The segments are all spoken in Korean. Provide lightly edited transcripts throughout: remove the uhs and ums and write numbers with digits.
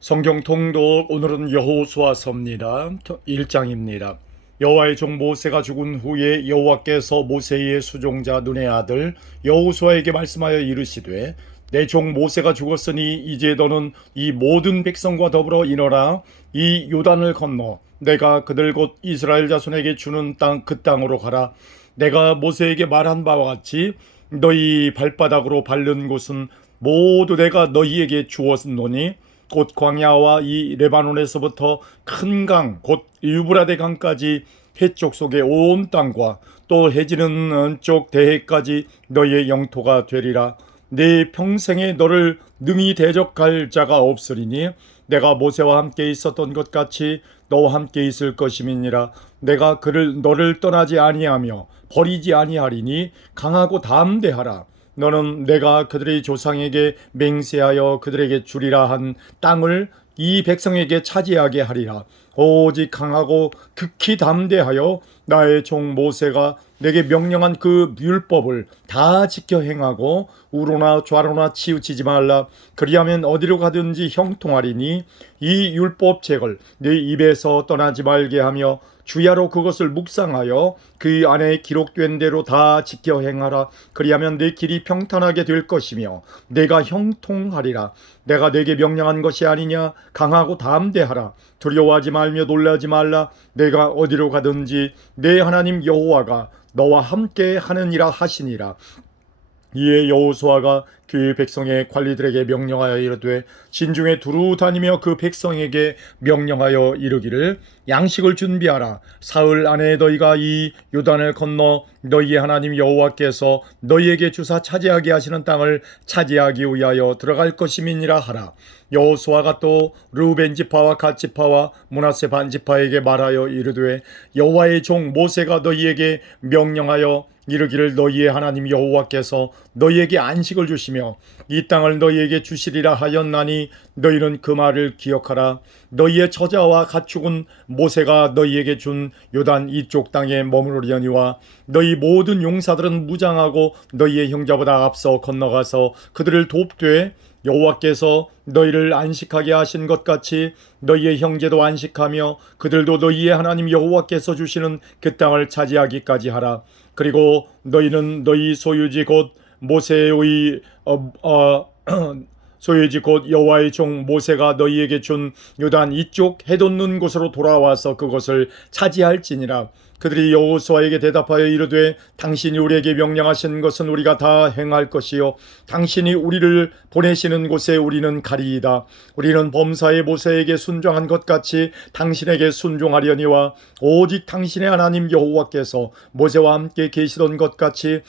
성경 통독 오늘은 여호수아서입니다. 1장입니다. 여호와의 종 모세가 죽은 후에 여호와께서 모세의 수종자 눈의 아들 여호수아에게 말씀하여 이르시되 내 종 모세가 죽었으니 이제 너는 이 모든 백성과 더불어 인하라. 이 요단을 건너 내가 그들 곧 이스라엘 자손에게 주는 땅 그 땅으로 가라. 내가 모세에게 말한 바와 같이 너희 발바닥으로 밟는 곳은 모두 내가 너희에게 주었노니 곧 광야와 이 레바논에서부터 큰 강 곧 유브라데 강까지 해쪽 속의 온 땅과 또 해지는 쪽 대해까지 너희의 영토가 되리라. 네 평생에 너를 능히 대적할 자가 없으리니 내가 모세와 함께 있었던 것 같이 너와 함께 있을 것임이니라. 내가 너를 떠나지 아니하며 버리지 아니하리니 강하고 담대하라. 너는 내가 그들의 조상에게 맹세하여 그들에게 주리라 한 땅을 이 백성에게 차지하게 하리라. 오직 강하고 극히 담대하여 나의 종 모세가 내게 명령한 그 율법을 다 지켜 행하고 우로나 좌로나 치우치지 말라. 그리하면 어디로 가든지 형통하리니 이 율법책을 네 입에서 떠나지 말게 하며 주야로 그것을 묵상하여 그 안에 기록된 대로 다 지켜 행하라. 그리하면 내 길이 평탄하게 될 것이며 내가 형통하리라. 내가 내게 명령한 것이 아니냐. 강하고 담대하라. 두려워하지 말며 놀라지 말라. 내가 어디로 가든지 내 하나님 여호와가 너와 함께 하느니라 하시니라. 이에 여호수아가 그 백성의 관리들에게 명령하여 이르되 진중에 두루 다니며 그 백성에게 명령하여 이르기를 양식을 준비하라. 사흘 안에 너희가 이 요단을 건너 너희의 하나님 여호와께서 너희에게 주사 차지하게 하시는 땅을 차지하기 위하여 들어갈 것임이니라 하라. 여호수아가 또 르우벤 지파와 갓 지파와 므낫세 반 지파에게 말하여 이르되 여호와의 종 모세가 너희에게 명령하여 이르기를 너희의 하나님 여호와께서 너희에게 안식을 주시며 이 땅을 너희에게 주시리라 하였나니 너희는 그 말을 기억하라. 너희의 처자와 가축은 모세가 너희에게 준 요단 이쪽 땅에 머무르려니와 너희 모든 용사들은 무장하고 너희의 형제보다 앞서 건너가서 그들을 돕되 여호와께서 너희를 안식하게 하신 것 같이 너희의 형제도 안식하며 그들도 너희의 하나님 여호와께서 주시는 그 땅을 차지하기까지 하라. 그리고 너희는 너희 소유지 곧 모세의 소유지 곧 여호와의 종 모세가 너희에게 준 요단 이쪽 해돋는 곳으로 돌아와서 그것을 차지할지니라. 그들이 여호수아에게 대답하여 이르되 당신이 우리에게 명령하신 것은 우리가 다 행할 것이요 당신이 우리를 보내시는 곳에 우리는 가리이다. 우리는 범사의 모세에게 순종한 것 같이 당신에게 순종하려니와 오직 당신의 하나님 여호와께서 모세와 함께 계시던 것 같이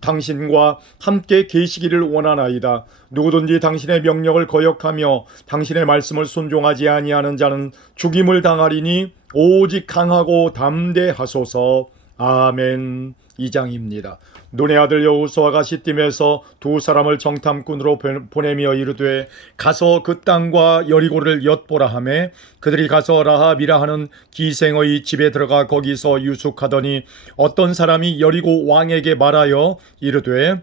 당신과 함께 계시기를 원하나이다. 누구든지 당신의 명령을 거역하며 당신의 말씀을 순종하지 아니하는 자는 죽임을 당하리니 오직 강하고 담대하소서. 아멘. 2장입니다. 눈의 아들 여호수아가 시딤에서 두 사람을 정탐꾼으로 보내며 이르되 가서 그 땅과 여리고를 엿보라 하매 그들이 가서 라합이라 하는 기생의 집에 들어가 거기서 유숙하더니 어떤 사람이 여리고 왕에게 말하여 이르되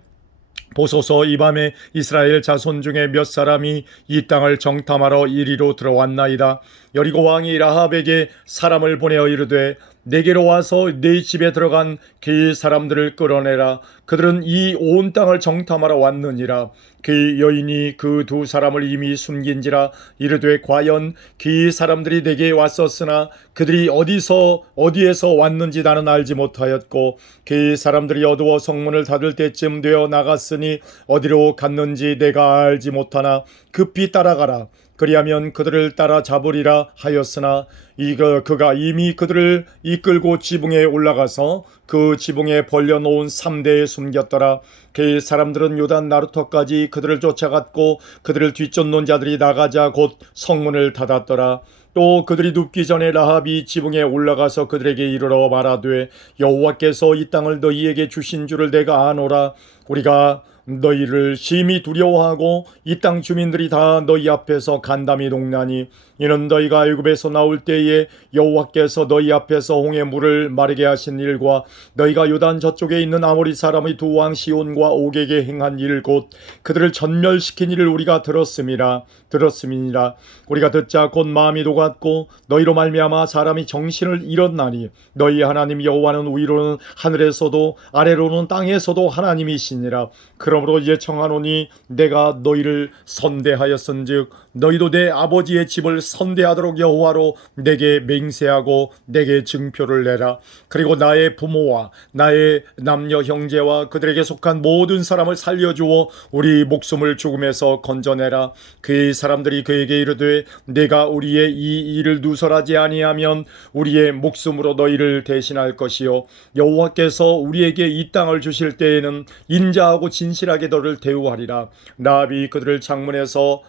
보소서 이 밤에 이스라엘 자손 중에 몇 사람이 이 땅을 정탐하러 이리로 들어왔나이다. 여리고 왕이 라합에게 사람을 보내어 이르되 내게로 와서 네 집에 들어간 그 사람들을 끌어내라. 그들은 이 온 땅을 정탐하러 왔느니라. 그 여인이 그 두 사람을 이미 숨긴지라. 이르되 과연 그 사람들이 내게 왔었으나 그들이 어디에서 왔는지 나는 알지 못하였고 그 사람들이 어두워 성문을 닫을 때쯤 되어 나갔으니 어디로 갔는지 내가 알지 못하나 급히 따라가라. 그리하면 그들을 따라 잡으리라 하였으나 그가 이미 그들을 이끌고 지붕에 올라가서 그 지붕에 벌려놓은 3대에 숨겼더라. 그 사람들은 요단 나루터까지 그들을 쫓아갔고 그들을 뒤쫓는 자들이 나가자 곧 성문을 닫았더라. 또 그들이 눕기 전에 라합이 지붕에 올라가서 그들에게 이르러 말하되 여호와께서 이 땅을 너희에게 주신 줄을 내가 아노라. 우리가 너희를 심히 두려워하고 이 땅 주민들이 다 너희 앞에서 간담이 녹나니 이는 너희가 애굽에서 나올 때에 여호와께서 너희 앞에서 홍해 물을 마르게 하신 일과 너희가 요단 저쪽에 있는 아모리 사람의 두 왕 시온과 옥에게 행한 일 곧 그들을 전멸시킨 일을 우리가 들었음이니라. 우리가 듣자 곧 마음이 녹았고 너희로 말미암아 사람이 정신을 잃었나니 너희 하나님 여호와는 위로는 하늘에서도 아래로는 땅에서도 하나님이시니라. 그러므로 이제 청하노니 내가 너희를 선대하였은즉 너희도 내 아버지의 집을 선대하도록 여호와로 내게 맹세하고 내게 증표를 내라. 그리고 나의 부모와 나의 남녀 형제와 그들에게 속한 모든 사람을 살려주어 우리 목숨을 죽음에서 건져내라. 그 사람들이 그에게 이르되 내가 우리의 이 일을 누설하지 아니하면 우리의 목숨으로 너희를 대신할 것이요 여호와께서 우리에게 이 땅을 주실 때에는 인자하고 진실하게 너를 대우하리라. 라합이 그들을 창문에서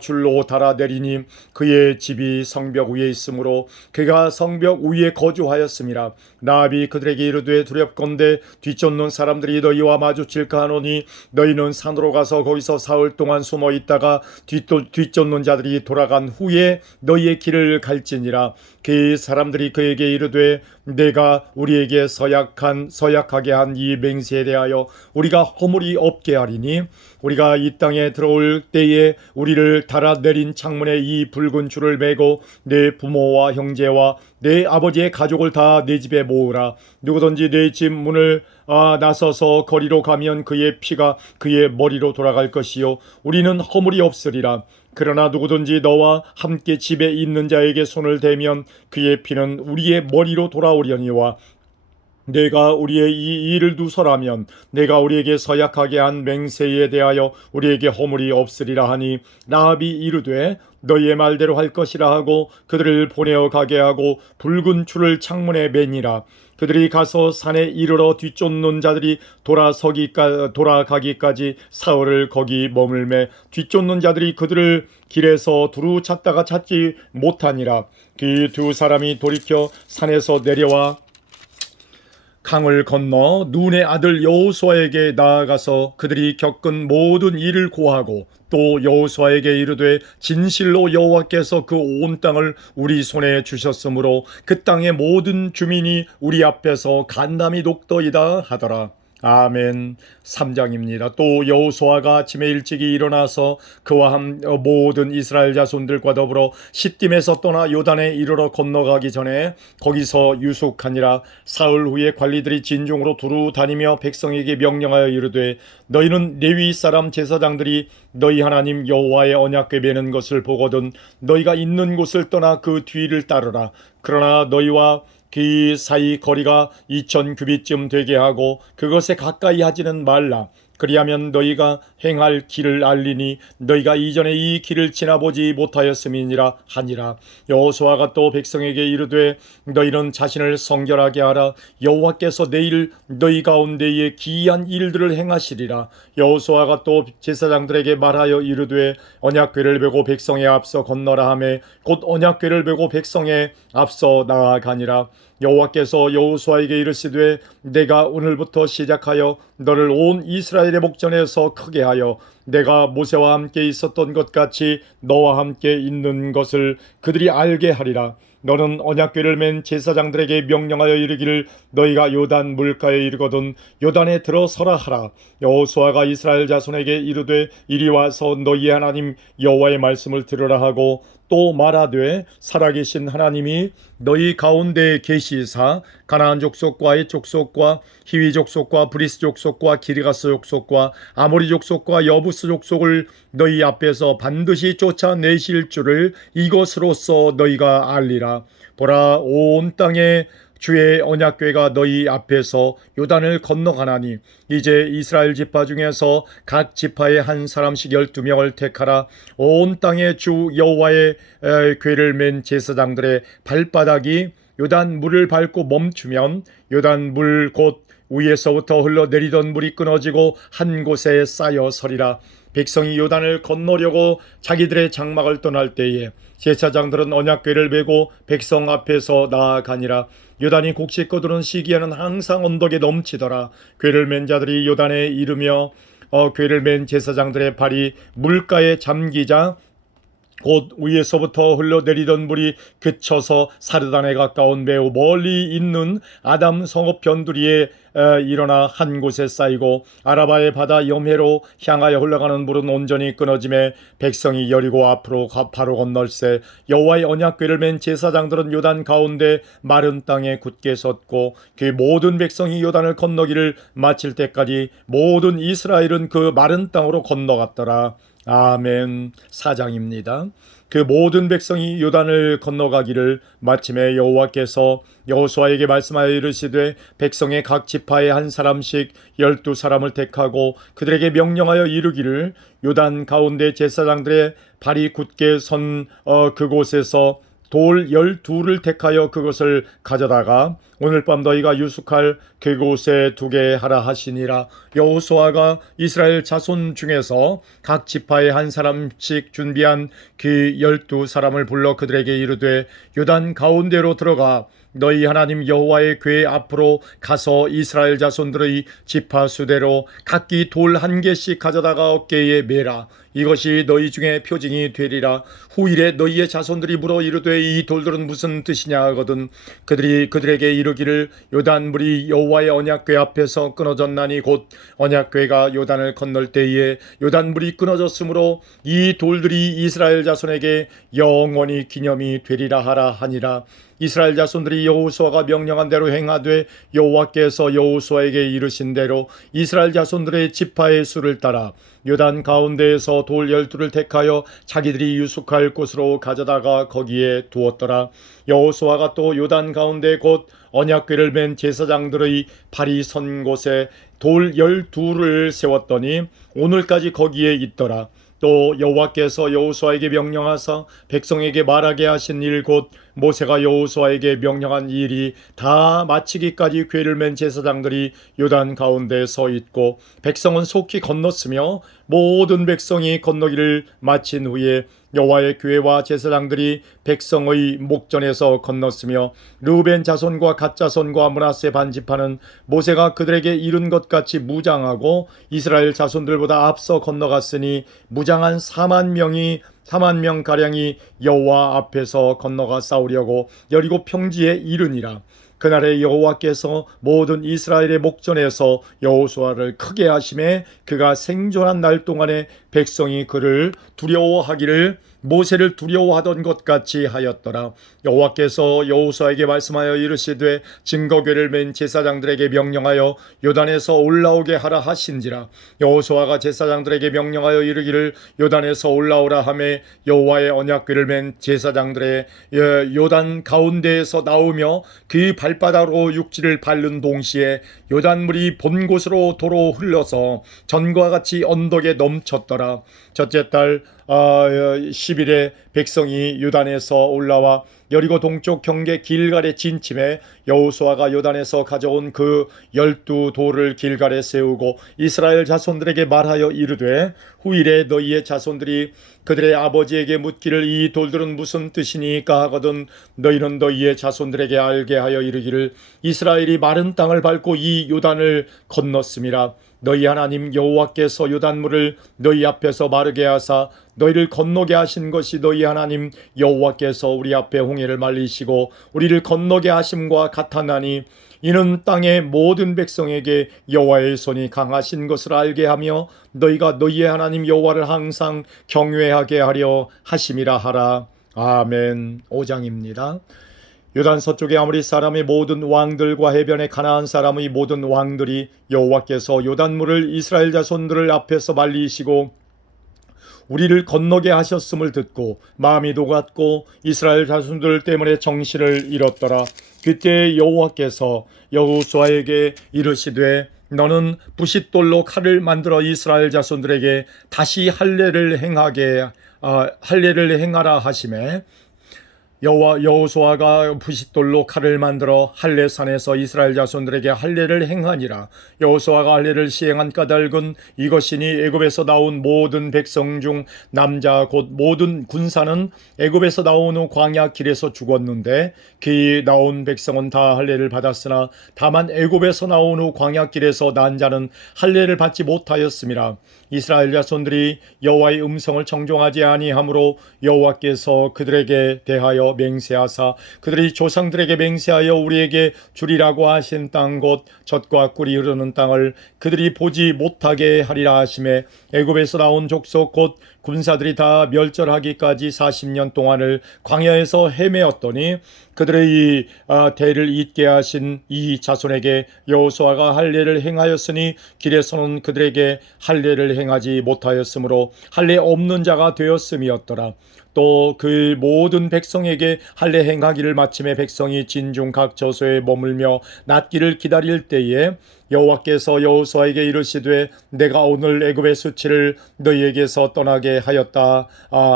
줄로 달아내리니 그의 집이 성벽 위에 있으므로 그가 성벽 위에 거주하였음이라. 라합이 그들에게 이르되 두렵건대 뒤쫓는 사람들이 너희와 마주칠까 하노니 너희는 산으로 가서 거기서 사흘 동안 숨어 있다가 뒤쫓는 자들이 돌아간 후에 너희의 길을 갈지니라. 그 사람들이 그에게 이르되 내가 우리에게 서약하게 한 이 맹세에 대하여 우리가 허물이 없게 하리니 우리가 이 땅에 들어올 때에 우리를 달아내린 창문에 이 붉은 줄을 매고 내 부모와 형제와 내 아버지의 가족을 다 내 집에 모으라. 누구든지 내 집 문을 나서서 거리로 가면 그의 피가 그의 머리로 돌아갈 것이요 우리는 허물이 없으리라. 그러나 누구든지 너와 함께 집에 있는 자에게 손을 대면 그의 피는 우리의 머리로 돌아오려니와 내가 우리의 이 일을 누설하면 내가 우리에게 서약하게 한 맹세에 대하여 우리에게 허물이 없으리라 하니 라합이 이르되 너희의 말대로 할 것이라 하고 그들을 보내어 가게 하고 붉은 줄을 창문에 매니라. 그들이 가서 산에 이르러 뒤쫓는 자들이 돌아가기까지 사흘을 거기 머물매 뒤쫓는 자들이 그들을 길에서 두루 찾다가 찾지 못하니라. 그 두 사람이 돌이켜 산에서 내려와 강을 건너 눈의 아들 여호수아에게 나아가서 그들이 겪은 모든 일을 고하고 또 여호수아에게 이르되 진실로 여호와께서 그 온 땅을 우리 손에 주셨으므로 그 땅의 모든 주민이 우리 앞에서 간담이 녹더이다 하더라. 아멘. 3장입니다. 또 여호수아가 아침에 일찍이 일어나서 그와 모든 이스라엘 자손들과 더불어 시딤에서 떠나 요단에 이르러 건너가기 전에 거기서 유숙하니라. 사흘 후에 관리들이 진중으로 두루 다니며 백성에게 명령하여 이르되 너희는 레위 사람 제사장들이 너희 하나님 여호와의 언약궤 매는 것을 보거든 너희가 있는 곳을 떠나 그 뒤를 따르라. 그러나 너희와 그 사이 거리가 2000규빗쯤 되게 하고 그것에 가까이 하지는 말라. 그리하면 너희가 행할 길을 알리니 너희가 이전에 이 길을 지나보지 못하였음이니라 하니라. 여호수아가 또 백성에게 이르되 너희는 자신을 성결하게 하라. 여호와께서 내일 너희 가운데에 기이한 일들을 행하시리라. 여호수아가 또 제사장들에게 말하여 이르되 언약궤를 메고 백성에 앞서 건너라 하매 곧 언약궤를 메고 백성에 앞서 나아가니라. 여호와께서 여호수아에게 이르시되 내가 오늘부터 시작하여 너를 온 이스라엘의 목전에서 크게 하여 내가 모세와 함께 있었던 것 같이 너와 함께 있는 것을 그들이 알게 하리라. 너는 언약궤를 맨 제사장들에게 명령하여 이르기를 너희가 요단 물가에 이르거든 요단에 들어서라 하라. 여호수아가 이스라엘 자손에게 이르되 이리 와서 너희 하나님 여호와의 말씀을 들으라 하고 또 말하되 살아계신 하나님이 너희 가운데 계시사 가나안 족속과 헷 족속과 히위 족속과 브리스 족속과 기르가스 족속과 아모리 족속과 여부스 족속을 너희 앞에서 반드시 쫓아내실 줄을 이것으로써 너희가 알리라. 보라 온 땅에 주의 언약궤가 너희 앞에서 요단을 건너가나니 이제 이스라엘 지파 중에서 각 지파에 한 사람씩 12명을 택하라. 온 땅에 주 여호와의 궤를 맨 제사장들의 발바닥이 요단 물을 밟고 멈추면 요단 물 곧 위에서부터 흘러내리던 물이 끊어지고 한 곳에 쌓여 서리라. 백성이 요단을 건너려고 자기들의 장막을 떠날 때에 제사장들은 언약궤를 메고 백성 앞에서 나아가니라. 요단이 곡식 거두는 시기에는 항상 언덕에 넘치더라. 궤를 맨 자들이 요단에 이르며 궤를 맨 제사장들의 발이 물가에 잠기자 곧 위에서부터 흘러내리던 물이 그쳐서 사르단에 가까운 매우 멀리 있는 아담 성읍 변두리에 일어나 한 곳에 쌓이고 아라바의 바다 염해로 향하여 흘러가는 물은 온전히 끊어짐에 백성이 여리고 앞으로 바로 건널세 여호와의 언약궤를 맨 제사장들은 요단 가운데 마른 땅에 굳게 섰고 그 모든 백성이 요단을 건너기를 마칠 때까지 모든 이스라엘은 그 마른 땅으로 건너갔더라. 아멘. 4장입니다. 그 모든 백성이 요단을 건너가기를 마침에 여호와께서 여호수아에게 말씀하여 이르시되 백성의 각 지파에 한 사람씩 12사람을 택하고 그들에게 명령하여 이르기를 요단 가운데 제사장들의 발이 굳게 선 그곳에서 돌 12를 택하여 그것을 가져다가 오늘 밤 너희가 유숙할 그곳에 두게 하라 하시니라. 여호수아가 이스라엘 자손 중에서 각 지파에 한 사람씩 준비한 그 12사람을 불러 그들에게 이르되 요단 가운데로 들어가 너희 하나님 여호와의 궤 앞으로 가서 이스라엘 자손들의 지파 수대로 각기 돌 한 개씩 가져다가 어깨에 매라. 이것이 너희 중에 표징이 되리라. 후일에 너희의 자손들이 물어 이르되 이 돌들은 무슨 뜻이냐 하거든 그들이 그들에게 이르기를 요단 물이 여호와의 언약궤 앞에서 끊어졌나니 곧 언약궤가 요단을 건널 때에 요단 물이 끊어졌으므로 이 돌들이 이스라엘 자손에게 영원히 기념이 되리라 하라 하니라. 이스라엘 자손들이 여호수아가 명령한 대로 행하되 여호와께서 여호수아에게 이르신 대로 이스라엘 자손들의 지파의 수를 따라 요단 가운데에서 돌 12를 택하여 자기들이 유숙할 곳으로 가져다가 거기에 두었더라. 여호수아가 또 요단 가운데 곧 언약궤를 맨 제사장들의 발이 선 곳에 돌 12를 세웠더니 오늘까지 거기에 있더라. 또 여호와께서 여호수아에게 명령하사 백성에게 말하게 하신 일 곧 모세가 여호수아에게 명령한 일이 다 마치기까지 궤를 맨 제사장들이 요단 가운데 서 있고 백성은 속히 건넜으며 모든 백성이 건너기를 마친 후에 여호와의 궤와 제사장들이 백성의 목전에서 건넜으며 르우벤 자손과 갓 자손과 므낫세 반지파는 모세가 그들에게 이룬 것 같이 무장하고 이스라엘 자손들보다 앞서 건너갔으니 무장한 4만 명 가량이 여호와 앞에서 건너가 싸우려고 여리고 평지에 이르니라. 그날에 여호와께서 모든 이스라엘의 목전에서 여호수아를 크게 하심에 그가 생존한 날 동안에 백성이 그를 두려워하기를 모세를 두려워하던 것 같이 하였더라. 여호와께서 여호수아에게 말씀하여 이르시되 증거궤를 맨 제사장들에게 명령하여 요단에서 올라오게 하라 하신지라. 여호수아가 제사장들에게 명령하여 이르기를 요단에서 올라오라 하매 여호와의 언약궤를 맨 제사장들의 요단 가운데에서 나오며 그 발바닥으로 육지를 밟는 동시에 요단물이 본 곳으로 도로 흘러서 전과 같이 언덕에 넘쳤더라. 첫째 달 10일에 백성이 요단에서 올라와 여리고 동쪽 경계 길갈에 진침해 여호수아가 요단에서 가져온 그 12돌을 길갈에 세우고 이스라엘 자손들에게 말하여 이르되 후일에 너희의 자손들이 그들의 아버지에게 묻기를 이 돌들은 무슨 뜻이니까 하거든 너희는 너희의 자손들에게 알게 하여 이르기를 이스라엘이 마른 땅을 밟고 이 요단을 건넜음이라. 너희 하나님 여호와께서 요단물을 너희 앞에서 마르게 하사 너희를 건너게 하신 것이 너희 하나님 여호와께서 우리 앞에 홍해를 말리시고 우리를 건너게 하심과 같았나니 이는 땅의 모든 백성에게 여호와의 손이 강하신 것을 알게 하며 너희가 너희의 하나님 여호와를 항상 경외하게 하려 하심이라 하라. 아멘. 5장입니다. 요단 서쪽의 아모리 사람의 모든 왕들과 해변의 가나안 사람의 모든 왕들이 여호와께서 요단물을 이스라엘 자손들을 앞에서 말리시고 우리를 건너게 하셨음을 듣고 마음이 녹았고 이스라엘 자손들 때문에 정신을 잃었더라. 그때 여호와께서 여호수아에게 이르시되 너는 부싯돌로 칼을 만들어 이스라엘 자손들에게 다시 할례를 행하라 하시매 여호수아가 부싯돌로 칼을 만들어 할례산에서 이스라엘 자손들에게 할례를 행하니라. 여호수아가 할례를 시행한 까닭은 이것이니 애굽에서 나온 모든 백성 중 남자 곧 모든 군사는 애굽에서 나온 후 광야 길에서 죽었는데 그 나온 백성은 다 할례를 받았으나 다만 애굽에서 나온 후 광야 길에서 난 자는 할례를 받지 못하였음이라. 이스라엘 자손들이 여호와의 음성을 청종하지 아니하므로 여호와께서 그들에게 대하여 맹세하사 그들이 조상들에게 맹세하여 우리에게 주리라고 하신 땅 곧 젖과 꿀이 흐르는 땅을 그들이 보지 못하게 하리라 하심에 애굽에서 나온 족속 곧 군사들이 다 멸절하기까지 40년 동안을 광야에서 헤매었더니 그들의 이 대를 잇게 하신 이 자손에게 여호수아가 할례를 행하였으니 길에서는 그들에게 할례를 행하지 못하였으므로 할례 없는 자가 되었음이었더라. 또 그 모든 백성에게 할례 행하기를 마침에 백성이 진중 각 저소에 머물며 낫기를 기다릴 때에 여호와께서 여호수아에게 이르시되 내가 오늘 애굽의 수치를 너희에게서 떠나게 하였다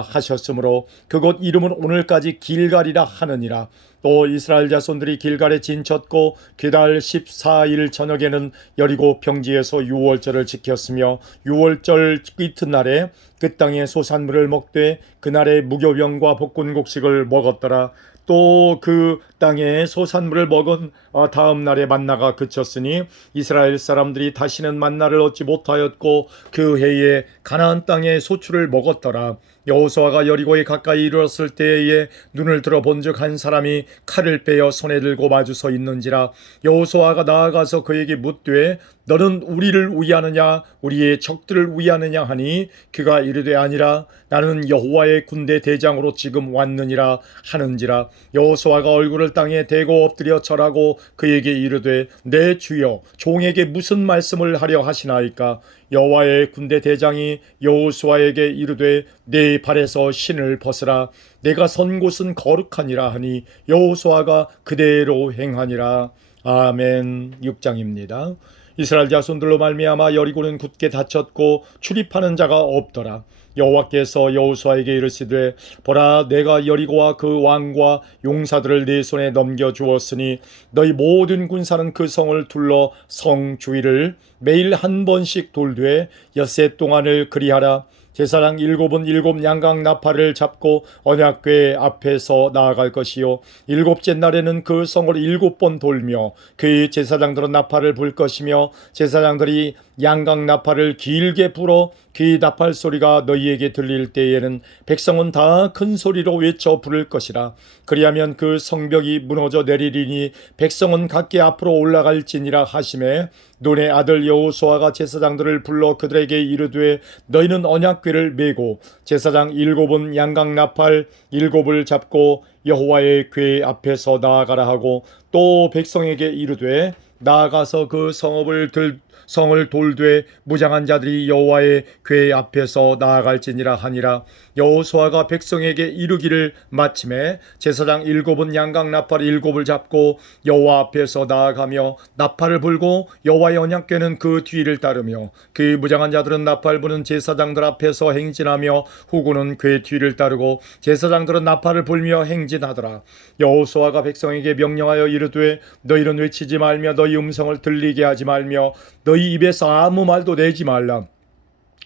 하셨으므로 그곳 이름은 오늘까지 길갈이라 하느니라. 또 이스라엘 자손들이 길갈에 진쳤고 그달 14일 저녁에는 여리고 평지에서 유월절을 지켰으며 유월절 이튿날에 그 땅의 소산물을 먹되 그날에 무교병과 볶은곡식을 먹었더라. 또 그 땅에 소산물을 먹은 다음 날에 만나가 그쳤으니 이스라엘 사람들이 다시는 만나를 얻지 못하였고 그 해에 가나안 땅의 소출을 먹었더라. 여호수아가 여리고에 가까이 이르렀을 때에 눈을 들어 본즉 한 사람이 칼을 빼어 손에 들고 마주 서 있는지라. 여호수아가 나아가서 그에게 묻되 너는 우리를 위하느냐 우리의 적들을 위하느냐 하니 그가 이르되 아니라 나는 여호와의 군대 대장으로 지금 왔느니라 하는지라. 여호수아가 얼굴을 땅에 대고 엎드려 절하고 그에게 이르되 내 주여 종에게 무슨 말씀을 하려 하시나이까. 여호와의 군대 대장이 여호수아에게 이르되 네 발에서 신을 벗으라 내가 선 곳은 거룩하니라 하니 여호수아가 그대로 행하니라. 아멘. 6장입니다. 이스라엘 자손들로 말미암아 여리고는 굳게 닫혔고 출입하는 자가 없더라. 여호와께서 여호수아에게 이르시되 보라 내가 여리고와 그 왕과 용사들을 네 손에 넘겨 주었으니 너희 모든 군사는 그 성을 둘러 성 주위를 매일 한 번씩 돌되 엿새 동안을 그리하라. 제사장 7은 7 양각 나팔을 잡고 언약궤 앞에서 나아갈 것이요 일곱째 날에는 그 성을 7번 돌며 그의 제사장들은 나팔을 불 것이며 제사장들이 양각 나팔을 길게 불어 그 나팔 소리가 너희에게 들릴 때에는 백성은 다 큰 소리로 외쳐 부를 것이라. 그리하면 그 성벽이 무너져 내리리니 백성은 각기 앞으로 올라갈지니라 하시매 눈의 아들 여호수아가 제사장들을 불러 그들에게 이르되 너희는 언약궤를 메고 제사장 7은 양각 나팔 7을 잡고 여호와의 궤 앞에서 나아가라 하고 또 백성에게 이르되 나아가서 그 성을 돌되 무장한 자들이 여호와의 궤 앞에서 나아갈지니라 하니라. 여호수아가 백성에게 이르기를 마침에 제사장 7은 양각 나팔 7을 잡고 여호와 앞에서 나아가며 나팔을 불고 여호와의 언약궤는 그 뒤를 따르며 그 무장한 자들은 나팔 부는 제사장들 앞에서 행진하며 후군은 궤 뒤를 따르고 제사장들은 나팔을 불며 행진하더라. 여호수아가 백성에게 명령하여 이르되 너희는 외치지 말며 너희 음성을 들리게 하지 말며 너희 입에서 아무 말도 내지 말라.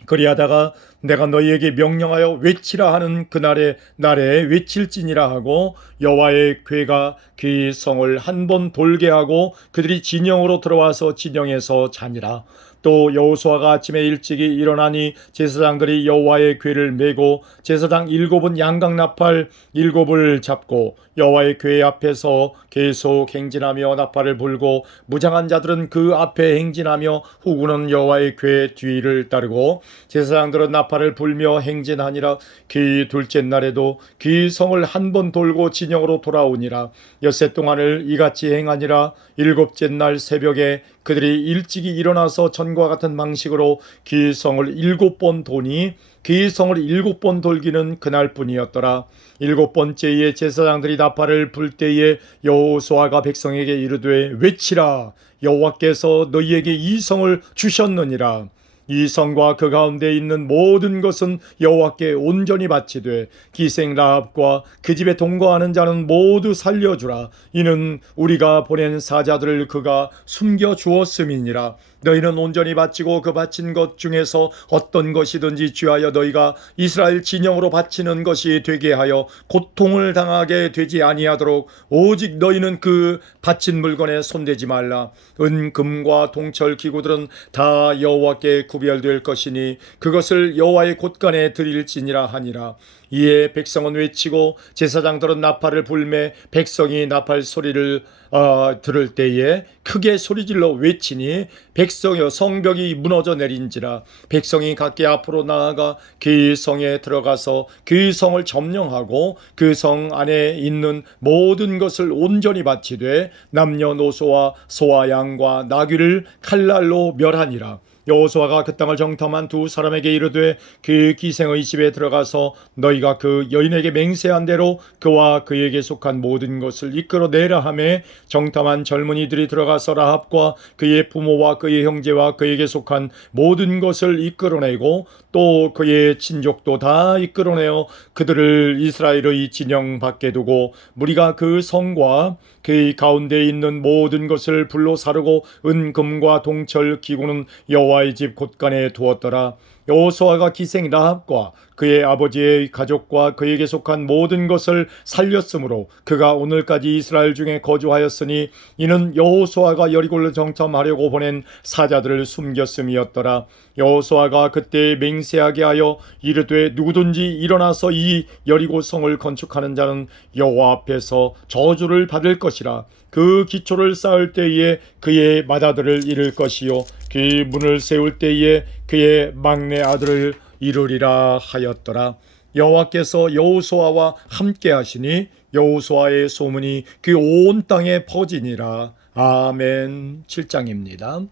그리하다가 내가 너희에게 명령하여 외치라 하는 그날의 날에 외칠지니라 하고 여호와의 궤가 그 성을 한 번 돌게 하고 그들이 진영으로 들어와서 진영에서 자니라. 또 여호수아가 아침에 일찍이 일어나니 제사장들이 여호와의 궤를 메고 제사장 7은 양각 나팔 7을 잡고 여호와의 궤 앞에서 계속 행진하며 나팔을 불고 무장한 자들은 그 앞에 행진하며 후군은 여호와의 궤 뒤를 따르고 제사장들은 나팔을 불며 행진하니라. 그 둘째 날에도 그 성을 한 번 돌고 진영으로 돌아오니라. 엿새 동안을 이같이 행하니라. 일곱째 날 새벽에 그들이 일찍이 일어나서 전과 같은 방식으로 그 성을 7번 도니 그 성을 7번 돌기는 그날뿐이었더라. 7번째에 제사장들이 나팔을 불 때에 여호수아가 백성에게 이르되 외치라 여호와께서 너희에게 이 성을 주셨느니라. 이 성과 그 가운데 있는 모든 것은 여호와께 온전히 바치되 기생 라합과 그 집에 동거하는 자는 모두 살려주라. 이는 우리가 보낸 사자들을 그가 숨겨 주었음이니라. 너희는 온전히 바치고 그 바친 것 중에서 어떤 것이든지 취하여 너희가 이스라엘 진영으로 바치는 것이 되게 하여 고통을 당하게 되지 아니하도록 오직 너희는 그 바친 물건에 손대지 말라. 은, 금과 동철 기구들은 다 여호와께 구별될 것이니 그것을 여호와의 곳간에 드릴지니라 하니라. 이에 백성은 외치고 제사장들은 나팔을 불매 백성이 나팔 소리를 들을 때에 크게 소리질러 외치니 백성여 성벽이 무너져 내린지라. 백성이 각기 앞으로 나아가 그 성에 들어가서 그 성을 점령하고 그 성 안에 있는 모든 것을 온전히 바치되 남녀노소와 소와 양과 나귀를 칼날로 멸하니라. 여호수아가 그 땅을 정탐한 두 사람에게 이르되 그 기생의 집에 들어가서 너희가 그 여인에게 맹세한 대로 그와 그에게 속한 모든 것을 이끌어내라 하매 정탐한 젊은이들이 들어가서 라합과 그의 부모와 그의 형제와 그에게 속한 모든 것을 이끌어내고 또 그의 친족도 다 이끌어내어 그들을 이스라엘의 진영 밖에 두고 무리가 그 성과 그 가운데 있는 모든 것을 불로 사르고 은, 금과 동철 기구는 여호와의 집 곳간에 두었더라. 여호수아가 기생 라합과 그의 아버지의 가족과 그에게 속한 모든 것을 살렸으므로 그가 오늘까지 이스라엘 중에 거주하였으니 이는 여호수아가 여리고를 정탐하려고 보낸 사자들을 숨겼음이었더라. 여호수아가 그때 맹세하게 하여 이르되 누구든지 일어나서 이 여리고 성을 건축하는 자는 여호와 앞에서 저주를 받을 것이라. 그 기초를 쌓을 때에 그의 맏아들을 잃을 것이요 그 문을 세울 때에 그의 막내 아들을 이루리라 하였더라. 여호와께서 여호수아와 함께 하시니 여호수아의 소문이 그 온 땅에 퍼지니라. 아멘. 7장입니다.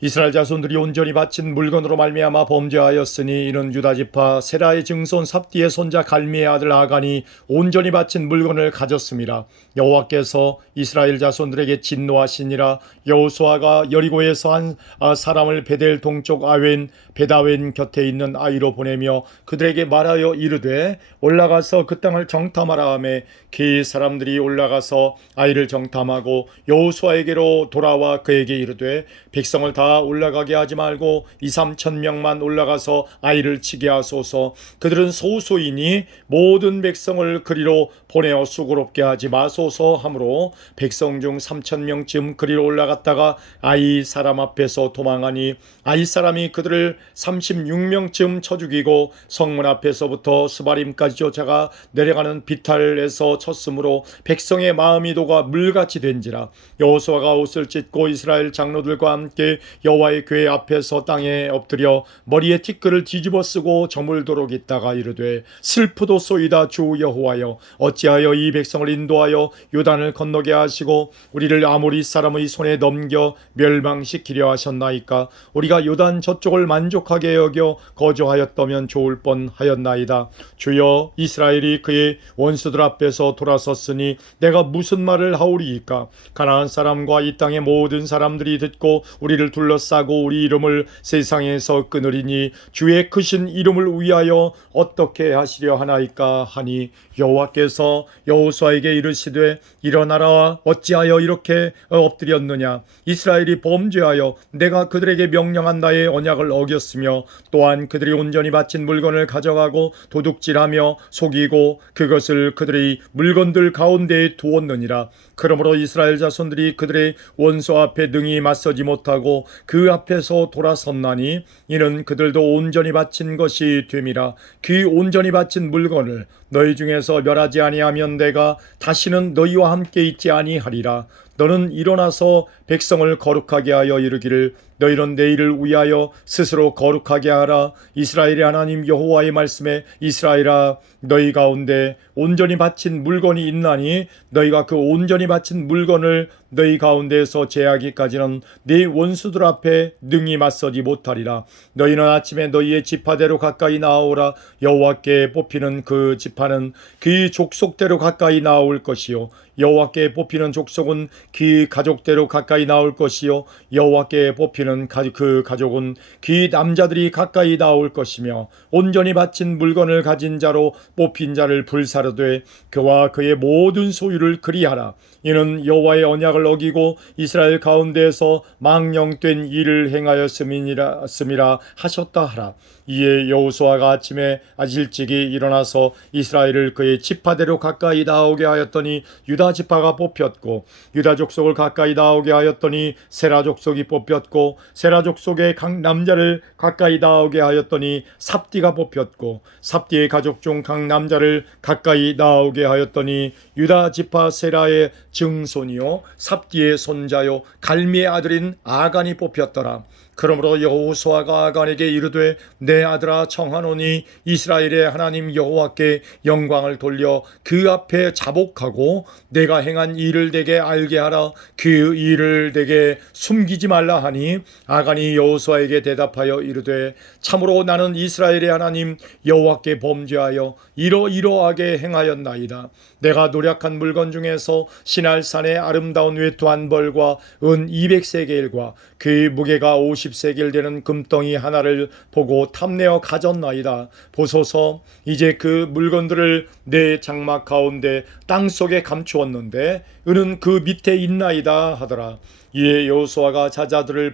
이스라엘 자손들이 온전히 바친 물건으로 말미암아 범죄하였으니 이는 유다 지파 세라의 증손 삽디의 손자 갈미의 아들 아간이 온전히 바친 물건을 가졌음이라. 여호와께서 이스라엘 자손들에게 진노하시니라. 여호수아가 여리고에서 한 사람을 베델 동쪽 아웬 베다웬 곁에 있는 아이로 보내며 그들에게 말하여 이르되 올라가서 그 땅을 정탐하라 하매 그 사람들이 올라가서 아이를 정탐하고 여호수아에게로 돌아와 그에게 이르되 백성을 다 올라가게 하지 말고 2-3천 명만 올라가서 아이를 치게 하소서. 그들은 소수이니 모든 백성을 그리로 보내어 수고롭게 하지 마소서 하므로 백성 중 3천 명쯤 그리로 올라갔다가 아이 사람 앞에서 도망하니 아이 사람이 그들을 36명쯤 쳐 죽이고 성문 앞에서부터 스바림까지 쫓아가 내려가는 비탈에서 쳤으므로 백성의 마음이 녹아 물같이 된지라. 여호수아가 옷을 찢고 이스라엘 장로들과 함께 여호와의 궤 앞에서 땅에 엎드려 머리에 티끌을 뒤집어 쓰고 저물도록 있다가 이르되 슬프도소이다. 주 여호와여 어찌하여 이 백성을 인도하여 요단을 건너게 하시고 우리를 아모리 사람의 손에 넘겨 멸망시키려 하셨나이까. 우리가 요단 저쪽을 만족하게 여겨 거주하였다면 좋을 뻔하였나이다. 주여 이스라엘이 그의 원수들 앞에서 돌아섰으니 내가 무슨 말을 하오리이까. 가나안 사람과 이 땅의 모든 사람들이 듣고 우리를 둘러싸고 우리 이름을 세상에서 끊으리니 주의 크신 이름을 위하여 어떻게 하시려 하나이까 하니 여호와께서 여호수아에게 이르시되 일어나라. 어찌하여 이렇게 엎드렸느냐. 이스라엘이 범죄하여 내가 그들에게 명령한 나의 언약을 어겼으며 또한 그들이 온전히 바친 물건을 가져가고 도둑질하며 속이고 그것을 그들의 물건들 가운데에 두었느니라. 그러므로 이스라엘 자손들이 그들의 원수 앞에 능히 맞서지 못하고 그 앞에서 돌아섰나니 이는 그들도 온전히 바친 것이 됨이라. 그 온전히 바친 물건을 너희 중에서 멸하지 아니하면 내가 다시는 너희와 함께 있지 아니하리라. 너는 일어나서 백성을 거룩하게 하여 이르기를 너희는 내일을 위하여 스스로 거룩하게 하라. 이스라엘의 하나님 여호와의 말씀에 이스라엘아 너희 가운데 온전히 바친 물건이 있나니 너희가 그 온전히 바친 물건을 너희 가운데에서 제하기까지는 네 원수들 앞에 능히 맞서지 못하리라. 너희는 아침에 너희의 지파대로 가까이 나아오라. 여호와께 뽑히는 그 지파는 그 족속대로 가까이 나아올 것이요 여호와께 뽑히는 족속은 그 가족대로 가까이 나올 것이요 여호와께 뽑히는 그 가족은 그 남자들이 가까이 나올 것이며 온전히 바친 물건을 가진 자로 뽑힌 자를 불사르되 그와 그의 모든 소유를 그리하라. 이는 여호와의 언약을 어기고 이스라엘 가운데에서 망령된 일을 행하였음이라 하셨다 하라. 이에 여호수아가 아침에 일찍이 일어나서 이스라엘을 그의 지파대로 가까이 나오게 하였더니 유다 지파가 뽑혔고 유다 족속을 가까이 나오게 하였더니 세라 족속이 뽑혔고 세라 족속의 각 남자를 가까이 나오게 하였더니 삽디가 뽑혔고 삽디의 가족 중 각 남자를 가까이 나오게 하였더니 유다 지파 세라의 증손이요 삽디의 손자요 갈미의 아들인 아간이 뽑혔더라. 그러므로 여호수아가 아간에게 이르되 내 아들아 청하노니 이스라엘의 하나님 여호와께 영광을 돌려 그 앞에 자복하고 내가 행한 일을 내게 알게 하라. 그 일을 내게 숨기지 말라 하니 아간이 여호수아에게 대답하여 이르되 참으로 나는 이스라엘의 하나님 여호와께 범죄하여 이러이러하게 행하였나이다. 내가 노력한 물건 중에서 시날산의 아름다운 외투한 벌과 은 200세겔과 그 무게가 50세겔 되는 금덩이 하나를 보고 탐내어 가졌나이다. 보소서 이제 그 물건들을 내 장막 가운데 땅속에 감추었는데 은은 그 밑에 있나이다 하더라. 이에 여호수아가 사자들을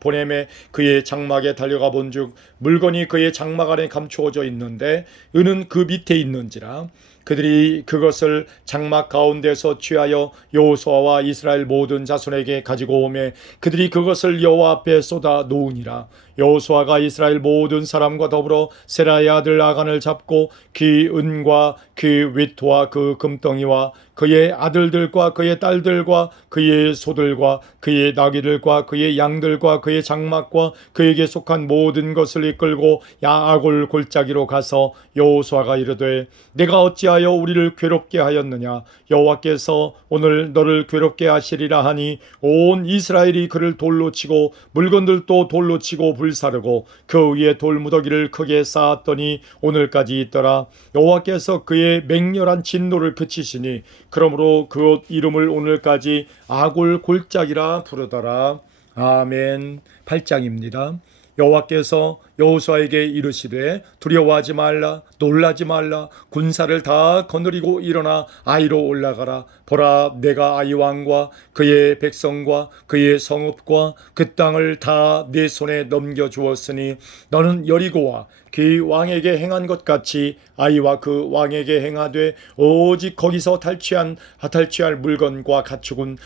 보내매 그의 장막에 달려가 본즉 물건이 그의 장막 안에 감추어져 있는데 은은 그 밑에 있는지라. 그들이 그것을 장막 가운데서 취하여 여호수아와 이스라엘 모든 자손에게 가지고 오매 그들이 그것을 여호와 앞에 쏟아 놓으니라. 여호수아가 이스라엘 모든 사람과 더불어 세라의 아들 아간을 잡고 그 은과 그 외투와 그 금덩이와 그의 아들들과 그의 딸들과 그의 소들과 그의 나귀들과 그의 양들과 그의 장막과 그에게 속한 모든 것을 이끌고 야아골 골짜기로 가서 여호수아가 이르되 내가 어찌하여 우리를 괴롭게 하였느냐. 여호와께서 오늘 너를 괴롭게 하시리라 하니 온 이스라엘이 그를 돌로 치고 물건들도 돌로 치고 불사르고 그 위에 돌무더기를 크게 쌓았더니 오늘까지 있더라. 여호와께서 그의 맹렬한 진노를 그치시니 그러므로 그 이름을 오늘까지 아골 골짜기라 부르더라. 아멘. 8장입니다. 여호와께서 여호수아에게 이르시되 두려워하지 말라 놀라지 말라 군사를 다 거느리고 일어나 아이로 올라가라. 보라 내가 아이 왕과 그의 백성과 그의 성읍과 그 땅을 다 내 손에 넘겨주었으니 너는 여리고와 그 왕에게 행한 것 같이 아이와 그 왕에게 행하되 오직 거기서 탈취할 물건과 가축은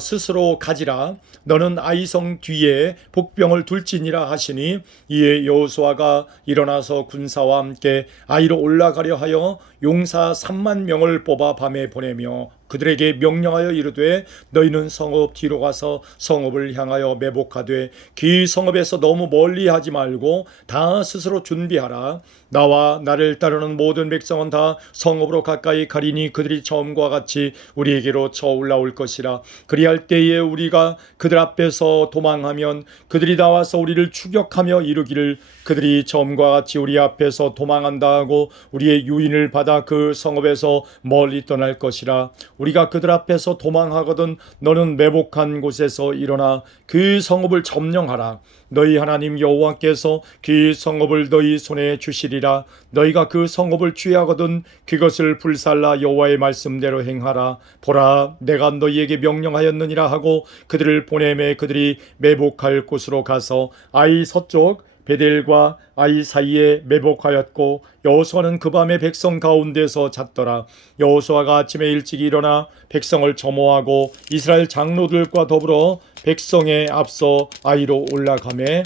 스스로 가지라. 너는 아이성 뒤에 복병을 둘지니라 하시니 이에 여호수아가 일어나서 군사와 함께 아이로 올라가려 하여 용사 3만 명을 뽑아 밤에 보내며 그들에게 명령하여 이르되 너희는 성읍 뒤로 가서 성읍을 향하여 매복하되 그 성읍에서 너무 멀리 하지 말고 다 스스로 준비하라. 나와 나를 따르는 모든 백성은 다 성읍으로 가까이 가리니 그들이 처음과 같이 우리에게로 쳐 올라올 것이라. 그리할 때에 우리가 그들 앞에서 도망하면 그들이 나와서 우리를 추격하며 이르기를 그들이 처음과 같이 우리 앞에서 도망한다 하고 우리의 유인을 받아 그 성읍에서 멀리 떠날 것이라. 우리가 그들 앞에서 도망하거든 너는 매복한 곳에서 일어나 그 성읍을 점령하라. 너희 하나님 여호와께서 그 성읍을 너희 손에 주시리라. 너희가 그 성읍을 취하거든 그것을 불살라 여호와의 말씀대로 행하라. 보라 내가 너희에게 명령하였느니라 하고 그들을 보내매 그들이 매복할 곳으로 가서 아이 서쪽 베델과 아이 사이에 매복하였고 여호수아는 그 밤에 백성 가운데서 잤더라. 여호수아가 아침에 일찍 일어나 백성을 점호하고 이스라엘 장로들과 더불어 백성에 앞서 아이로 올라가매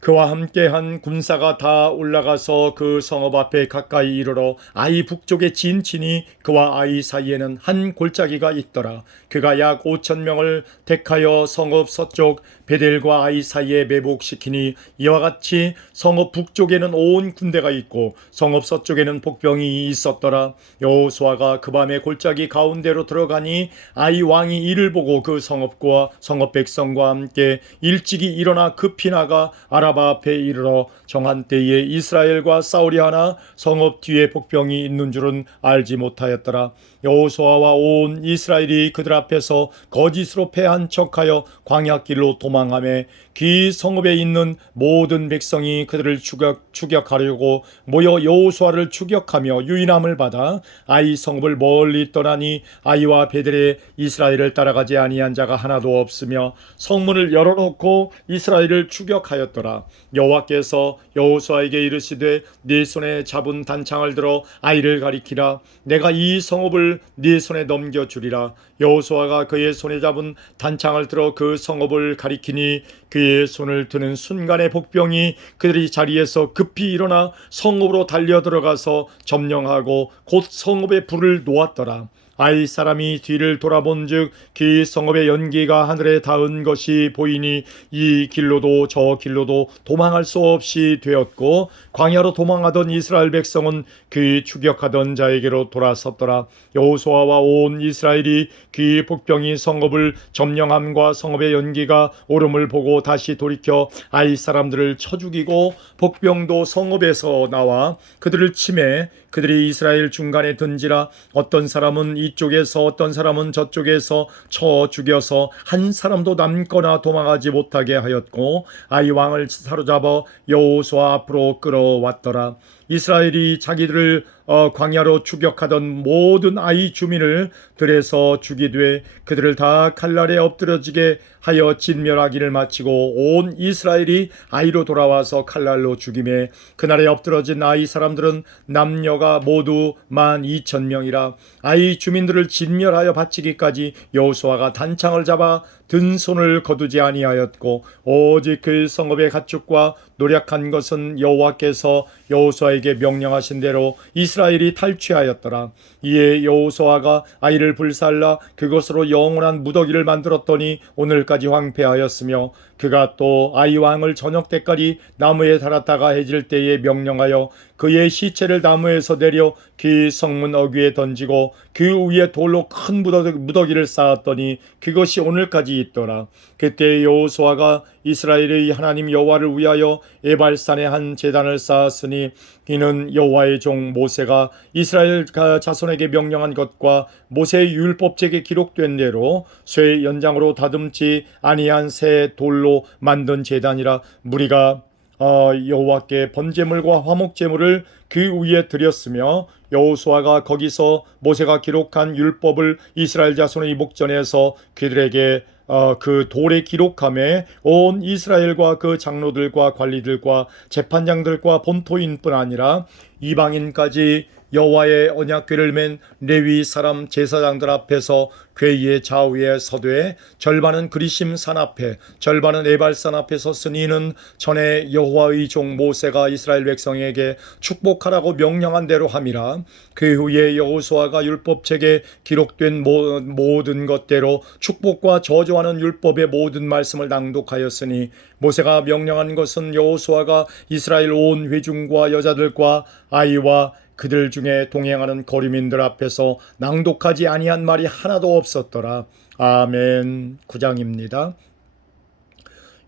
그와 함께한 군사가 다 올라가서 그 성읍 앞에 가까이 이르러 아이 북쪽에 진치니 그와 아이 사이에는 한 골짜기가 있더라. 그가 약 5,000명을 택하여 성읍 서쪽 베델과 아이 사이에 매복시키니 이와 같이 성읍 북쪽에는 온 군대가 있고 성읍 서쪽에는 복병이 있었더라. 여호수아가 그 밤에 골짜기 가운데로 들어가니 아이 왕이 이를 보고 그 성읍과 성읍 백성과 함께 일찍이 일어나 급히 나가 아라바 앞에 이르러 정한 때에 이스라엘과 싸우려 하나 성읍 뒤에 복병이 있는 줄은 알지 못하였더라. 여호수아와 온 이스라엘이 그들 앞에서 거짓으로 패한 척하여 광야길로 도망하며 그 성읍에 있는 모든 백성이 그들을 추격하려고 모여 여호수아를 추격하며 유인함을 받아 아이 성읍을 멀리 떠나니 아이와 베델에 이스라엘을 따라가지 아니한 자가 하나도 없으며 성문을 열어놓고 이스라엘을 추격하였더라. 여호와께서 여호수아에게 이르시되 네 손에 잡은 단창을 들어 아이를 가리키라. 내가 이 성읍을 네 손에 넘겨주리라. 여호수아가 그의 손에 잡은 단창을 들어 그 성읍을 가리키니 그의 손을 드는 순간에 복병이 그들이 자리에서 급히 일어나 성읍으로 달려 들어가서 점령하고 곧 성읍에 불을 놓았더라. 아이 사람이 뒤를 돌아본즉 그 성읍의 연기가 하늘에 닿은 것이 보이니 이 길로도 저 길로도 도망할 수 없이 되었고 광야로 도망하던 이스라엘 백성은 그 추격하던 자에게로 돌아섰더라. 여호수아와 온 이스라엘이 그 복병이 성읍을 점령함과 성읍의 연기가 오름을 보고 다시 돌이켜 아이 사람들을 쳐 죽이고 복병도 성읍에서 나와 그들을 치매 그들이 이스라엘 중간에 든지라. 어떤 사람은 이쪽에서 어떤 사람은 저쪽에서 쳐 죽여서 한 사람도 남거나 도망하지 못하게 하였고 아이 왕을 사로잡아 여호수아 앞으로 끌어왔더라. 이스라엘이 자기들을 광야로 추격하던 모든 아이 주민을 들에서 죽이되 그들을 다 칼날에 엎드러지게 하여 진멸하기를 마치고 온 이스라엘이 아이로 돌아와서 칼날로 죽임에 그날에 엎드러진 아이 사람들은 남녀가 모두 12,000명이라. 아이 주민들을 진멸하여 바치기까지 여호수아가 단창을 잡아 든 손을 거두지 아니하였고 오직 그 성읍의 가축과 노력한 것은 여호와께서 여호수아에게 명령하신 대로 이스라엘이 탈취하였더라. 이에 여호수아가 아이를 불살라 그것으로 영원한 무더기를 만들었더니 오늘까지 황폐하였으며 그가 또 아이 왕을 저녁 때까지 나무에 달았다가 해질 때에 명령하여 그의 시체를 나무에서 내려 그 성문 어귀에 던지고 그 위에 돌로 큰 무더기를 쌓았더니 그것이 오늘까지 있더라. 그때 여호수아가 이스라엘의 하나님 여호와를 위하여 에발산에 한 제단을 쌓았으니 이는 여호와의 종 모세가 이스라엘 자손에게 명령한 것과 모세의 율법책에 기록된 대로 쇠 연장으로 다듬지 아니한 새 돌로 만든 제단이라. 무리가 여호와께 번제물과 화목제물을 그 위에 드렸으며 여호수아가 거기서 모세가 기록한 율법을 이스라엘 자손의 목전에서 그들에게 그 돌에 기록함에 온 이스라엘과 그 장로들과 관리들과 재판장들과 본토인뿐 아니라 이방인까지 여호와의 언약궤를 맨 레위 사람 제사장들 앞에서 궤의 좌우에 서되 절반은 그리심 산 앞에 절반은 에발산 앞에 섰으니 이는 전에 여호와의 종 모세가 이스라엘 백성에게 축복하라고 명령한 대로 함이라. 그 후에 여호수아가 율법책에 기록된 모든 것대로 축복과 저주하는 율법의 모든 말씀을 낭독하였으니 모세가 명령한 것은 여호수아가 이스라엘 온 회중과 여자들과 아이와 그들 중에 동행하는 거류민들 앞에서 낭독하지 아니한 말이 하나도 없었더라. 아멘. 9장입니다.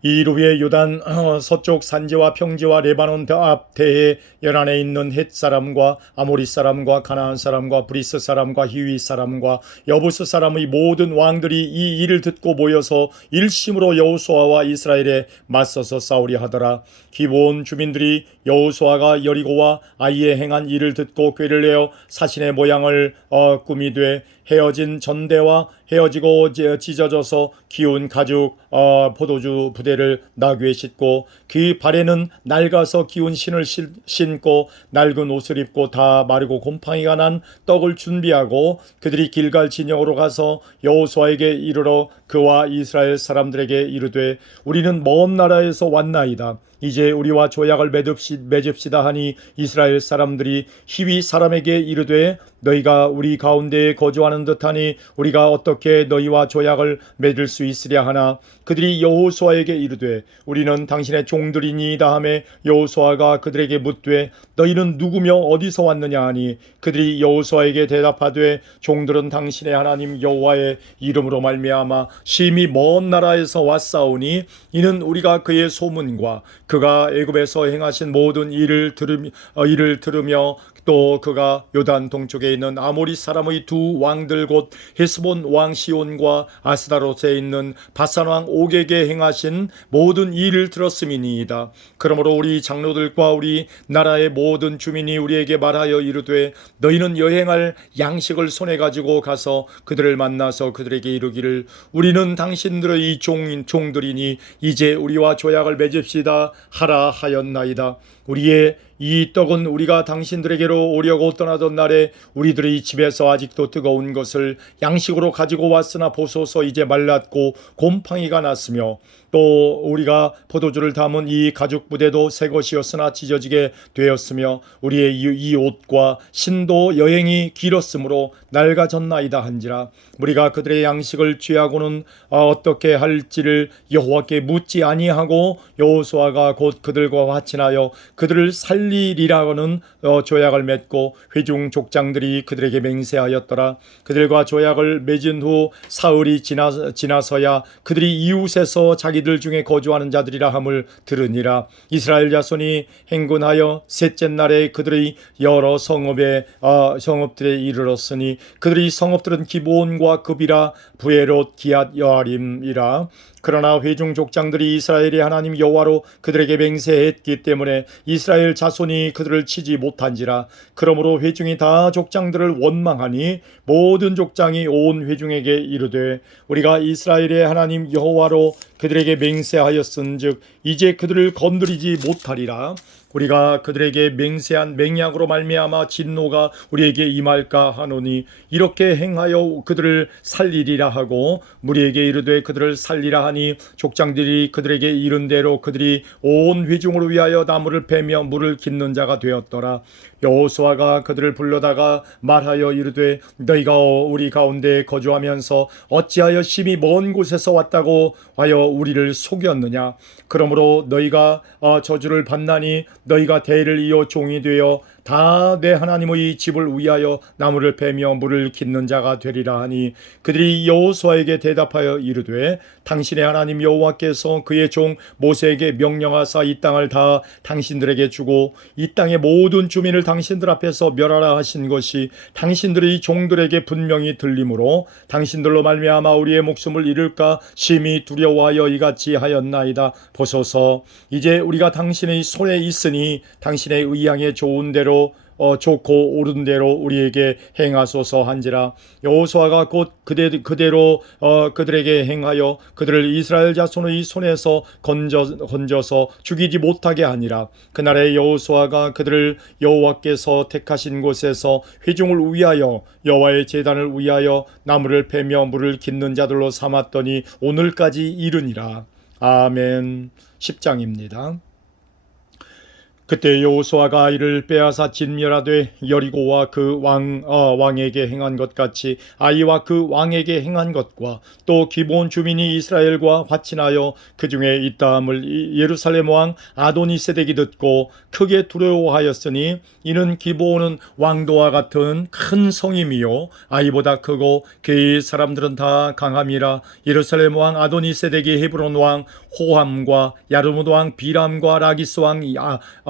이루의 요단 서쪽 산지와 평지와 레바논 앞 대해 연안에 있는 헷 사람과 아모리 사람과 가나안 사람과 브리스 사람과 히위 사람과 여부스 사람의 모든 왕들이 이 일을 듣고 모여서 일심으로 여호수아와 이스라엘에 맞서서 싸우려 하더라. 기브온 주민들이 여호수아가 여리고와 아이에 행한 일을 듣고 꾀를 내어 사신의 모양을 꾸미되 헤어진 전대와 헤어지고 찢어져서 기운 가죽 포도주 부대를 나귀에 싣고 그 발에는 낡아서 기운 신을 신고 낡은 옷을 입고 다 마르고 곰팡이가 난 떡을 준비하고 그들이 길갈 진영으로 가서 여호수아에게 이르러 그와 이스라엘 사람들에게 이르되 우리는 먼 나라에서 왔나이다. 이제 우리와 조약을 맺읍시다 하니 이스라엘 사람들이 희위 사람에게 이르되 너희가 우리 가운데에 거주하는 듯하니 우리가 어떻게 너희와 조약을 맺을 수 있으랴 하나 그들이 여호수아에게 이르되 우리는 당신의 종들이니이다 하매 여호수아가 그들에게 묻되 너희는 누구며 어디서 왔느냐 하니 그들이 여호수아에게 대답하되 종들은 당신의 하나님 여호와의 이름으로 말미암아 심히 먼 나라에서 왔사오니 이는 우리가 그의 소문과 그가 애굽에서 행하신 모든 일을 들으며 또 그가 요단 동쪽에 있는 아모리 사람의 두 왕들 곧 헤스본 왕 시온과 아스다롯에 있는 바산 왕 옥에게 행하신 모든 일을 들었음이니이다. 그러므로 우리 장로들과 우리 나라의 모든 주민이 우리에게 말하여 이르되 너희는 여행할 양식을 손에 가지고 가서 그들을 만나서 그들에게 이르기를 우리는 당신들의 종들이니 이제 우리와 조약을 맺읍시다 하라 하였나이다. 우리의 이 떡은 우리가 당신들에게로 오려고 떠나던 날에 우리들의 집에서 아직도 뜨거운 것을 양식으로 가지고 왔으나 보소서 이제 말랐고 곰팡이가 났으며 또 우리가 포도주를 담은 이 가죽 부대도 새 것이었으나 찢어지게 되었으며 우리의 이 옷과 신도 여행이 길었으므로 낡아졌나이다 한지라. 우리가 그들의 양식을 취하고는 어떻게 할지를 여호와께 묻지 아니하고 여호수아가 곧 그들과 화친하여 그들을 살리리라고는 조약을 맺고 회중 족장들이 그들에게 맹세하였더라. 그들과 조약을 맺은 후 사흘이 지나서야 그들이 이웃에서 자기들 중에 거주하는 자들이라 함을 들으니라. 이스라엘 자손이 행군하여 셋째 날에 그들의 여러 성읍들에 이르렀으니 그들의 성읍들은 기브온과 급이라 부에롯 기앗 여아림이라. 그러나 회중 족장들이 이스라엘의 하나님 여호와로 그들에게 맹세했기 때문에 이스라엘 자손이 그들을 치지 못한지라. 그러므로 회중이 다 족장들을 원망하니 모든 족장이 온 회중에게 이르되 우리가 이스라엘의 하나님 여호와로 그들에게 맹세하였은즉 이제 그들을 건드리지 못하리라. 우리가 그들에게 맹세한 맹약으로 말미암아 진노가 우리에게 임할까 하노니 이렇게 행하여 그들을 살리리라 하고 우리에게 이르되 그들을 살리라 하니 족장들이 그들에게 이른 대로 그들이 온 회중을 위하여 나무를 베며 물을 깃는 자가 되었더라. 여호수아가 그들을 불러다가 말하여 이르되 너희가 우리 가운데 거주하면서 어찌하여 심히 먼 곳에서 왔다고 하여 우리를 속였느냐. 그러므로 너희가 저주를 받나니 너희가 대를 이어 종이 되어 다 내 하나님의 집을 위하여 나무를 베며 물을 깃는 자가 되리라 하니 그들이 여호수아에게 대답하여 이르되 당신의 하나님 여호와께서 그의 종 모세에게 명령하사 이 땅을 다 당신들에게 주고 이 땅의 모든 주민을 당신들 앞에서 멸하라 하신 것이 당신들의 종들에게 분명히 들리므로 당신들로 말미암아 우리의 목숨을 잃을까 심히 두려워하여 이같이 하였나이다. 보소서 이제 우리가 당신의 손에 있으니 당신의 의향에 좋은 대로 좋고 옳은 대로 우리에게 행하소서 한지라. 여호수아가 곧 그대로 그들에게 행하여 그들을 이스라엘 자손의 손에서 건져서 죽이지 못하게 하니라. 그날에 여호수아가 그들을 여호와께서 택하신 곳에서 회중을 위하여 여호와의 제단을 위하여 나무를 베며 물을 깃는 자들로 삼았더니 오늘까지 이르니라. 아멘. 10장입니다. 그때 여호수아가 이를 빼앗아 진멸하되 여리고와 그 왕에게 행한 것 같이 아이와 그 왕에게 행한 것과 또 기브온 주민이 이스라엘과 화친하여 그 중에 있다함을 예루살렘 왕 아도니세덱이 듣고 크게 두려워하였으니 이는 기브온은 왕도와 같은 큰 성임이요 아이보다 크고 그의 사람들은 다 강함이라. 예루살렘 왕 아도니세덱이 헤브론 왕 호함과 야르무드 왕 비람과 라기스 왕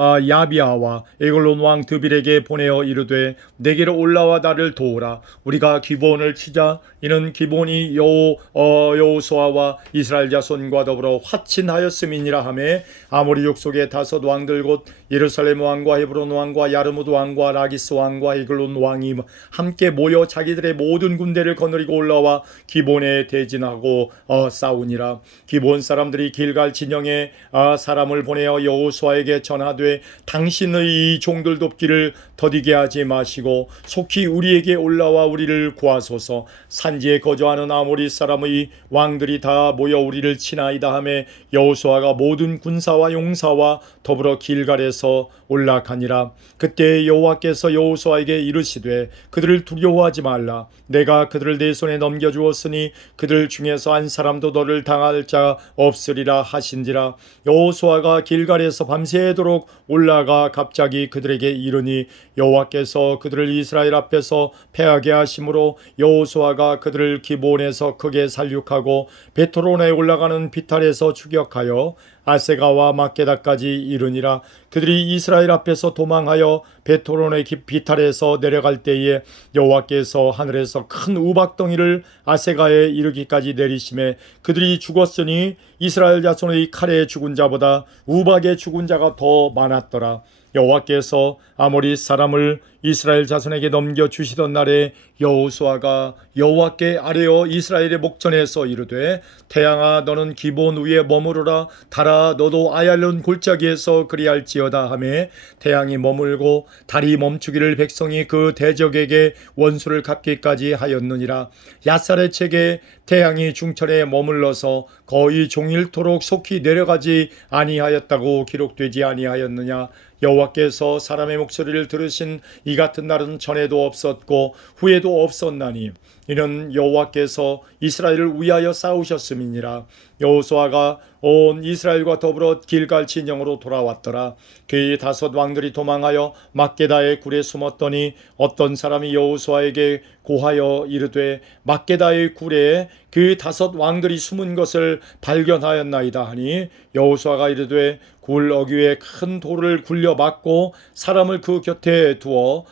야비아와 에글론 왕 드빌에게 보내어 이르되 내게로 올라와 나를 도우라. 우리가 기브온을 치자. 이는 기브온이 여호수아와 이스라엘 자손과 더불어 화친하였음이니라 하매 아모리 족속의 다섯 왕들 곧 예루살렘 왕과 헤브론 왕과 야르무드 왕과 라기스 왕과 에글론 왕이 함께 모여 자기들의 모든 군대를 거느리고 올라와 기브온에 대진하고 싸우니라. 기브온 사람들이 길갈 진영에 사람을 보내어 여호수아에게 전하되 이르되 당신의 이 종들 돕기를 더디게 하지 마시고 속히 우리에게 올라와 우리를 구하소서. 산지에 거주하는 아모리 사람의 왕들이 다 모여 우리를 치나이다 하매 여호수아가 모든 군사와 용사와 더불어 길갈에서 올라가니라. 그때 여호와께서 여호수아에게 이르시되 그들을 두려워하지 말라. 내가 그들을 내 손에 넘겨주었으니 그들 중에서 한 사람도 너를 당할 자 없으리라 하신지라. 여호수아가 길갈에서 밤새도록 올라가 갑자기 그들에게 이르니 여호와께서 그들을 이스라엘 앞에서 패하게 하심으로 여호수아가 그들을 기브온에서 크게 살육하고 베토론에 올라가는 비탈에서 추격하여 아세가와 막게다까지 이르니라. 그들이 이스라엘 앞에서 도망하여 베토론의 비탈에서 내려갈 때에 여호와께서 하늘에서 큰 우박덩이를 아세가에 이르기까지 내리심에 그들이 죽었으니 이스라엘 자손의 칼에 죽은 자보다 우박에 죽은 자가 더 많았더라. 여호와께서 아모리 사람을 이스라엘 자손에게 넘겨주시던 날에 여호수아가 여호와께 아뢰어 이스라엘의 목전에서 이르되 태양아 너는 기브온 위에 머무르라. 달아 너도 아얄론 골짜기에서 그리할지어다 하매 태양이 머물고 달이 멈추기를 백성이 그 대적에게 원수를 갚기까지 하였느니라. 야살의 책에 태양이 중천에 머물러서 거의 종일토록 속히 내려가지 아니하였다고 기록되지 아니하였느냐. 여호와께서 사람의 목소리를 들으신 이 같은 날은 전에도 없었고 후에도 없었나니 이는 여호와께서 이스라엘을 위하여 싸우셨음이니라. 여호수아가 온 이스라엘과 더불어 길갈 진영으로 돌아왔더라. 그의 5 왕들이 도망하여 막게다의 굴에 숨었더니 어떤 사람이 여호수아에게 고하여 이르되 막게다의 굴에 그 5 왕들이 숨은 것을 발견하였나이다 하니 여호수아가 이르되 굴 어귀에 큰 돌을 굴려 막고 사람을 그 곁에 두어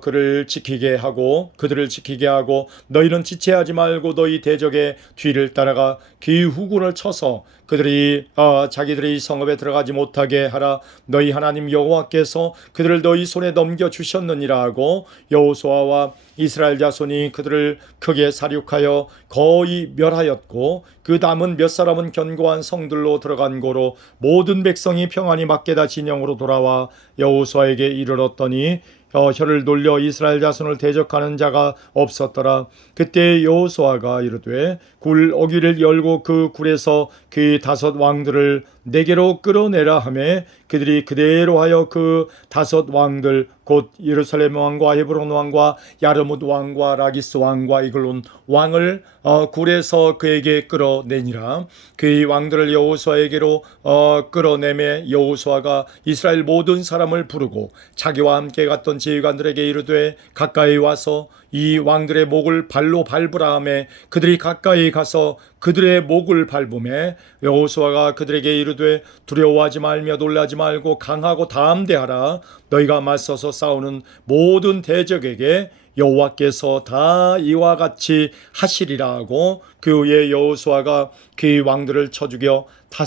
그들을 지키게 하고 너희는 지체하지 말고 너희 대적의 뒤를 따라가 그 후군을 쳐서 그들이 자기들의 성읍에 들어가지 못하게 하라. 너희 하나님 여호와께서 그들을 너희 손에 넘겨주셨느니라 하고 여호수아와 이스라엘 자손이 그들을 크게 살육하여 거의 멸하였고 그 남은 몇 사람은 견고한 성들로 들어간 고로 모든 백성이 평안히 막게다 진영으로 돌아와 여호수아에게 이르렀더니 혀를 놀려 이스라엘 자손을 대적하는 자가 없었더라. 그때 여호수아가 이르되 굴 어귀를 열고 그 굴에서 그 5 왕들을 내게로 끌어내라 하매 그들이 그대로 하여 그 5 왕들 곧 예루살렘 왕과 헤브론 왕과 야르뭇 왕과 라기스 왕과 이글론 왕을 굴에서 그에게 끌어내니라. 그의 왕들을 여호수아에게로 끌어내매 여호수아가 이스라엘 모든 사람을 부르고 자기와 함께 갔던 지휘관들에게 이르되 가까이 와서 이 왕들의 목을 발로 밟으라 하매 그들이 가까이 가서 그들의 목을 밟음에 여호수아가 그들에게 이르되 두려워하지 말며 놀라지 말고 강하고 담대하라. 너희가 맞서서 싸우는 모든 대적에게 여호와께서 다 이와 같이 하시리라 하고 그 후에 여호수아가 그 왕들을 쳐 죽여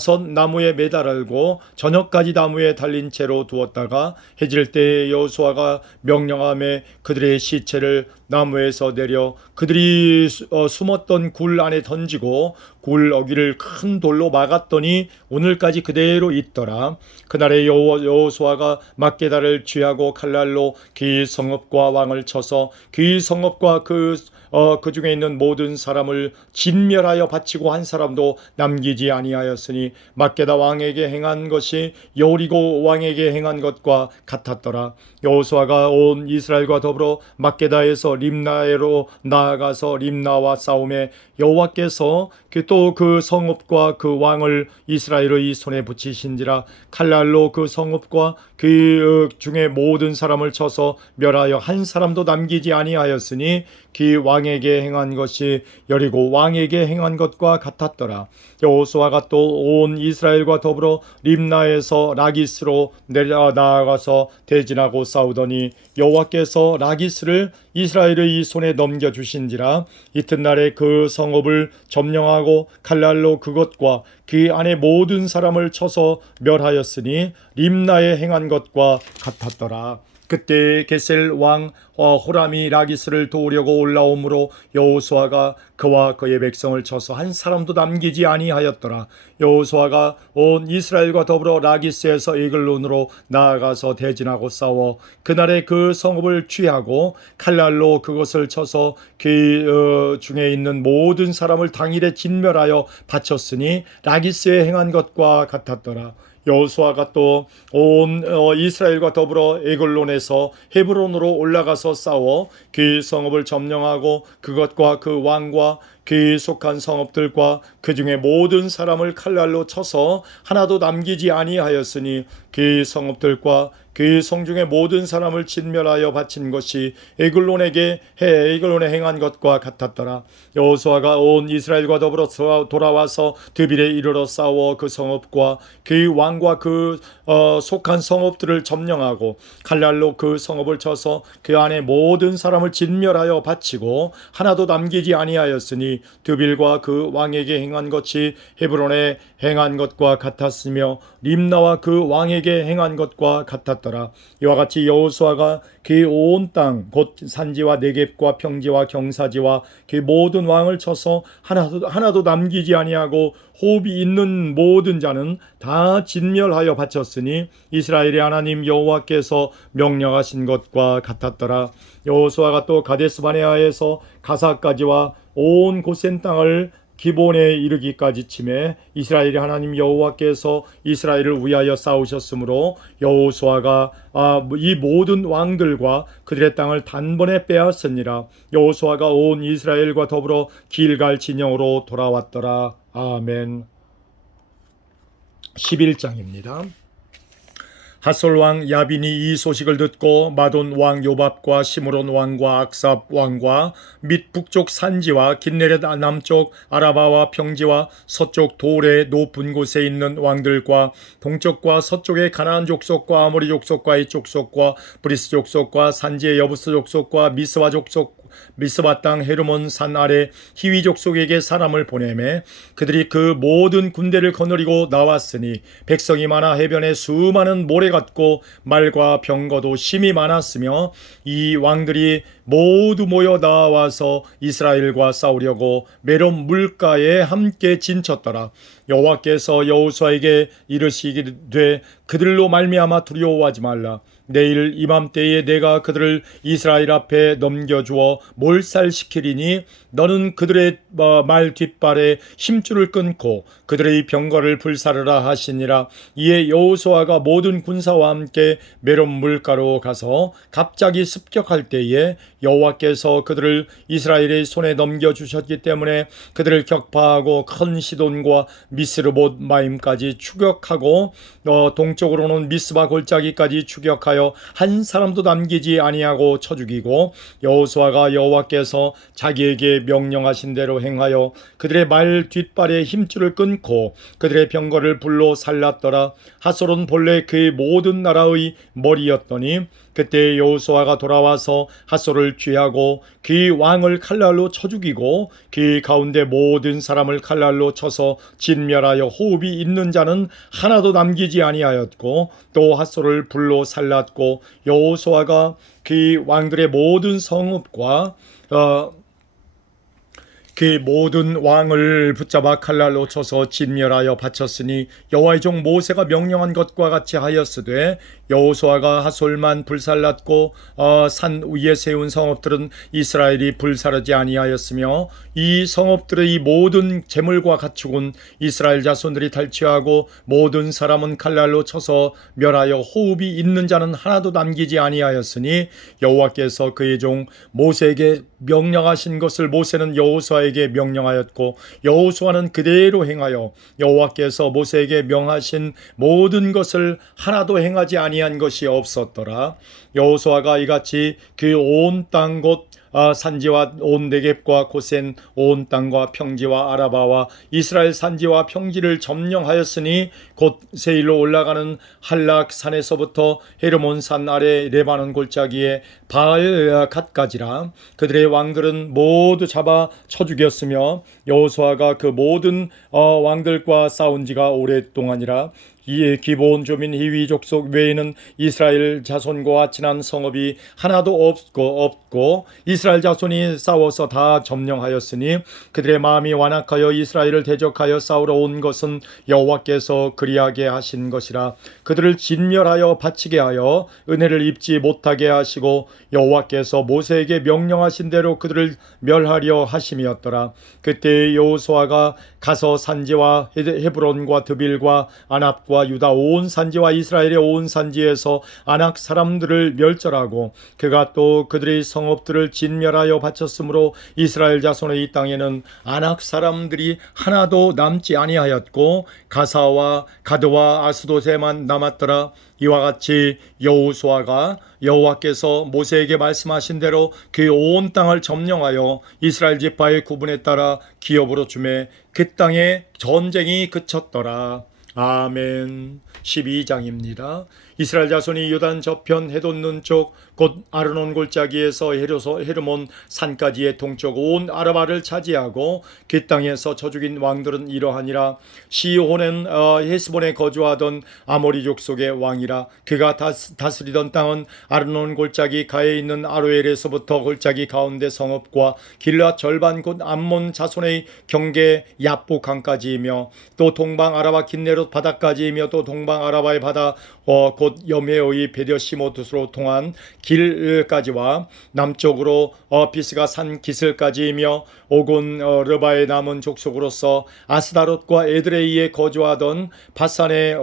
5 나무에 매달고 저녁까지 나무에 달린 채로 두었다가 해질 때에 여호수아가 명령하며 그들의 시체를 나무에서 내려 그들이 숨었던 굴 안에 던지고 굴 어귀를 큰 돌로 막았더니 오늘까지 그대로 있더라. 그날에 여호수아가 막게다를 취하고 칼날로 그 성읍과 왕을 쳐서 그 성읍과 그 중에 있는 모든 사람을 진멸하여 바치고 한 사람도 남기지 아니하였으니 막게다 왕에게 행한 것이 여리고 왕에게 행한 것과 같았더라. 여호수아가 온 이스라엘과 더불어 막게다에서 림나에로 나아가서 림나와 싸움에 여호와께서 또 그 성읍과 그 왕을 이스라엘의 손에 붙이신지라. 칼날로 그 성읍과 그 중에 모든 사람을 쳐서 멸하여 한 사람도 남기지 아니하였으니 그 왕에게 행한 것이 여리고 왕에게 행한 것과 같았더라. 여호수아가 또 온 이스라엘과 더불어 림나에서 라기스로 내려 나아가서 대진하고 싸우더니 여호와께서 라기스를 이스라엘의 손에 넘겨주신지라. 이튿날에 그 성읍을 점령하고 칼날로 그것과 그 안에 모든 사람을 쳐서 멸하였으니 림나에 행한 것과 같았더라. 그때 게셀 왕 호람이 라기스를 도우려고 올라오므로 여호수아가 그와 그의 백성을 쳐서 한 사람도 남기지 아니하였더라. 여호수아가 온 이스라엘과 더불어 라기스에서 에글론으로 나아가서 대진하고 싸워 그날에 그 성읍을 취하고 칼날로 그것을 쳐서 그 중에 있는 모든 사람을 당일에 진멸하여 바쳤으니 라기스에 행한 것과 같았더라. 여호수아가 또 온 이스라엘과 더불어 에글론에서 헤브론으로 올라가서 싸워 그 성읍을 점령하고 그것과 그 왕과 그 속한 성읍들과 그 중에 모든 사람을 칼날로 쳐서 하나도 남기지 아니하였으니 그 성읍들과 그 성중의 모든 사람을 진멸하여 바친 것이 에글론에 행한 것과 같았더라. 여호수아가 온 이스라엘과 더불어 돌아와서 드빌에 이르러 싸워 그 성읍과 그 왕과 그 속한 성읍들을 점령하고 칼날로 그 성읍을 쳐서 그 안에 모든 사람을 진멸하여 바치고 하나도 남기지 아니하였으니 드빌과 그 왕에게 행한 것이 헤브론에 행한 것과 같았으며 림나와 그 왕에게 행한 것과 같았더라. 이와 같이 여호수아가 그 온 땅 곧 산지와 네겝과 평지와 경사지와 그 모든 왕을 쳐서 하나도 남기지 아니하고 호흡이 있는 모든 자는 다 진멸하여 바쳤으니 이스라엘의 하나님 여호와께서 명령하신 것과 같았더라. 여호수아가 또 가데스바네아에서 가사까지와 온 고센 땅을 기본에 이르기까지 치매 이스라엘의 하나님 여호와께서 이스라엘을 위하여 싸우셨으므로 여호수아가 이 모든 왕들과 그들의 땅을 단번에 빼앗으니라. 여호수아가 온 이스라엘과 더불어 길갈 진영으로 돌아왔더라. 아멘. 11장입니다. 핫솔 왕 야빈이 이 소식을 듣고 마돈 왕 요밥과 시므론 왕과 악삽 왕과 및 북쪽 산지와 긴네렛 남쪽 아라바와 평지와 서쪽 돌의 높은 곳에 있는 왕들과 동쪽과 서쪽의 가나안 족속과 아모리 족속과 이쪽 속과 브리스 족속과 산지의 여부스 족속과 미스바 족속 미스바 땅 헤르몬 산 아래 히위 족속에게 사람을 보내매 그들이 그 모든 군대를 거느리고 나왔으니 백성이 많아 해변에 수많은 모래 같고 말과 병거도 심히 많았으며 이 왕들이 모두 모여 나와서 이스라엘과 싸우려고 메론 물가에 함께 진쳤더라. 여호와께서 여호수아에게 이르시기되 그들로 말미암아 두려워하지 말라. 내일 이맘때에 내가 그들을 이스라엘 앞에 넘겨주어 몰살시키리니 너는 그들의 말 뒷발에 힘줄을 끊고 그들의 병거를 불사르라 하시니라. 이에 여호수아가 모든 군사와 함께 메론 물가로 가서 갑자기 습격할 때에 여호와께서 그들을 이스라엘의 손에 넘겨주셨기 때문에 그들을 격파하고 큰 시돈과 미스르봇 마임까지 추격하고 동쪽으로는 미스바 골짜기까지 추격하여 한 사람도 남기지 아니하고 쳐 죽이고 여호수아가 여호와께서 자기에게 명령하신 대로 행하여 그들의 말 뒷발에 힘줄을 끊고 그들의 병거를 불로 살랐더라. 핫솔은 본래 그 모든 나라의 머리였더니 그때 여호수아가 돌아와서 핫솔을 취하고 그 왕을 칼날로 쳐 죽이고 그 가운데 모든 사람을 칼날로 쳐서 진멸하여 호흡이 있는 자는 하나도 남기지 아니하였고 또 핫솔을 불로 살랐고 여호수아가 그 왕들의 모든 성읍과 그 모든 왕을 붙잡아 칼날로 쳐서 진멸하여 바쳤으니 여호와의 종 모세가 명령한 것과 같이 하였으되 여호수아가 핫솔만 불살랐고 산 위에 세운 성읍들은 이스라엘이 불사르지 아니하였으며 이 성읍들의 모든 재물과 가축은 이스라엘 자손들이 탈취하고 모든 사람은 칼날로 쳐서 멸하여 호흡이 있는 자는 하나도 남기지 아니하였으니 여호와께서 그의 종 모세에게 명령하신 것을 모세는 여호수아에게 명령하였고 여호수아는 그대로 행하여 여호와께서 모세에게 명하신 모든 것을 하나도 행하지 아니한 것이 없었더라. 여호수아가 이같이 그 온 땅 곧 산지와 온 네겝과 고센 온 땅과 평지와 아라바와 이스라엘 산지와 평지를 점령하였으니 곧 세일로 올라가는 할락 산에서부터 헤르몬 산 아래 레바논 골짜기에 바알 갓까지라. 그들의 왕들은 모두 잡아 쳐 죽였으며 여호수아가 그 모든 왕들과 싸운 지가 오랫동안이라. 이에 기본 주민 히위 족속 외에는 이스라엘 자손과 친한 성읍이 하나도 없고 이스라엘 자손이 싸워서 다 점령하였으니 그들의 마음이 완악하여 이스라엘을 대적하여 싸우러 온 것은 여호와께서 그리하게 하신 것이라. 그들을 진멸하여 바치게 하여 은혜를 입지 못하게 하시고 여호와께서 모세에게 명령하신 대로 그들을 멸하려 하심이었더라. 그때 여호수아가 가서 산지와 헤브론과 드빌과 아납과 유다 온 산지와 이스라엘의 온 산지에서 아낙 사람들을 멸절하고 그가 또 그들의 성읍들을 진멸하여 바쳤으므로 이스라엘 자손의 이 땅에는 아낙 사람들이 하나도 남지 아니하였고 가사와 가드와 아스도세만 남았더라. 이와 같이 여호수아가 여호와께서 모세에게 말씀하신 대로 그 온 땅을 점령하여 이스라엘 지파의 구분에 따라 기업으로 주매 그 땅에 전쟁이 그쳤더라. 아멘. 12장입니다. 이스라엘 자손이 요단 저편 해돋는 쪽 곧 아르논 골짜기에서 헤르몬 산까지의 동쪽 온 아라바를 차지하고 그 땅에서 저 죽인 왕들은 이러하니라. 시혼은 헤스본에 거주하던 아모리 족속의 왕이라. 그가 다스리던 땅은 아르논 골짜기 가에 있는 아로엘에서부터 골짜기 가운데 성읍과 길앗 절반 곧 암몬 자손의 경계 야보 강까지이며 또 동방 아라바 긴네롯 바다까지이며 또 동방 아라바의 바다 곧 여메오의 베데시모트스로 통한 길까지와 남쪽으로 비스가 산 기슬까지이며 오곤 르바의 남은 족속으로서 아스다롯과 에드레이에 거주하던 바산의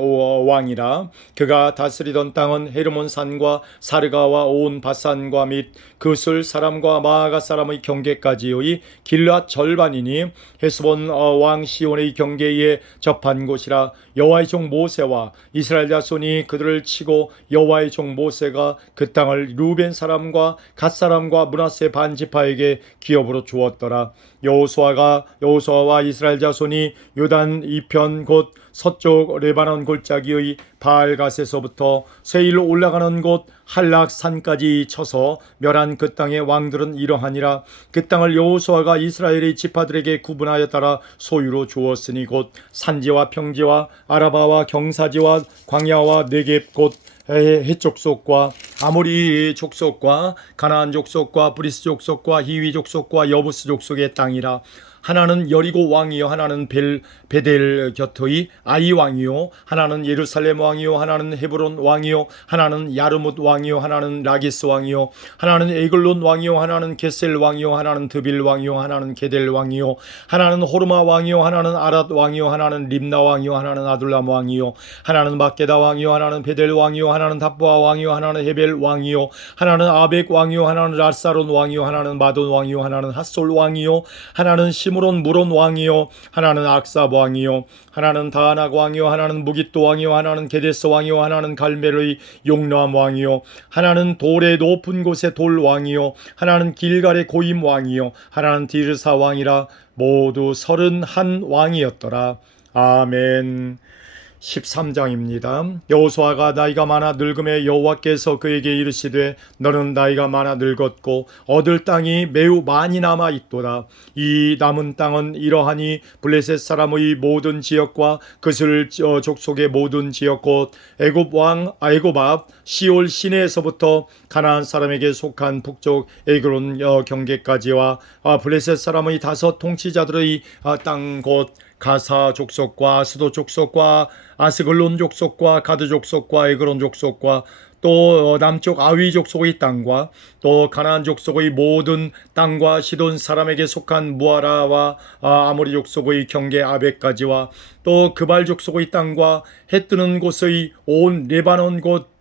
왕이라. 그가 다스리던 땅은 헤르몬 산과 사르가와 온 바산과 및 그술 사람과 마아가 사람의 경계까지의 길앗 절반이니 헤스본 왕 시온의 경계에 접한 곳이라. 여호와의 종 모세와 이스라엘 자손이 그들을 치고 여호와의 종 모세가 그 땅을 루벤 사람과 갓 사람과 므낫세 반지파에게 기업으로 주었더라. 여호수아와 이스라엘 자손이 요단 이편 곧 서쪽 레바논 골짜기의 바알갓에서부터 세일로 올라가는 곳 할락 산까지 쳐서 멸한 그 땅의 왕들은 이러하니라. 그 땅을 여호수아가 이스라엘의 지파들에게 구분하여 따라 소유로 주었으니 곧 산지와 평지와 아라바와 경사지와 광야와 네겝 곧 헷 족속과 아모리 족속과 가나안 족속과 브리스 족속과 히위 족속과 여부스 족속의 땅이라. 하나는 여리고 왕이요 하나는 베델 곁의 아이 왕이요 하나는 예루살렘 왕이요 하나는 헤브론 왕이요 하나는 야르뭇 왕이요 하나는 라기스 왕이요 하나는 에글론 왕이요 하나는 게셀 왕이요 하나는 드빌 왕이요 하나는 게델 왕이요 하나는 호르마 왕이요 하나는 아랏 왕이요 하나는 림나 왕이요 하나는 아둘람 왕이요 하나는 막게다 왕이요 하나는 베델 왕이요 하나는 답보아 왕이요 하나는 헤벨 왕이요 하나는 아벡 왕이요 하나는 라사론 왕이요 하나는 마돈 왕이요 하나는 핫솔 왕이요 하나는 시므론 무론 왕이요 하나는 악삽 왕이요 하나는 다아낙 왕이요 하나는 무깃도 왕이요 하나는 게데스 왕이요 하나는 갈멜의 용노암 왕이요 하나는 돌의 높은 곳의 돌 왕이요 하나는 길갈의 고임 왕이요 하나는 디르사 왕이라. 모두 31 왕이었더라. 아멘. 13장입니다. 여호수아가 나이가 많아 늙음에 여호와께서 그에게 이르시되 너는 나이가 많아 늙었고 얻을 땅이 매우 많이 남아 있도다. 이 남은 땅은 이러하니 블레셋 사람의 모든 지역과 그슬 족속의 모든 지역 곧 애굽 앞 시올 시내에서부터 가나안 사람에게 속한 북쪽 에그론 경계까지와 블레셋 사람의 5 통치자들의 땅 곧 가사 족속과 아스도 족속과 아스글론 족속과 가드 족속과 에그론 족속과 또 남쪽 아위 족속의 땅과 또 가나안 족속의 모든 땅과 시돈 사람에게 속한 무아라와 아모리 족속의 경계 아벡까지와 또 그발 족속의 땅과 해 뜨는 곳의 온 레바논 곳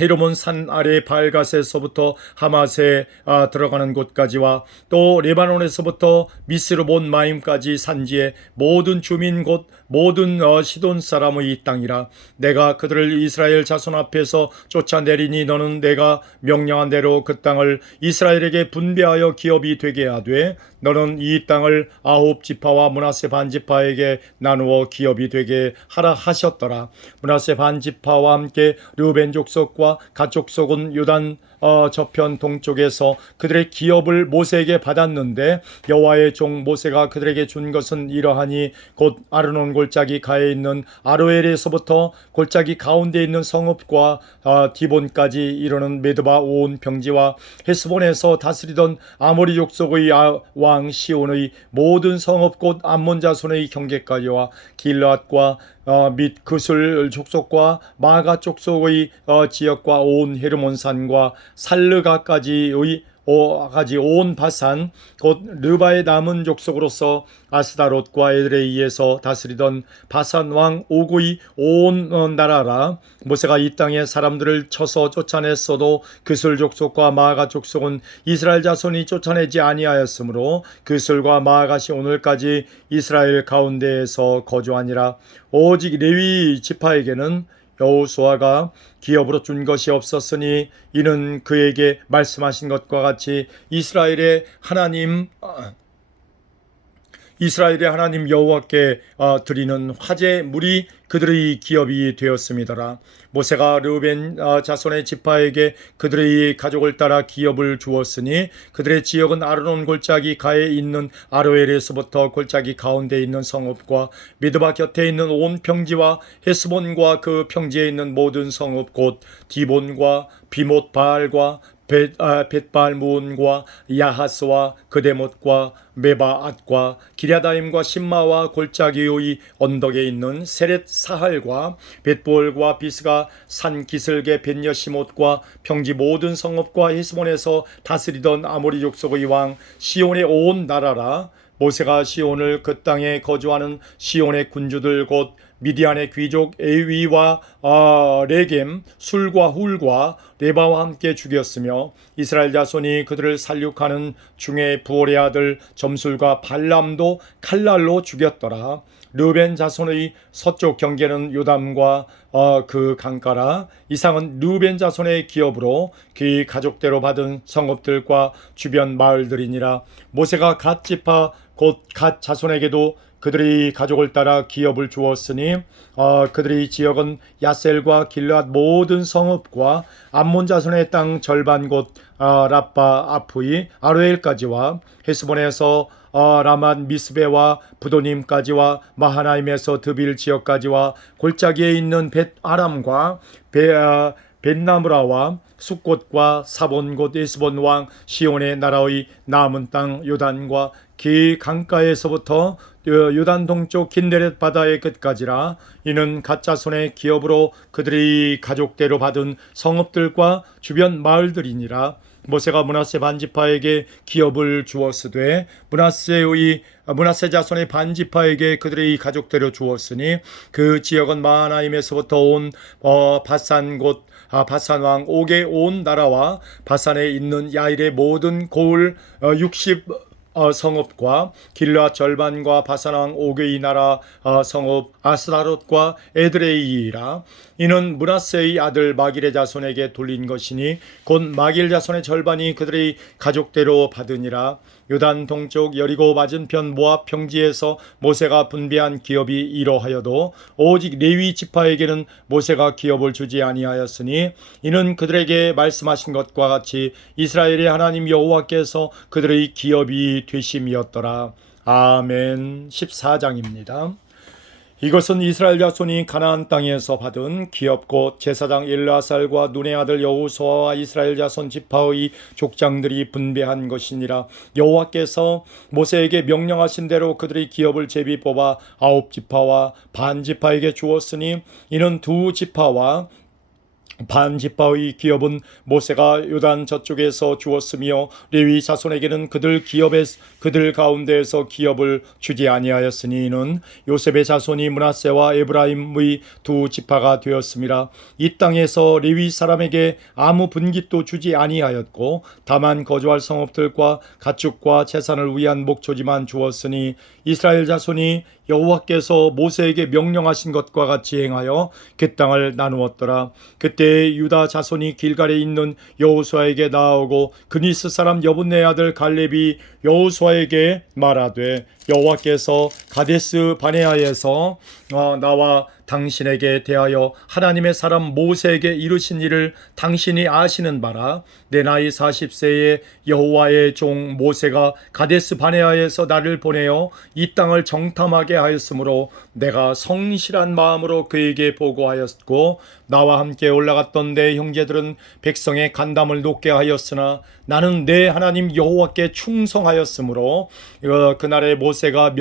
헤르몬 산 아래 발갓에서부터 하맛에 들어가는 곳까지와 또 레바논에서부터 미스르본 마임까지 산지의 모든 주민 곧 모든 시돈 사람의 땅이라. 내가 그들을 이스라엘 자손 앞에서 쫓아내리니 너는 내가 명령한 대로 그 땅을 이스라엘에게 분배하여 기업이 되게 하되 너는 이 땅을 9 지파와 므낫세 반지파에게 나누어 기업이 되게 하라 하셨더라. 므낫세 반지파와 함께 르벤 족속과 갓 족속은 요단 저편 동쪽에서 그들의 기업을 모세에게 받았는데 여호와의 종 모세가 그들에게 준 것은 이러하니 곧 아르논 골짜기 가에 있는 아로엘에서부터 골짜기 가운데 있는 성읍과 디본까지 이르는 메드바 온 평지와 헤스본에서 다스리던 아모리 족속의 왕 시온의 모든 성읍 곧 암몬 자손의 경계까지와 길앗과 및 그술 족속과 마가 족속의 지역과 온 헤르몬산과 살르가까지의 온 바산 곧 르바의 남은 족속으로서 아스다롯과 에드레이에서 다스리던 바산 왕 오그의 온 나라라. 모세가 이 땅에 사람들을 쳐서 쫓아냈어도 그술 족속과 마가 족속은 이스라엘 자손이 쫓아내지 아니하였으므로 그술과 마가시 오늘까지 이스라엘 가운데에서 거주하니라. 오직 레위 지파에게는 여호수아가 기업으로 준 것이 없었으니 이는 그에게 말씀하신 것과 같이 이스라엘의 하나님 여호와께 드리는 화제 물이 그들의 기업이 되었습니다. 모세가 르우벤 자손의 지파에게 그들의 가족을 따라 기업을 주었으니 그들의 지역은 아르논 골짜기 가에 있는 아로엘에서부터 골짜기 가운데 있는 성읍과 미드바 곁에 있는 온 평지와 헤스본과 그 평지에 있는 모든 성읍 곧 디본과 비못바알과 벳발무온과 야하스와 그데못과 메바앗과 기랴다임과 신마와 골짜기의 언덕에 있는 세렛 사할과 벳볼과 비스가 산 기슭의 벳여시못과 평지 모든 성읍과 헤스본에서 다스리던 아모리 족속의 왕 시온의 온 나라라. 모세가 시온을 그 땅에 거주하는 시온의 군주들 곧 미디안의 귀족 에위와 레겜, 술과 훌과 레바와 함께 죽였으며 이스라엘 자손이 그들을 살육하는 중에 부올의 아들 점술과 발람도 칼날로 죽였더라. 르벤 자손의 서쪽 경계는 요담과 그 강가라. 이상은 르벤 자손의 기업으로 그 가족대로 받은 성읍들과 주변 마을들이니라. 모세가 갓 지파 곧 갓 자손에게도 그들의 가족을 따라 기업을 주었으니 그들의 지역은 야셀과 길앗 모든 성읍과 암몬 자손의 땅 절반 곧 라빠 아프이 아로엘까지와 헤스본에서 라맛 미스베와 부도님까지와 마하나임에서 드빌 지역까지와 골짜기에 있는 벳아람과 벳나무라와 숫곳과 사본 곧 에스본 왕 시온의 나라의 남은 땅 요단과 그 강가에서부터 요단 동쪽 킨데렛 바다의 끝까지라. 이는 갓 자손의 기업으로 그들의 가족대로 받은 성읍들과 주변 마을들이니라. 모세가 므낫세 반지파에게 기업을 주었으되 므낫세 자손의 반지파에게 그들의 가족대로 주었으니 그 지역은 마하나임에서부터 온 바산 곧 바산 왕 옥의 온 나라와 바산에 있는 야일의 모든 고을 60 성읍과 길라 절반과 바산왕 옥의 나라 성읍 아스다롯과 에드레이라. 이는 므낫세의 아들 마길의 자손에게 돌린 것이니 곧 마길 자손의 절반이 그들의 가족대로 받으니라. 요단 동쪽 여리고 맞은편 모압 평지에서 모세가 분배한 기업이 이러하여도 오직 레위 지파에게는 모세가 기업을 주지 아니하였으니 이는 그들에게 말씀하신 것과 같이 이스라엘의 하나님 여호와께서 그들의 기업이 되심이었더라. 아멘. 14장입니다. 이것은 이스라엘 자손이 가나안 땅에서 받은 기업 곧 제사장 엘르아살과 눈의 아들 여호수아와 이스라엘 자손 지파의 족장들이 분배한 것이니라. 여호와께서 모세에게 명령하신 대로 그들의 기업을 제비 뽑아 9지파와 반 지파에게 주었으니 이는 2지파와 반 지파의 기업은 모세가 요단 저쪽에서 주었으며 레위 자손에게는 그들 가운데에서 기업을 주지 아니하였으니 이는 요셉의 자손이 므낫세와 에브라임의 2지파가 되었음이라. 이 땅에서 레위 사람에게 아무 분깃도 주지 아니하였고 다만 거주할 성읍들과 가축과 재산을 위한 목초지만 주었으니 이스라엘 자손이 여호와께서 모세에게 명령하신 것과 같이 행하여 그 땅을 나누었더라. 그때 유다 자손이 길갈에 있는 여호수아에게 나아오고 그니스 사람 여분네 아들 갈렙이 여호수아에게 말하되 여호와께서 가데스 바네아에서 나와 당신에게 대하여 하나님의 사람 모세에게 이르신 일을 당신이 아시는 바라. 내 나이 40세에 여호와의 종 모세가 가데스 바네아에서 나를 보내어 이 땅을 정탐하게 하였으므로 내가 성실한 마음으로 그에게 보고하였고 나와 함께 올라갔던 내 형제들은 백성의 간담을 높게 하였으나 나는 내 하나님 여호와께 충성하였으므로 그날에 모세가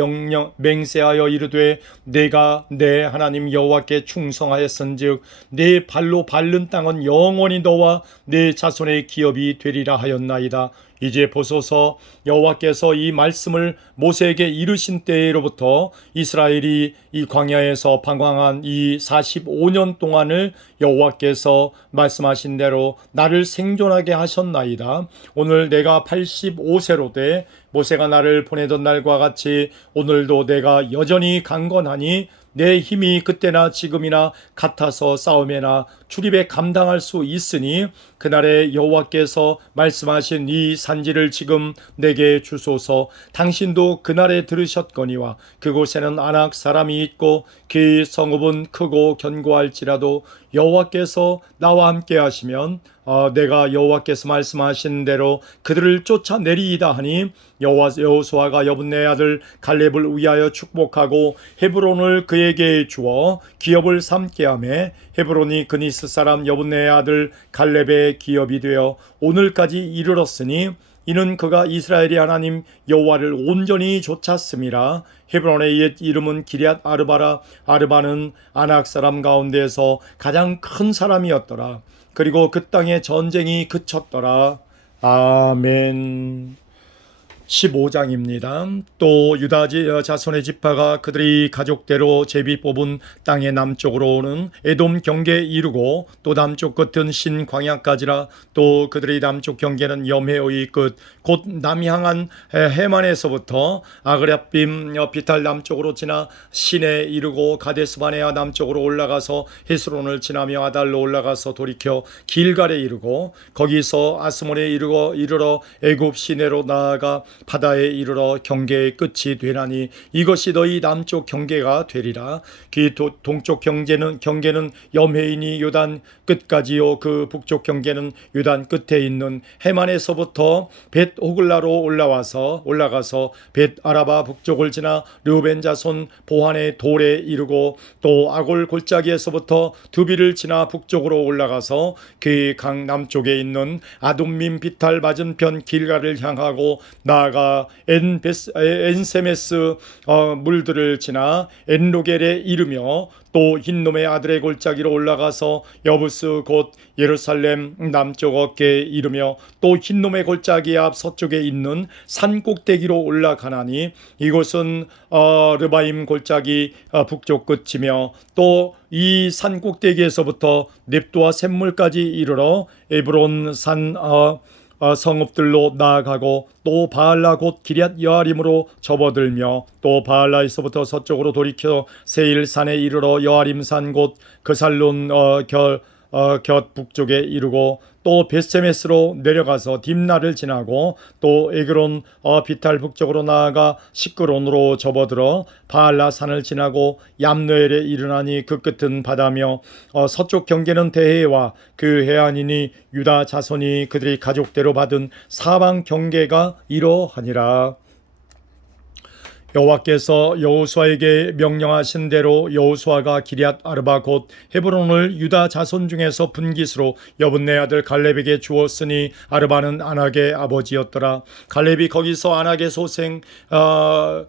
맹세하여 이르되 내가 내 하나님 여호와께 충성하였은즉 내 발로 밟는 땅은 영원히 너와 내 자손의 기업이 되리라 하였나이다. 이제 보소서 여호와께서 이 말씀을 모세에게 이르신 때로부터 이스라엘이 이 광야에서 방황한 이 45년 동안을 여호와께서 말씀하신 대로 나를 생존하게 하셨나이다. 오늘 내가 85세로 돼 모세가 나를 보내던 날과 같이 오늘도 내가 여전히 강건하니 내 힘이 그때나 지금이나 같아서 싸움에나 출입에 감당할 수 있으니 그날에 여호와께서 말씀하신 이 산지를 지금 내게 주소서. 당신도 그날에 들으셨거니와 그곳에는 아낙 사람이 있고 그 성읍은 크고 견고할지라도 여호와께서 나와 함께 하시면 내가 여호와께서 말씀하신 대로 그들을 쫓아내리이다 하니 여호수아가 여분네 아들 갈렙을 위하여 축복하고 헤브론을 그에게 주어 기업을 삼게 하며 헤브론이 그니스 사람 여분네 아들 갈렙의 기업이 되어 오늘까지 이르렀으니 이는 그가 이스라엘의 하나님 여호와를 온전히 좇았음이라. 헤브론의 옛 이름은 기럇 아르바라. 아르바는 아낙 사람 가운데서 가장 큰 사람이었더라. 그리고 그 땅에 전쟁이 그쳤더라. 아멘. 15장입니다. 또 유다 자손의 지파가 그들이 가족대로 제비 뽑은 땅의 남쪽으로 오는 에돔 경계에 이르고 또 남쪽 끝은 신광야까지라. 또 그들의 남쪽 경계는 염해의 끝 곧 남향한 해만에서부터 아그랴빔 비탈 남쪽으로 지나 신에 이르고 가데스 바네아 남쪽으로 올라가서 헤스론을 지나며 아달로 올라가서 돌이켜 길갈에 이르고 거기서 아스몬에 이르러 애굽 시내로 나아가 바다에 이르러 경계의 끝이 되나니 이것이 너희 남쪽 경계가 되리라. 그 동쪽 경계는 염해인이 요단 끝까지요 그 북쪽 경계는 요단 끝에 있는 해만에서부터 벳 호글라로 올라가서 벳 아라바 북쪽을 지나 르우벤 자손 보한의 돌에 이르고 또 아골 골짜기에서부터 두비를 지나 북쪽으로 올라가서 그 강 남쪽에 있는 아돔민 비탈 맞은편 길가를 향하고 나아가 엔세메스 물들을 지나 엔로겔에 이르며 또 흰놈의 아들의 골짜기로 올라가서 여부스 곧 예루살렘 남쪽 어깨에 이르며 또 흰놈의 골짜기 앞 서쪽에 있는 산 꼭대기로 올라가나니 이곳은 르바임 골짜기 북쪽 끝이며 또 이 산 꼭대기에서부터 넵도와 샘물까지 이르러 에브론 산 성읍들로 나아가고 또 바알라 곧 기럇 여아림으로 접어들며 또 바알라에서부터 서쪽으로 돌이켜 세일산에 이르러 여아림산 곧 그살론 곁 북쪽에 이르고 또 베세메스로 내려가서 딥나를 지나고 또 에그론 비탈 북쪽으로 나아가 시끄론으로 접어들어 바알라 산을 지나고 얌느엘에 이르나니 그 끝은 바다며 서쪽 경계는 대해와 그 해안이니 유다 자손이 그들이 가족대로 받은 사방 경계가 이러하니라. 여호와께서 여호수아에게 명령하신 대로 여호수아가 기럇 아르바 곧 헤브론을 유다 자손 중에서 분깃으로 여분네 아들 갈렙에게 주었으니 아르바는 아낙의 아버지였더라. 갈렙이 거기서 아낙의 소생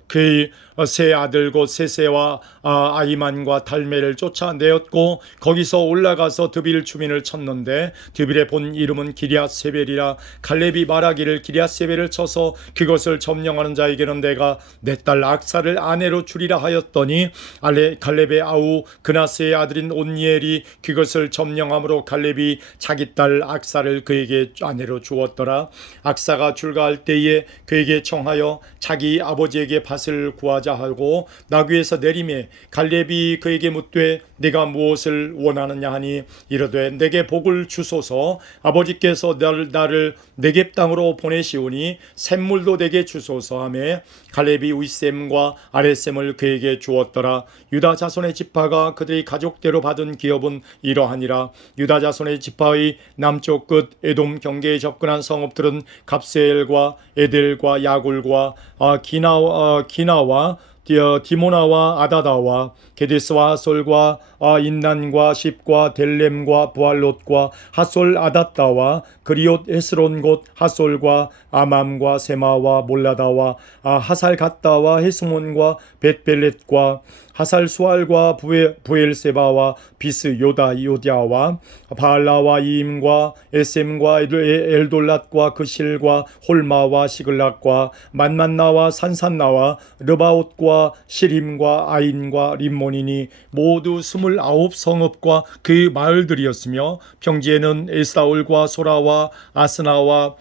그의 세 아들 곧 세세와 아이만과 달메를 쫓아내었고 거기서 올라가서 드빌 주민을 쳤는데 드빌의 본 이름은 기럇세벨이라. 갈렙이 말하기를 기럇세벨을 쳐서 그것을 점령하는 자에게는 내가 내 딸 악사를 아내로 주리라 하였더니 갈렙의 아우 그나스의 아들인 온니엘이 그것을 점령함으로 갈렙이 자기 딸 악사를 그에게 아내로 주었더라. 악사가 출가할 때에 그에게 청하여 자기 아버지에게 밭을 구하자 올라가자 하고 나귀에서 내림에 갈렙이 그에게 묻되 네가 무엇을 원하느냐 하니 이르되 내게 복을 주소서. 아버지께서 나를 네겝 땅으로 보내시오니 샘물도 내게 주소서 하매 갈렙이 윗샘과 아랫샘을 그에게 주었더라. 유다 자손의 지파가 그들의 가족대로 받은 기업은 이러하니라. 유다 자손의 지파의 남쪽 끝 에돔 경계에 접근한 성읍들은 갑세엘과 에델과 야굴과 기나와 디모나와 아다다와 게데스와 하솔과 인난과 십과 델렘과 부알롯과 하솔 아다다와 그리옷 에스론 곧 하솔과 아맘과 세마와 몰라다와 하살갓다와 헤스몬과 벳벨렛과 하살 수알과 부엘세바와 비스 요다와 바알라와 이임과 에셈과 엘돌랏과 그실과 홀마와 시글락과 만만나와 산산나와 르바옷과 시림과 아인과 림몬이니 모두 29성읍과 그 마을들이었으며 평지에는 에스다올과 소라와 아스나와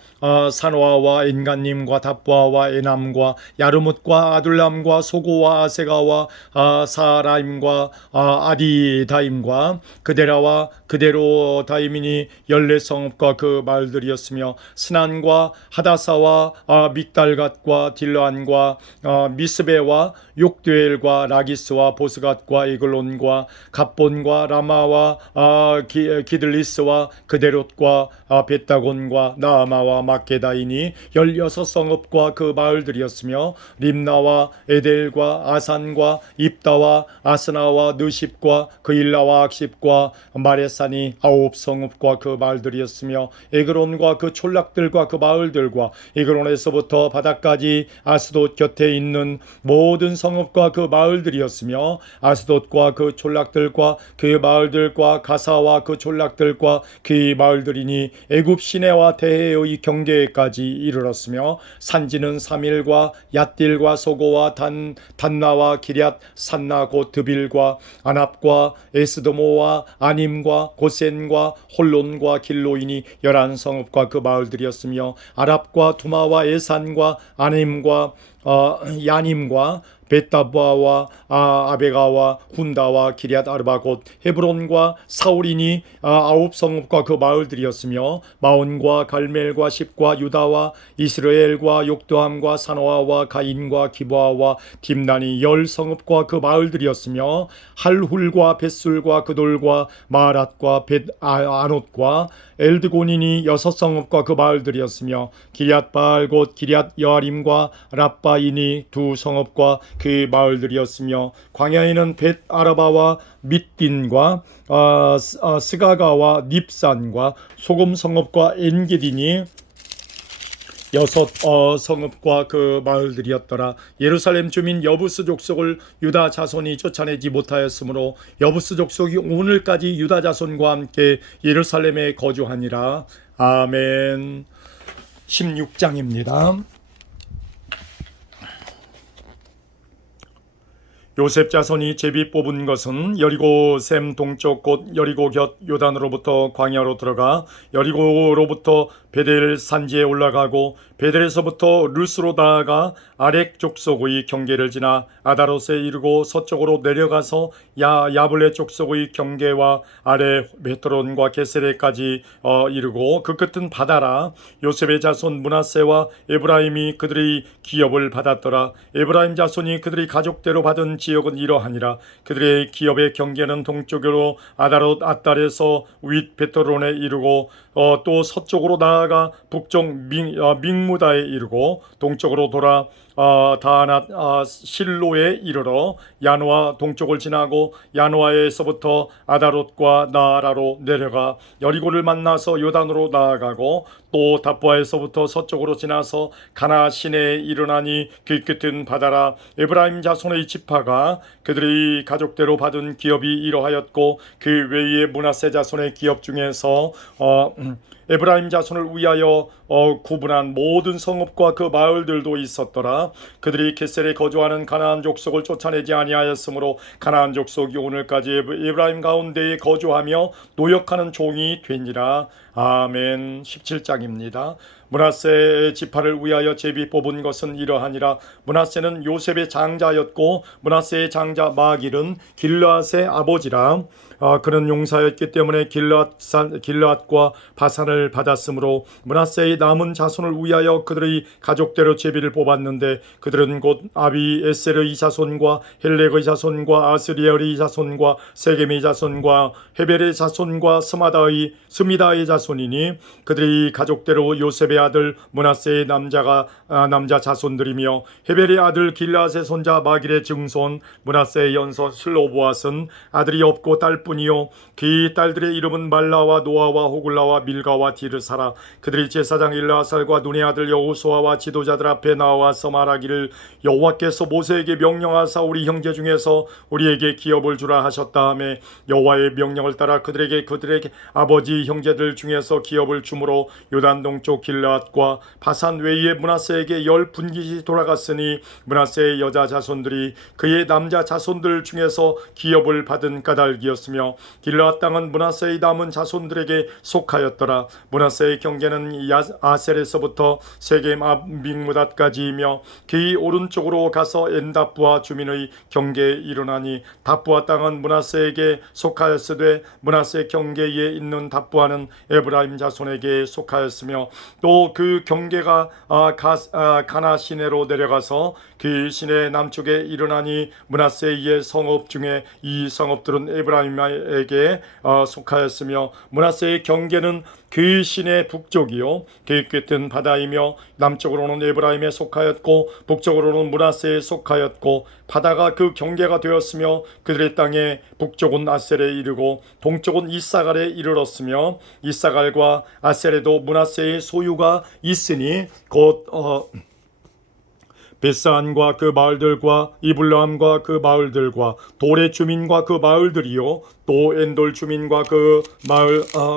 산와와 엔간님과 답부아와 에남과 야르뭇과 아둘람과 소고와 아세가와 사라임과 아디다임과 그데라와 그데로다임이니 14성읍과 그 마을들이었으며 스난과 하다사와 믹달갓과 딜란과 미스베와 욕드엘과 라기스와 보스갓과 이글론과 갑본과 라마와 기들리스와 그데롯과 벳다곤과 나아마와 막게다이니 16성읍과 그 마을들이었으며 림나와 에델과 아산과 입다와 아스나와 느십과 그일라와 악십과 마레산이 9성읍과 그 마을들이었으며 에그론과 그 촌락들과 그 마을들과 에그론에서부터 바다까지 아스돗 곁에 있는 모든 성읍과 그 마을들이었으며 아스돗과 그 촌락들과 그 마을들과 가사와 그 촌락들과 그 마을들이니 애굽 시내와 대해의 경계까지 이르렀으며 산지는 사밀과 얏딜과 소고와 단나와 기럇 산나 곧 드빌과 아납과 에스도모와 아님과 고센과 홀론과 길로이니 11성읍과 그 마을들이었으며 아랍과 두마와 에산과 아님과 야님과 베타바와 아베가와 훈다와 기럇 아르바 곧 헤브론과 사울이니 9성읍과 그 마을들이었으며 마온과 갈멜과 십과 유다와 이스라엘과 욕도함과 산호아와 가인과 기브아와 딥난이 10성읍과 그 마을들이었으며 할훌과 벳술과 그돌과 마랏과 벳아롯과 엘드곤이니 6성읍과 그 마을들이었으며 기럇바알 곧 기럇 여아림과 랍바이니 2성읍과 그 마을들이었으며 광야에는 벳 아라바와 밑딘과 스가가와 닙산과 소금 성읍과 엔게디니 6성읍과 그 마을들이었더라. 예루살렘 주민 여부스 족속을 유다 자손이 쫓아내지 못하였으므로 여부스 족속이 오늘까지 유다 자손과 함께 예루살렘에 거주하니라. 아멘. 16장입니다. 요셉 자손이 제비 뽑은 것은 여리고 샘 동쪽 곧 여리고 곁 요단으로부터 광야로 들어가 여리고로부터 베델 산지에 올라가고 베델에서부터 루스로 나아가 아렉 족속의 경계를 지나 아다롯에 이르고 서쪽으로 내려가서 야블레 족속의 경계와 아래 베트론과 게세레까지 이르고 그 끝은 바다라. 요셉의 자손 므낫세와 에브라임이 그들의 기업을 받았더라. 에브라임 자손이 그들의 가족대로 받은 지역은 이러하니라. 그들의 기업의 경계는 동쪽으로 아다롯 아달에서 윗 베트론에 이르고 또 서쪽으로 나아가 북쪽 믹무다에 이르고 동쪽으로 돌아 다하낫 실로에 이르러 야노아 동쪽을 지나고 야노아에서부터 아다롯과 나아라로 내려가 여리고를 만나서 요단으로 나아가고 또 답부아에서부터 서쪽으로 지나서 가나 시내에 이르나니 그 끝은 바다라. 에브라임 자손의 지파가 그들의 가족대로 받은 기업이 이러하였고 그 외에 므낫세 자손의 기업 중에서 에브라임 자손을 위하여 구분한 모든 성읍과 그 마을들도 있었더라. 그들이 겟셀에 거주하는 가나안 족속을 쫓아내지 아니하였으므로 가나안 족속이 오늘까지 에브라임 가운데에 거주하며 노역하는 종이 되니라. 아멘. 17장입니다. 므낫세의 지파를 위하여 제비 뽑은 것은 이러하니라. 므낫세는 요셉의 장자였고 므낫세의 장자 마길은 길르앗의 아버지라. 그는 용사였기 때문에 길르앗과 바산을 받았으므로 므낫세의 남은 자손을 위하여 그들의 가족대로 제비를 뽑았는데 그들은 곧 아비에셀의 자손과 헬렉의 자손과 아스리엘의 자손과 세겜의 자손과 헤벨의 자손과 스미다의 자손이니 그들이 가족대로 요셉의 아들 므낫세의 남자 자손들이며 헤벨의 아들 길르앗의 손자 마길의 증손 므낫세의 연서 슬로보앗은 아들이 없고 딸뿐이요 그의 딸들의 이름은 말라와 노아와 호글라와 밀가와 디르사라. 그들이 제사장 일라살과 눈의 아들 여호수아와 지도자들 앞에 나와서 말하기를 여호와께서 모세에게 명령하사 우리 형제 중에서 우리에게 기업을 주라 하셨다 하며 여호와의 명령을 따라 그들에게 아버지 형제들 중에서 기업을 주므로 요단 동쪽 길르앗과 바산 외에 므낫세에게 10분깃이 돌아갔으니 므낫세의 여자 자손들이 그의 남자 자손들 중에서 기업을 받은 까닭이었으며 길르앗 땅은 므낫세의 남은 자손들에게 속하였더라. 므낫세의 경계는 아셀에서부터 세겜 앞 믹므닷까지이며 그의 오른쪽으로 가서 엔다프와 주민의 경계에 이르나니 다프와 땅은 므낫세에게 속하였으되 므낫세 경계에 있는 다프와는 에브라임 자손에게 속하였으며 또 그 경계가 가나 시내로 내려가서 그 시내 남쪽에 이르나니 므낫세의 성읍 중에 이 성읍들은 에브라임에게 속하였으며 므낫세의 경계는 그 시내 북쪽이요 그 끝은 바다이며 남쪽으로는 에브라임에 속하였고 북쪽으로는 므낫세에 속하였고 바다가 그 경계가 되었으며 그들의 땅의 북쪽은 아셀에 이르고 동쪽은 이사갈에 이르렀으며 이사갈과 아셀에도 므낫세의 소유가 있으니 곧 베스안과 그 마을들과 이블람과 그 마을들과 돌의 주민과 그 마을들이요 또 엔돌 주민과 그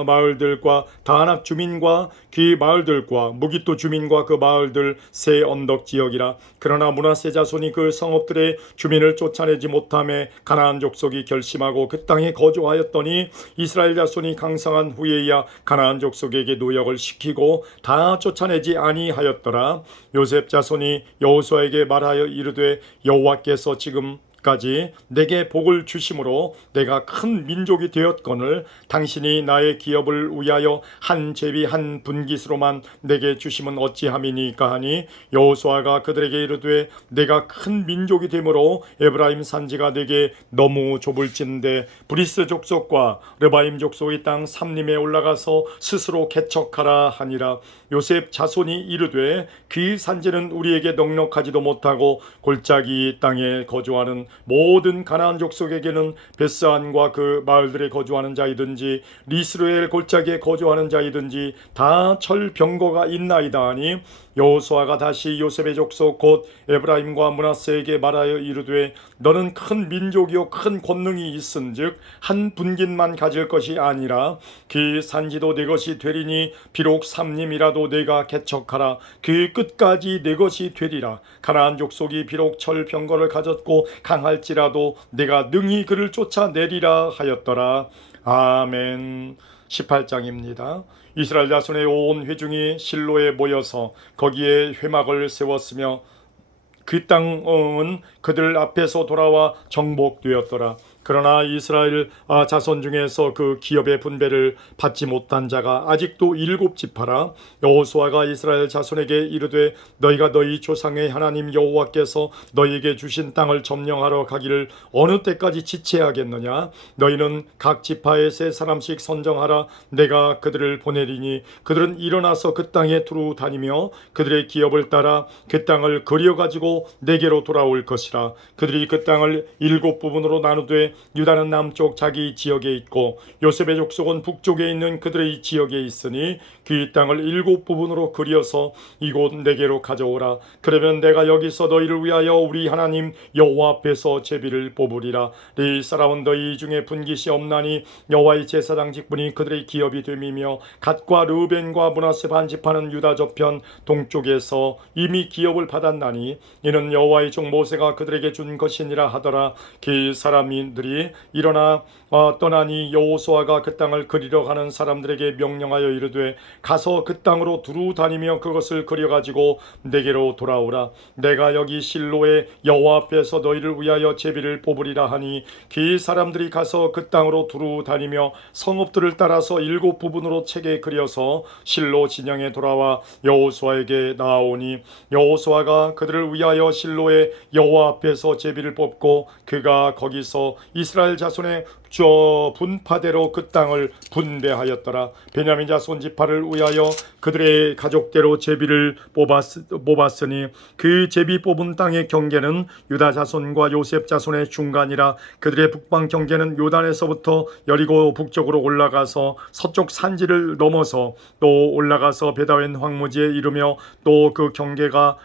마을들과 다낙 주민과 그 마을들과 무기토 주민과 그 마을들 세 언덕 지역이라. 그러나 므낫세 자손이 그 성읍들의 주민을 쫓아내지 못하매 가나안 족속이 결심하고 그 땅에 거주하였더니 이스라엘 자손이 강성한 후에야 가나안 족속에게 노역을 시키고 다 쫓아내지 아니하였더라. 요셉 자손이 여호수아에게 말하여 이르되 여호와께서 지금까지 내게 복을 주심으로 내가 큰 민족이 되었거늘 당신이 나의 기업을 위하여 한 제비 한 분깃으로만 내게 주심은 어찌함이니까 하니 여호수아가 그들에게 이르되 내가 큰 민족이 되므로 에브라임 산지가 내게 너무 좁을진데 브리스 족속과 르바임 족속의 땅 삼림에 올라가서 스스로 개척하라 하니라. 요셉 자손이 이르되 그 산지는 우리에게 넉넉하지도 못하고 골짜기 땅에 거주하는 모든 가나안 족속에게는 베스안과 그 마을들에 거주하는 자이든지 리스루엘 골짜기에 거주하는 자이든지 다 철병거가 있나이다 하니 여호수아가 다시 요셉의 족속 곧 에브라임과 므낫세에게 말하여 이르되 너는 큰 민족이요 큰 권능이 있은즉 한 분깃만 가질 것이 아니라 그 산지도 내 것이 되리니 비록 삼림이라도 내가 개척하라. 그 끝까지 내 것이 되리라. 가나안 족속이 비록 철병거를 가졌고 강할지라도 내가 능히 그를 쫓아내리라 하였더라. 아멘. 18장입니다. 이스라엘 자손의 온 회중이 실로에 모여서 거기에 회막을 세웠으며 그 땅은 그들 앞에서 돌아와 정복되었더라. 그러나 이스라엘 자손 중에서 그 기업의 분배를 받지 못한 자가 아직도 7지파라. 여호수아가 이스라엘 자손에게 이르되 너희가 너희 조상의 하나님 여호와께서 너희에게 주신 땅을 점령하러 가기를 어느 때까지 지체하겠느냐. 너희는 각 지파에 3사람씩 선정하라. 내가 그들을 보내리니 그들은 일어나서 그 땅에 두루 다니며 그들의 기업을 따라 그 땅을 그려가지고 내게로 돌아올 것이라. 그들이 그 땅을 7부분으로 나누되 유다는 남쪽 자기 지역에 있고 요셉의 족속은 북쪽에 있는 그들의 지역에 있으니 그 땅을 7부분으로 그려서 이곳 내게로 가져오라. 그러면 내가 여기서 너희를 위하여 우리 하나님 여호와 앞에서 제비를 뽑으리라. 이 사람은 너희 중에 분깃이 없나니 여호와의 제사장 직분이 그들의 기업이 됨이며 갓과 르우벤과 므낫세 반지파는 유다 저편 동쪽에서 이미 기업을 받았나니 이는 여호와의 종 모세가 그들에게 준 것이니라 하더라. 그 사람들이 사람들이 일어나 떠나니 여호수아가 그 땅을 그리러 가는 사람들에게 명령하여 이르되 가서 그 땅으로 두루 다니며 그것을 그려가지고 내게로 돌아오라. 내가 여기 실로에 여호와 앞에서 너희를 위하여 제비를 뽑으리라 하니 그 사람들이 가서 그 땅으로 두루 다니며 성읍들을 따라서 7 부분으로 책에 그려서 실로 진영에 돌아와 여호수아에게 나아오니 여호수아가 그들을 위하여 실로에 여호와 앞에서 제비를 뽑고 그가 거기서 이스라엘 자손의 분파대로 그 땅을 분배하였더라. 베냐민 자손 지파를 위하여 그들의 가족대로 제비를 뽑았으니 그 제비 뽑은 땅의 경계는 유다 자손과 요셉 자손의 중간이라. 그들의 북방 경계는 요단에서부터 여리고 북쪽으로 올라가서 서쪽 산지를 넘어서 또 올라가서 베다웬 황무지에 이르며 또 그 경계가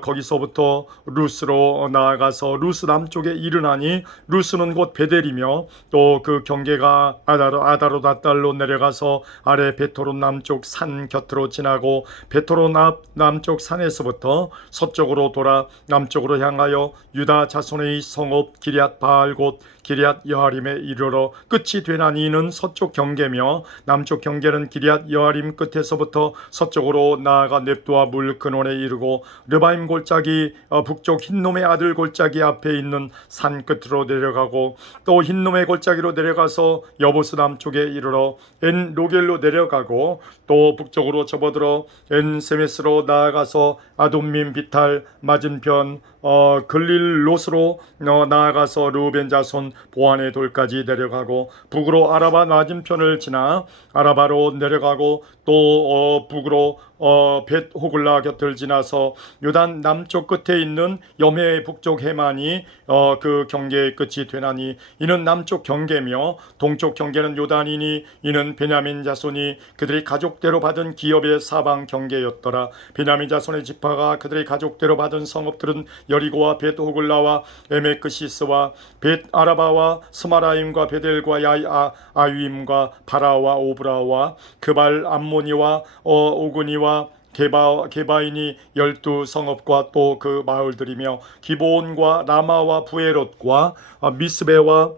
거기서부터 루스로 나아가서 루스 남쪽에 이르나니 루스는 곧 베델이며 또 그 경계가 아다로닷달로 내려가서 아래 베토론 남쪽 산 곁으로 지나고 베토론 남쪽 산에서부터 서쪽으로 돌아 남쪽으로 향하여 유다 자손의 성읍 기럇 바알 곧 기럇 여아림에 이르러 끝이 되나니 이는 서쪽 경계며 남쪽 경계는 기럇 여아림 끝에서부터 서쪽으로 나아가 넵도와 물 근원에 이르고 르바임 골짜기 북쪽 흰놈의 아들 골짜기 앞에 있는 산 끝으로 내려가고 또 흰놈의 골짜기로 내려가서 여보스 남쪽에 이르러 엔 로겔로 내려가고 또 북쪽으로 접어들어 엔 세메스로 나아가서 아돔민 비탈 맞은편 글릴롯으로 나아가서 르우벤 자손 보안의 돌까지 내려가고 북으로 아라바 맞은편을 지나 아라바로 내려가고 또 북으로 벳 호글라 곁을 지나서 요단 남쪽 끝에 있는 염해 북쪽 해만이 그 경계의 끝이 되나니 이는 남쪽 경계며 동쪽 경계는 요단이니 이는 베냐민 자손이 그들의 가족대로 받은 기업의 사방 경계였더라. 베냐민 자손의 지파가 그들의 가족대로 받은 성읍들은 여리고와 벳 호글라와 에메크시스와 벳 아라바와 스마라임과 베델과 아위임과 바라와 오브라와 그발 암모니와 오그니와 게바인이 12성읍과 또 그 마을들이며 기브온과 라마와 부에롯과 미스베와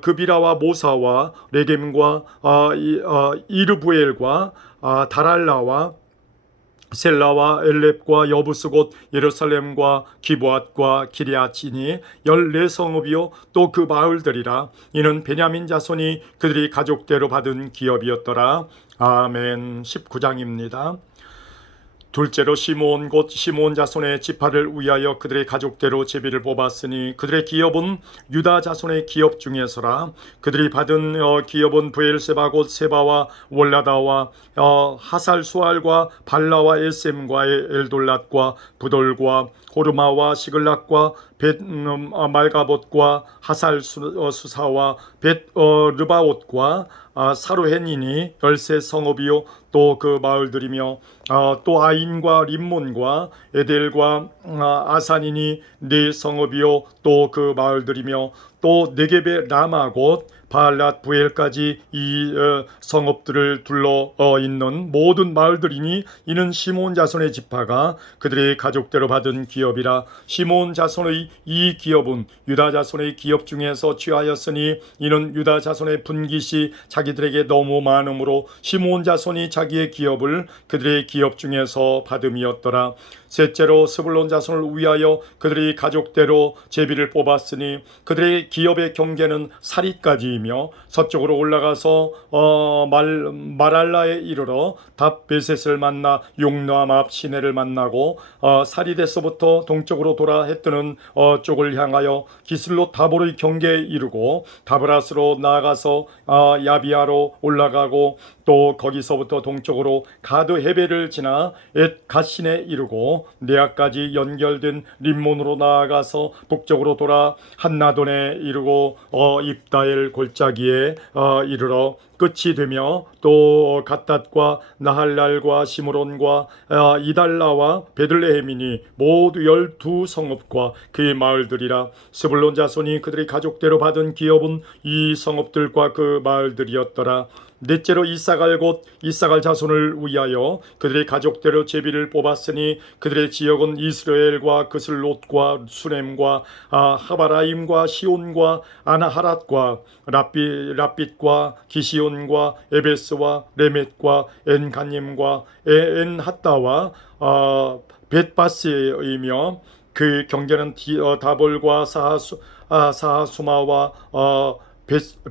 그비라와 모사와 레겜과 이르부엘과 다랄라와 셀라와 엘렙과 여부스 곧 예루살렘과 기브앗과 기리아치니 14성읍이요 또 그 마을들이라. 이는 베냐민 자손이 그들이 가족대로 받은 기업이었더라. 아멘. 19장입니다. 둘째로 시므온 곧 시므온 자손의 지파를 위하여 그들의 가족대로 제비를 뽑았으니 그들의 기업은 유다 자손의 기업 중에서라. 그들이 받은 기업은 브엘세바 곧 세바와 월라다와 하살수알과 발라와 에셈과 엘돌랏과 부돌과 호르마와 시글락과 벳 말가봇과 하살수사와 벳 르바옷과 사루헨이니 13성읍이요 또 그 마을들이며 또 아인과 림몬과 에델과 아산이니 4성읍이요 또 그 마을들이며 또 네겝의 라마 곧 바알랏 부엘까지 이 성읍들을 둘러 있는 모든 마을들이니 이는 시므온 자손의 지파가 그들의 가족대로 받은 기업이라. 시므온 자손의 이 기업은 유다 자손의 기업 중에서 취하였으니 이는 유다 자손의 분깃이 자기들에게 너무 많으므로 시므온 자손이 자기의 기업을 그들의 기업 중에서 받음이었더라. 셋째로 스불론 자손을 위하여 그들의 가족대로 제비를 뽑았으니 그들의 기업의 경계는 사리까지이며 서쪽으로 올라가서 마랄라에 이르러 답베셋을 만나 용노암 앞 시내를 만나고 사리데서부터 동쪽으로 돌아 해뜨는 쪽을 향하여 기슬롯 다볼의 경계에 이르고 다브라스로 나아가서 야비아로 올라가고 또 거기서부터 동쪽으로 가드 헤베를 지나 엣 갓신에 이르고 네아까지 연결된 림몬으로 나아가서 북쪽으로 돌아 한나돈에 이르고 입다엘 골짜기에 이르러 끝이 되며 또 갓닷과 나할랄과 시므론과 이달라와 베들레헴이니 모두 12성읍과 그의 마을들이라. 스불론 자손이 그들의 가족대로 받은 기업은 이 성읍들과 그 마을들이었더라. 넷째로 이사갈 곧 이사갈 자손을 위하여 그들의 가족대로 제비를 뽑았으니 그들의 지역은 이스라엘과 그슬롯과 수넴과 하바라임과 시온과 아나하랏과 랍빗과 기시온과 에베스와 레멧과 엔간님과 엔핫다와 벳바스이며 그 경계는 다볼과 사하수마와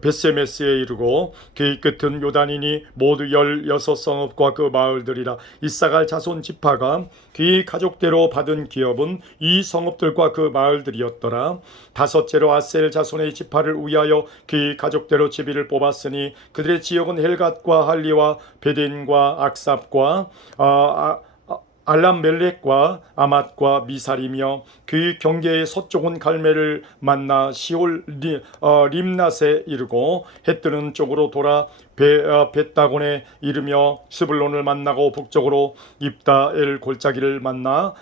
벳세메스에 이르고 그 끝은 요단이니 모두 16성읍과 그 마을들이라. 이사갈 자손 지파가 그 가족대로 받은 기업은 이 성읍들과 그 마을들이었더라. 다섯째로 아셀 자손의 지파를 위하여 그 가족대로 제비를 뽑았으니 그들의 지역은 헬갓과 할리와 베덴과 악삽과 알람멜렉과 아맛과 미살이며 그 경계의 서쪽은 갈멜을 만나 시올 림낫에 이르고 해 뜨는 쪽으로 돌아 벳다곤에 이르며 스불론을 만나고 북쪽으로 입다엘 골짜기를 만나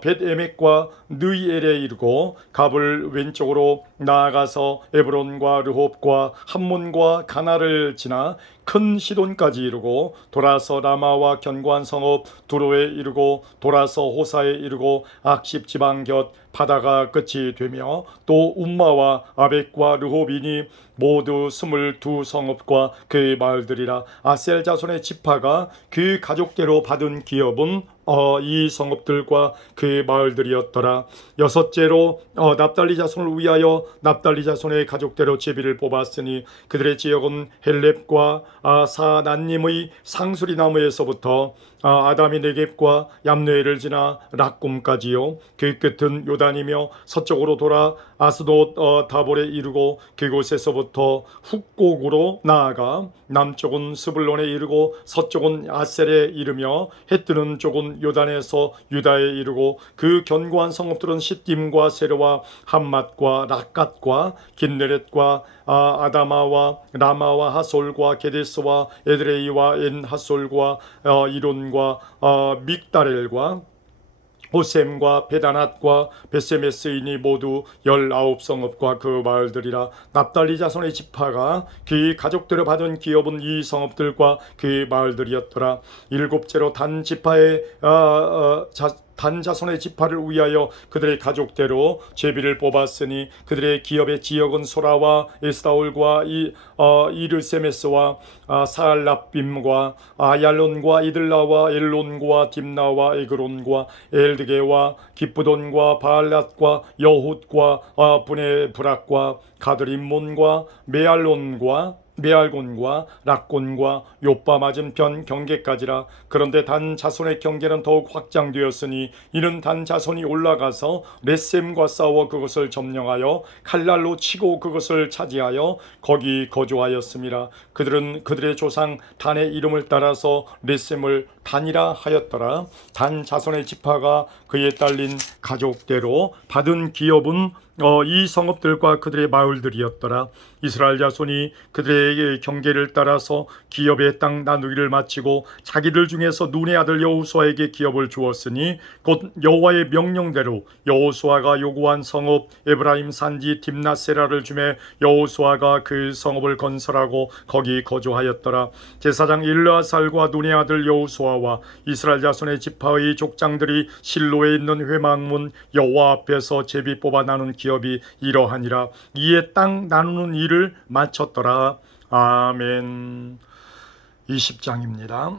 벳에멕과 느이엘에 이르고 갑을 왼쪽으로 나아가서 에브론과 르홉과 함몬과 가나를 지나 큰 시돈까지 이르고 돌아서 라마와 견고한 성읍 두로에 이르고 돌아서 호사에 이르고 악십 지방 곁 바다가 끝이 되며 또 움마와 아벡과 르호빈이 모두 22성읍과 그 마을들이라. 아셀 자손의 지파가 그 가족대로 받은 기업은 이 성읍들과 그 마을들이었더라. 여섯째로 납달리 자손을 위하여 납달리 자손의 가족대로 제비를 뽑았으니 그들의 지역은 헬렙과 사난님의 상수리 나무에서부터 아담이 네겝과 얌느엘을 지나 락꿈까지요. 그 끝은 요단이며 서쪽으로 돌아 아스돗 다볼에 이르고 그곳에서부터 훅곡으로 나아가 남쪽은 스불론에 이르고 서쪽은 아셀에 이르며 해 뜨는 쪽은 요단에서 유다에 이르고 그 견고한 성읍들은 시딤과 세르와 함맛과 락갓과 긴네렛과 아다마와 라마와 하솔과 게데스와 에드레이와 엔하솔과 이론과 믹다렐과 호셈과 베다낫과 베세메스인이 모두 19성읍과 그 마을들이라. 납달리 자손의 지파가 그 가족들을 받은 기업은 이 성읍들과 그 마을들이었더라. 일곱째로 단 지파의 단 자손의 지파를 위하여 그들의 가족대로 제비를 뽑았으니 그들의 기업의 지역은 소라와 에스다올과 이르세메스와 사알랍빔과 아얄론과 이들라와 엘론과 딥나와 에그론과 엘드게와 기쁘돈과 바알랏과 여훗과 브네브락과 가드림몬과 메알곤과 락곤과 요빠 맞은편 경계까지라. 그런데 단 자손의 경계는 더욱 확장되었으니 이는 단 자손이 올라가서 레셈과 싸워 그것을 점령하여 칼날로 치고 그것을 차지하여 거기 거주하였음이라. 그들은 그들의 조상 단의 이름을 따라서 레셈을 단이라 하였더라. 단 자손의 지파가 그에 딸린 가족대로 받은 기업은 이 성읍들과 그들의 마을들이었더라. 이스라엘 자손이 그들의 경계를 따라서 기업의 땅 나누기를 마치고 자기들 중에서 눈의 아들 여호수아에게 기업을 주었으니 곧 여호와의 명령대로 여호수아가 요구한 성읍 에브라임 산지 딥나세라를 주매 여호수아가 그 성읍을 건설하고 거기 거주하였더라. 제사장 일르아살과 눈의 아들 여호수아와 이스라엘 자손의 지파의 족장들이 실로에 있는 회막문 여호와 앞에서 제비 뽑아 나눈 기업이 이러하니라. 이에 땅 나누는 일을 마쳤더라. 아멘. 20장입니다.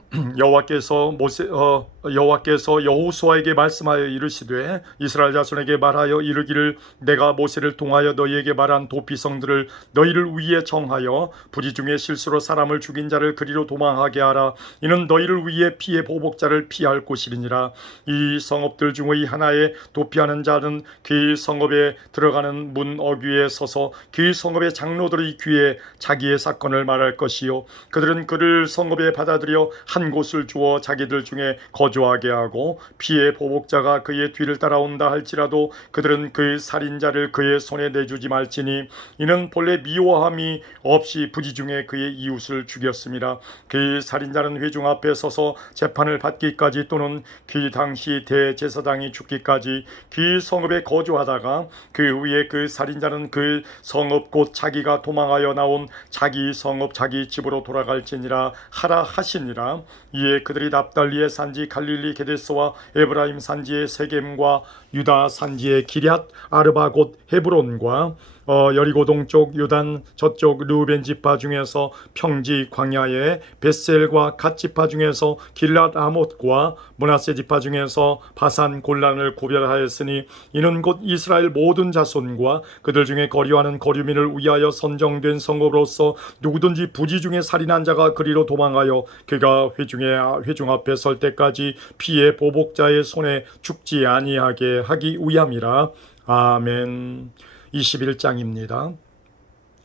여호와께서 여호수아에게 말씀하여 이르시되 이스라엘 자손에게 말하여 이르기를 내가 모세를 통하여 너희에게 말한 도피성들을 너희를 위해 정하여 부지 중에 실수로 사람을 죽인 자를 그리로 도망하게 하라. 이는 너희를 위해 피해 보복자를 피할 곳이니라. 이 성읍들 중의 하나에 도피하는 자는 그 성읍에 들어가는 문 어귀에 서서 그 성읍의 장로들의 귀에 자기의 사건을 말할 것이요 그들은 그를 성읍에 받아들여 한 곳을 주어 자기들 중에 거주하게 하고 피의 보복자가 그의 뒤를 따라온다 할지라도 그들은 그 살인자를 그의 손에 내주지 말지니 이는 본래 미워함이 없이 부지 중에 그의 이웃을 죽였습니다. 그 살인자는 회중 앞에 서서 재판을 받기까지 또는 그 당시 대제사장이 죽기까지 그 성읍에 거주하다가 그 후에 그 살인자는 그 성읍 곧 자기가 도망하여 나온 자기 성읍 자기 집으로 돌아갈지니라 하라 하시니라. 이에 그들이 납달리의 산지 갈릴리 게데스와 에브라임 산지의 세겜과 유다 산지의 기럇 아르바 곧 헤브론과 여리고 동쪽 요단 저쪽 르우벤 지파 중에서 평지 광야의 벳셀과 갓 지파 중에서 길랏 아못과 므낫세 지파 중에서 바산 골란을 구별하였으니 이는 곧 이스라엘 모든 자손과 그들 중에 거류하는 거류민을 위하여 선정된 성읍으로서 누구든지 부지 중에 살인한 자가 그리로 도망하여 그가 회중 앞에 설 때까지 피의 보복자의 손에 죽지 아니하게 하기 위함이라. 아멘. 21장입니다.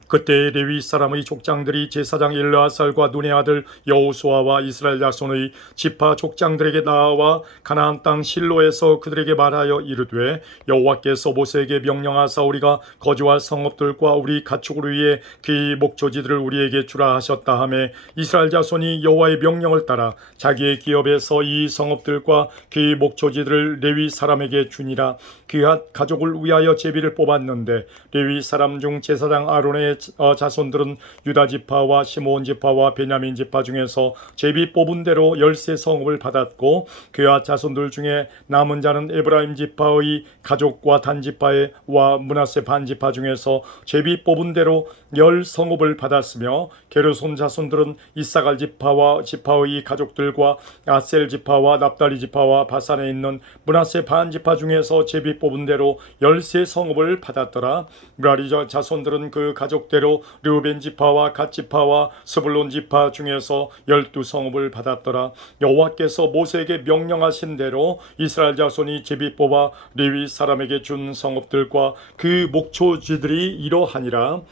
그때 레위 사람의 족장들이 제사장 엘르아살과 눈의 아들 여호수아와 이스라엘 자손의 지파 족장들에게 나와 가나안 땅 실로에서 그들에게 말하여 이르되 여호와께서 모세에게 명령하사 우리가 거주할 성읍들과 우리 가축을 위해 그 목조지들을 우리에게 주라 하셨다 하며 이스라엘 자손이 여호와의 명령을 따라 자기의 기업에서 이 성읍들과 그 목조지들을 레위 사람에게 주니라. 그앗 가족을 위하여 제비를 뽑았는데 레위 사람 중 제사장 아론의 자손들은 유다 지파와 시므온 지파와 베냐민 지파 중에서 제비 뽑은 대로 13 성읍을 받았고 그앗 자손들 중에 남은 자는 에브라임 지파의 가족과 단 지파의 와 므낫세 반 지파 중에서 제비 뽑은 대로 10 성읍을 받았으며 게르손 자손들은 이사갈 지파와 지파의 가족들과 아셀 지파와 납달리 지파와 바산에 있는 므낫세 반 지파 중에서 제비 뽑은 대로 13 성읍을 받았더라. 므라리 자손들은 그 가족대로 르우벤 지파와 갓 지파와 스불론 지파 중에서 12 성읍을 받았더라. 여호와께서 모세에게 명령하신 대로 이스라엘 자손이 제비 뽑아 레위 사람에게 준 성읍들과 그 목초지들이 이러하니라.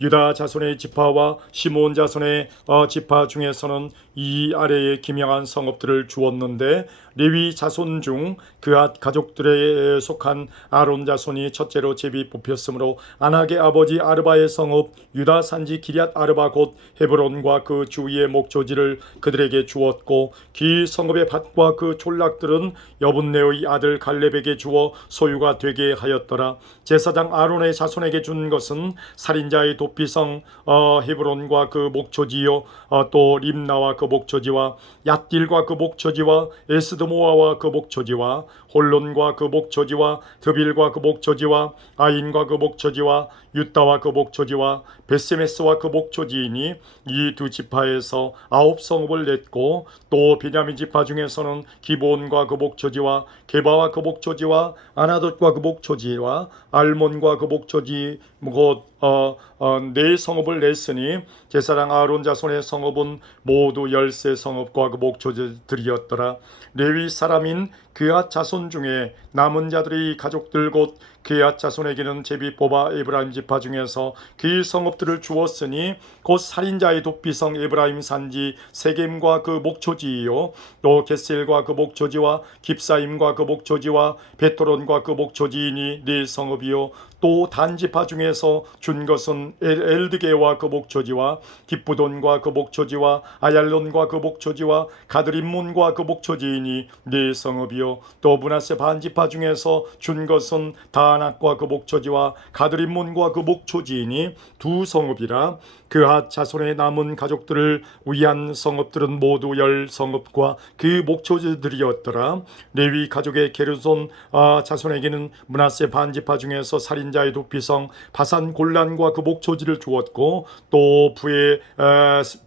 유다 자손의 지파와 시므온 자손의 지파 중에서는 이 아래에 기명한 성읍들을 주었는데 레위 자손 중 그앗 가족들에 속한 아론 자손이 첫째로 제비 뽑혔으므로 아낙의 아버지 아르바의 성읍 유다 산지 기럇 아르바 곧 헤브론과 그 주위의 목조지를 그들에게 주었고 그 성읍의 밭과 그 촌락들은 여분네의 아들 갈렙에게 주어 소유가 되게 하였더라. 제사장 아론의 자손에게 준 것은 살인자의 도피성 헤브론과 그 목초지요 또 림나와 그 목초지와 얏딜과 그 목초지와 에스드모아와 그 목초지와 홀론과 그 목초지와 드빌과 그 목초지와 아인과 그 목초지와 유다와 그 목초지와 베세메스와 그 목초지이니 이 두 지파에서 9 성읍을 냈고 또 베냐민 지파 중에서는 기브온과 그 목초지와 게바와 그 목초지와 아나돗과 그 목초지와 알몬과 그 목초지 곧 4 성읍을 냈으니 제사장 아론 자손의 성읍은 모두 13 성읍과 그 목초지들이었더라. 레위 사람인 그앗 자손 중에 남은 자들이 가족들 곧 그앗 자손에게는 제비 뽑아 에브라임 지파 중에서 그 성읍들을 주었으니 곧 살인자의 도피성 에브라임 산지 세겜과 그 목초지이요 또 겟셀과 그 목초지와 깁사임과 그 목초지와 베토론과 그 목초지이니 4 성읍이요 또 단지파 중에서 준 것은 엘드게와 그 목초지와 기쁘돈과 그 목초지와 아얄론과 그 목초지와 가드림몬과 그 목초지이니 4 성읍이요 또 므낫세 반지파 중에서 준 것은 다낙과 그 목초지와 가드림몬과 그 목초지이니 2 성읍이라. 그앗 자손의 남은 가족들을 위한 성읍들은 모두 10 성읍과 그 목초지들이었더라. 레위 가족의 게르손 자손에게는 므낫세 반지파 중에서 살인자의 도피성 바산 골란과 그 목초지를 주었고 또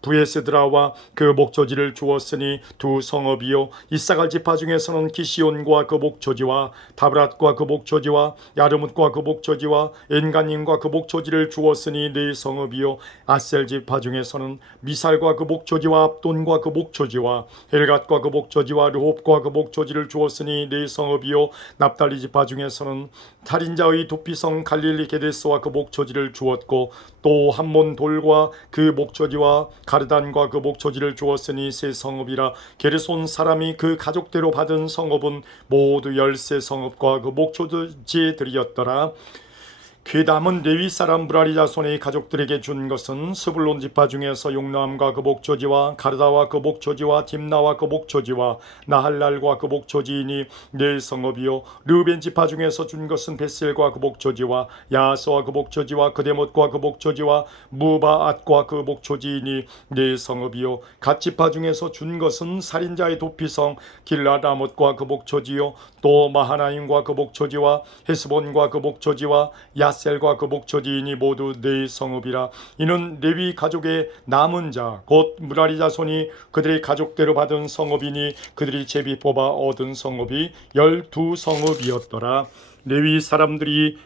부에세드라와 그 목초지를 주었으니 2 성읍이요 이사갈 지파 중에서는 기시온과 그 목초지와 다브랏과 그 목초지와 야르뭇과 그 목초지와 엔가님과 그 목초지를 주었으니 4 성읍이요 아셀 지파 중에서는 미살과 그 목초지와 압돈과 그 목초지와 헬갓과 그 목초지와 르홉과 그 목초지를 주었으니 네 성읍이요. 납달리 지파 중에서는 살인자의 도피성 갈릴리 게데스와 그 목초지를 주었고 또 함몬 돌과 그 목초지와 가르단과 그 목초지를 주었으니 세 성읍이라. 게르손 사람이 그 가족대로 받은 성읍은 모두 13성읍과 그 목초지들이었더라. 그 남은 레위 사람 무라리 자손의 가족들에게 준 것은 스불론 지파 중에서 용남과 그 목초지와 가르다와 그 목초지와 딥나와 그 목초지와 나할랄과 그 목초지이니 네 성읍이요. 르벤 지파 중에서 준 것은 베셀과 그 목초지와 야스와 그 목초지와 그데못과 그 목초지와 무바앗과 그 목초지이니 네 성읍이요. 갓 지파 중에서 준 것은 살인자의 도피성 길라라못과 그 목초지요. 또 마하나임과 그 목초지와 헤스본과 그 목초지와 야셀과 그 목초지이니 모두 네 성읍이라. 이는 레위 가족의 남은 자 곧 무라리 자손이 그들의 가족대로 받은 성읍이니 그들이 제비 뽑아 얻은 성읍이 12성읍이었더라. 레위 사람들이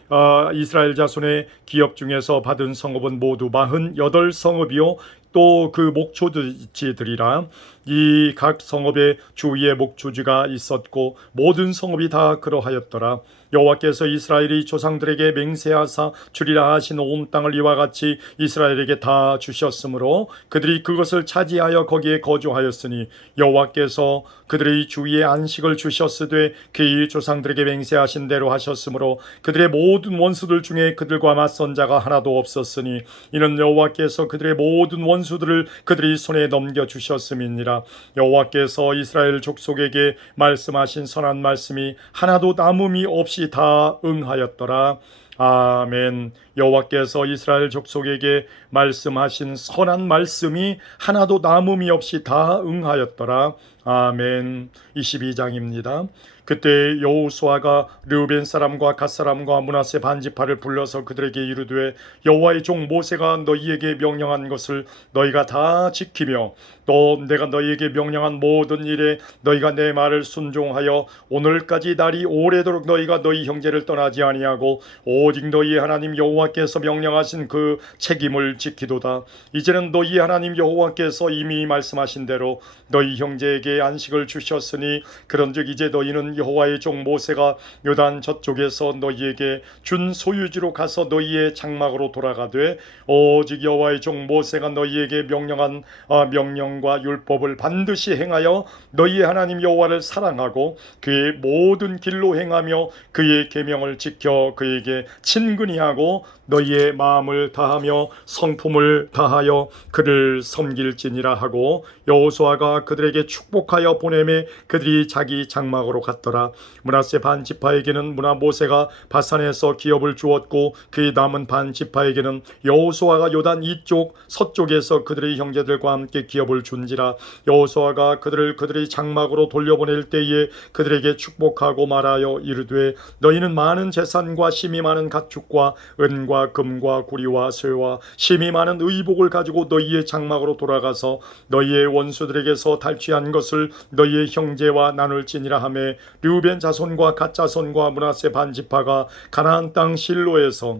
이스라엘 자손의 기업 중에서 받은 성읍은 모두 48성읍이요. 또 그 목초지들이라. 이 각 성읍의 주위에 목초지가 있었고 모든 성읍이 다 그러하였더라. 여호와께서 이스라엘이 조상들에게 맹세하사 주리라 하신 온 땅을 이와 같이 이스라엘에게 다 주셨으므로 그들이 그것을 차지하여 거기에 거주하였으니 여호와께서 그들의 주위에 안식을 주셨으되 그의 조상들에게 맹세하신 대로 하셨으므로 그들의 모든 원수들 중에 그들과 맞선 자가 하나도 없었으니 이는 여호와께서 그들의 모든 원수들을 그들의 손에 넘겨주셨음이니라. 여호와께서 이스라엘 족속에게 말씀하신 선한 말씀이 하나도 남음이 없이 다 응하였더라. 아멘. 여호와께서 이스라엘 족속에게 말씀하신 선한 말씀이 하나도 남음이 없이 다 응하였더라. 아멘. 22장입니다. 그때 여호수아가 르우벤 사람과 갓 사람과 므낫세 반지파를 불러서 그들에게 이르되 여호와의 종 모세가 너희에게 명령한 것을 너희가 다 지키며 또 내가 너희에게 명령한 모든 일에 너희가 내 말을 순종하여 오늘까지 날이 오래도록 너희가 너희 형제를 떠나지 아니하고 오직 너희 하나님 여호와께서 명령하신 그 책임을 지키도다. 이제는 너희 하나님 여호와께서 이미 말씀하신 대로 너희 형제에게 안식을 주셨으니 그런즉 이제 너희는 여호와의 종 모세가 요단 저쪽에서 너희에게 준 소유지로 가서 너희의 장막으로 돌아가되 오직 여호와의 종 모세가 너희에게 명령한 명령과 율법을 반드시 행하여 너희의 하나님 여호와를 사랑하고 그의 모든 길로 행하며 그의 계명을 지켜 그에게 친근히 하고 너희의 마음을 다하며 성품을 다하여 그를 섬길지니라 하고 여호수아가 그들에게 축복하여 보내매 그들이 자기 장막으로 갔더라. 므낫세 반 지파에게는 모세가 바산에서 기업을 주었고 그의 남은 반 지파에게는 여호수아가 요단 이쪽 서쪽에서 그들의 형제들과 함께 기업을 준지라. 여호수아가 그들의 장막으로 돌려보낼 때에 그들에게 축복하고 말하여 이르되 너희는 많은 재산과 심이 많은 가축과 은과 금과 구리와 쇠와 심이 많은 의복을 가지고 너희의 장막으로 돌아가서 너희의 원수들에게서 탈취한 것을 너희의 형제와 나눌지니라 하며 르우벤 자손과 갓 자손과 므낫세 반지파가 가나안 땅 실로에서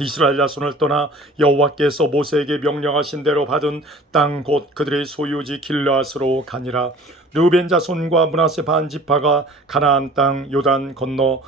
이스라엘 자손을 떠나 여호와께서 모세에게 명령하신 대로 받은 땅 곧 그들의 소유지 길르앗으로 가니라. 르우벤 자손과 므낫세 반 지파가 가나안 땅 요단 건너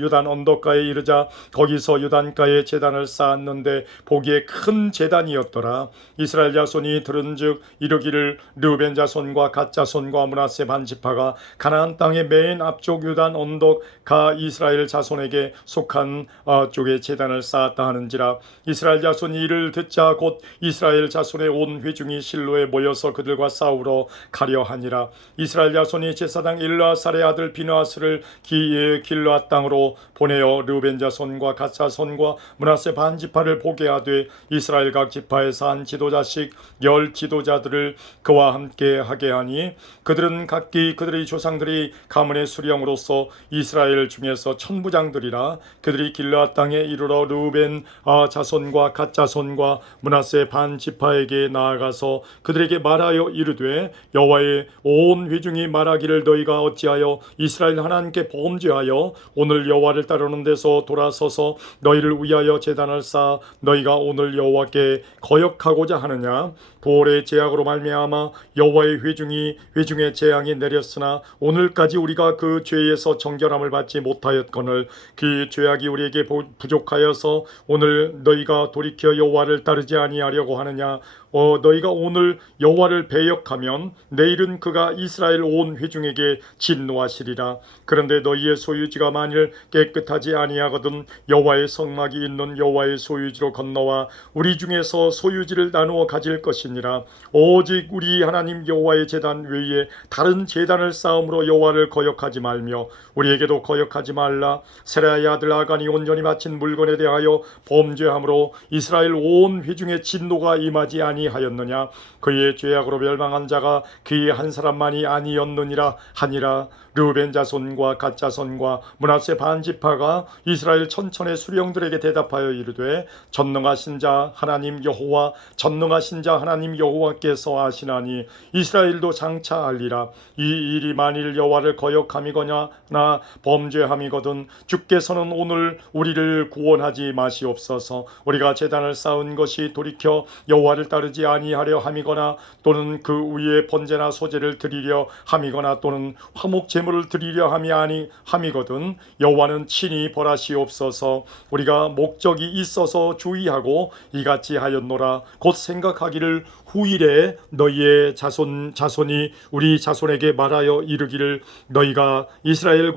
요단 언덕가에 이르자 거기서 요단가에 제단을 쌓았는데 보기에 큰 제단이었더라. 이스라엘 자손이 들은즉 이르기를 르우벤 자손과 갓 자손과 므낫세 반 지파가 가나안 땅의 맨 앞쪽 요단 언덕가 이스라엘 자손에게 속한 쪽에 제단을 쌓았다 하는지라. 이스라엘 자손이 이를 듣자 곧 이스라엘 자손의 온 회중이 실로에 모여서 그들과 싸우러 가려 하니라. 이스라엘 자손이 제사장 일라살의 아들 비느하스를 길르앗 땅으로 보내어 르우벤 자손과 갓 자손과 므낫세 반 지파를 보게 하되 이스라엘 각 지파에서 한 지도자씩 10 지도자들을 그와 함께 하게 하니 그들은 각기 그들의 조상들이 가문의 수령으로서 이스라엘 중에서 천부장들이라. 그들이 길르앗 땅에 이르러 르우벤 자손과 갓 자손과 므낫세 반 지파에게 나아가서 그들에게 말하여 이르되 여호와의 온 회중이 말하기를 너희가 어찌하여 이스라엘 하나님께 범죄하여 오늘 여호와를 따르는 데서 돌아서서 너희를 위하여 제단을 쌓아 너희가 오늘 여호와께 거역하고자 하느냐. 부올의 제약으로 말미암아 여호와의 회중의 재앙이 내렸으나 오늘까지 우리가 그 죄에서 정결함을 받지 못하였거늘 그 죄악이 우리에게 부족하여서 오늘 너희가 돌이켜 여호와를 따르지 아니하려고 하느냐. 너희가 오늘 여호와를 배역하면 내일은 그가 이스라엘 온 회중에게 진노하시리라. 그런데 너희의 소유지가 만일 깨끗하지 아니하거든 여호와의 성막이 있는 여호와의 소유지로 건너와 우리 중에서 소유지를 나누어 가질 것이니라. 오직 우리 하나님 여호와의 제단 외에 다른 제단을 쌓음으로 여호와를 거역하지 말며 우리에게도 거역하지 말라. 세라의 아들 아간이 온전히 바친 물건에 대하여 범죄함으로 이스라엘 온 회중의 진노가 임하지 아니하였느냐. 그의 죄악으로 멸망한 자가 그의 한 사람만이 아니었느니라 하니라. 르우벤 자손과 갓 자손과 므낫세 반지파가 이스라엘 천천의 수령들에게 대답하여 이르되 전능하신 자 하나님 여호와 전능하신 자 하나님 여호와께서 아시나니 이스라엘도 장차 알리라. 이 일이 만일 여호와를 거역함이거나 범죄함이거든 주께서는 오늘 우리를 구원하지 마시옵소서. 우리가 제단을 쌓은 것이 돌이켜 여호와를 따르지 아니하려 함이거나 또는 그 위에 번제나 소제를 드리려 함이거나 또는 화목 제물을 드리려 함이 아니함이거든 여호와는 친히 벌하시옵소서. 우리가 목적이 있어서 주의하고 이같이 하였노라. 곧 생각하기를 후일에 너희의 자손이 우리 자손에게 말하여 이르기를 너희가 이스라엘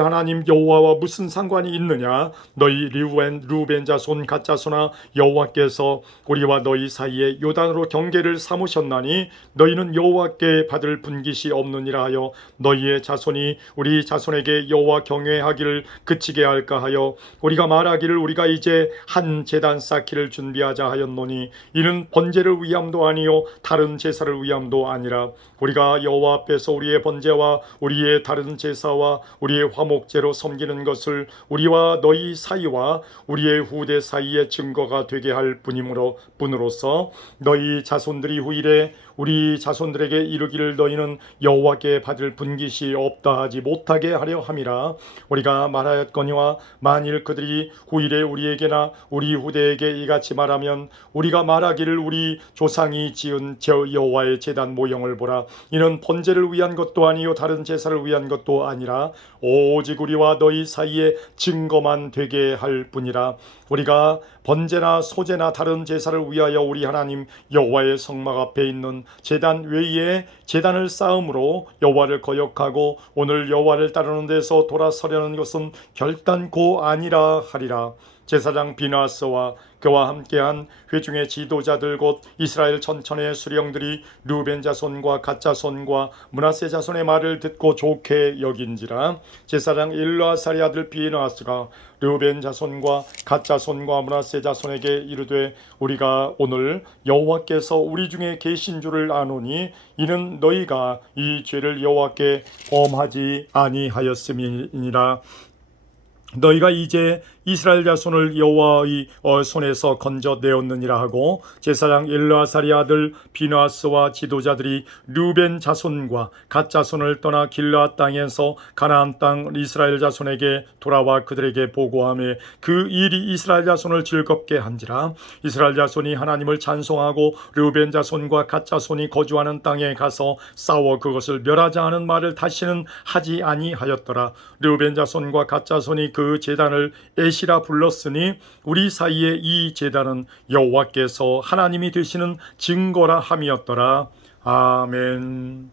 하나님 여호와와 무슨 상관이 있느냐. 너희 르우벤 자손 갓 자손아 여호와께서 우리와 너희 사이에 요단으로 경계를 삼으셨나니 너희는 여호와께 받을 분깃이 없느니라 하여 너희의 자손이 우리 자손에게 여호와 경외하기를 그치게 할까 하여 우리가 말하기를 우리가 이제 한 제단 쌓기를 준비하자 하였노니 이는 번제를 위함도 아니요 다른 제사를 위함도 아니라 우리가 여호와 앞에서 우리의 번제와 우리의 다른 제사와 우리의 화목제로 섬기는 것을 우리와 너희 사이와 우리의 후대 사이의 증거가 되게 할 뿐으로서 너희 자손들이 후일에 우리 자손들에게 이르기를 너희는 여호와께 받을 분깃이 없다 하지 못하게 하려 함이라. 우리가 말하였거니와 만일 그들이 후일에 우리에게나 우리 후대에게 이같이 말하면 우리가 말하기를 우리 조상이 지은 여호와의 제단 모형을 보라. 이는 번제를 위한 것도 아니요 다른 제사를 위한 것도 아니라 오직 우리와 너희 사이에 증거만 되게 할 뿐이라. 우리가 번제나 소제나 다른 제사를 위하여 우리 하나님 여호와의 성막 앞에 있는 제단 외에 제단을 쌓음으로 여호와를 거역하고 오늘 여호와를 따르는 데서 돌아서려는 것은 결단코 아니라 하리라. 제사장 비나스와 그와 함께한 회중의 지도자들 곧 이스라엘 천천의 수령들이 르우벤 자손과 갓 자손과 므낫세 자손의 말을 듣고 좋게 여긴지라. 제사장 엘르아살의 아들 비나스가 르우벤 자손과 갓 자손과 므낫세 자손에게 이르되 우리가 오늘 여호와께서 우리 중에 계신 줄을 아노니 이는 너희가 이 죄를 여호와께 범하지 아니하였음이니라. 너희가 이제 이스라엘 자손을 여호와의 손에서 건져내었느니라 하고 제사장 엘르아살의 아들 비나스와 지도자들이 르우벤 자손과 갓 자손을 떠나 길르앗 땅에서 가나안 땅 이스라엘 자손에게 돌아와 그들에게 보고하며 그 일이 이스라엘 자손을 즐겁게 한지라. 이스라엘 자손이 하나님을 찬송하고 르우벤 자손과 갓 자손이 거주하는 땅에 가서 싸워 그것을 멸하자 하는 말을 다시는 하지 아니하였더라. 르우벤 자손과 갓 자손이 그 제단을 에시라 불렀으니 우리 사이에 이 제단은 여호와께서 하나님이 되시는 증거라 함이었더라. 아멘.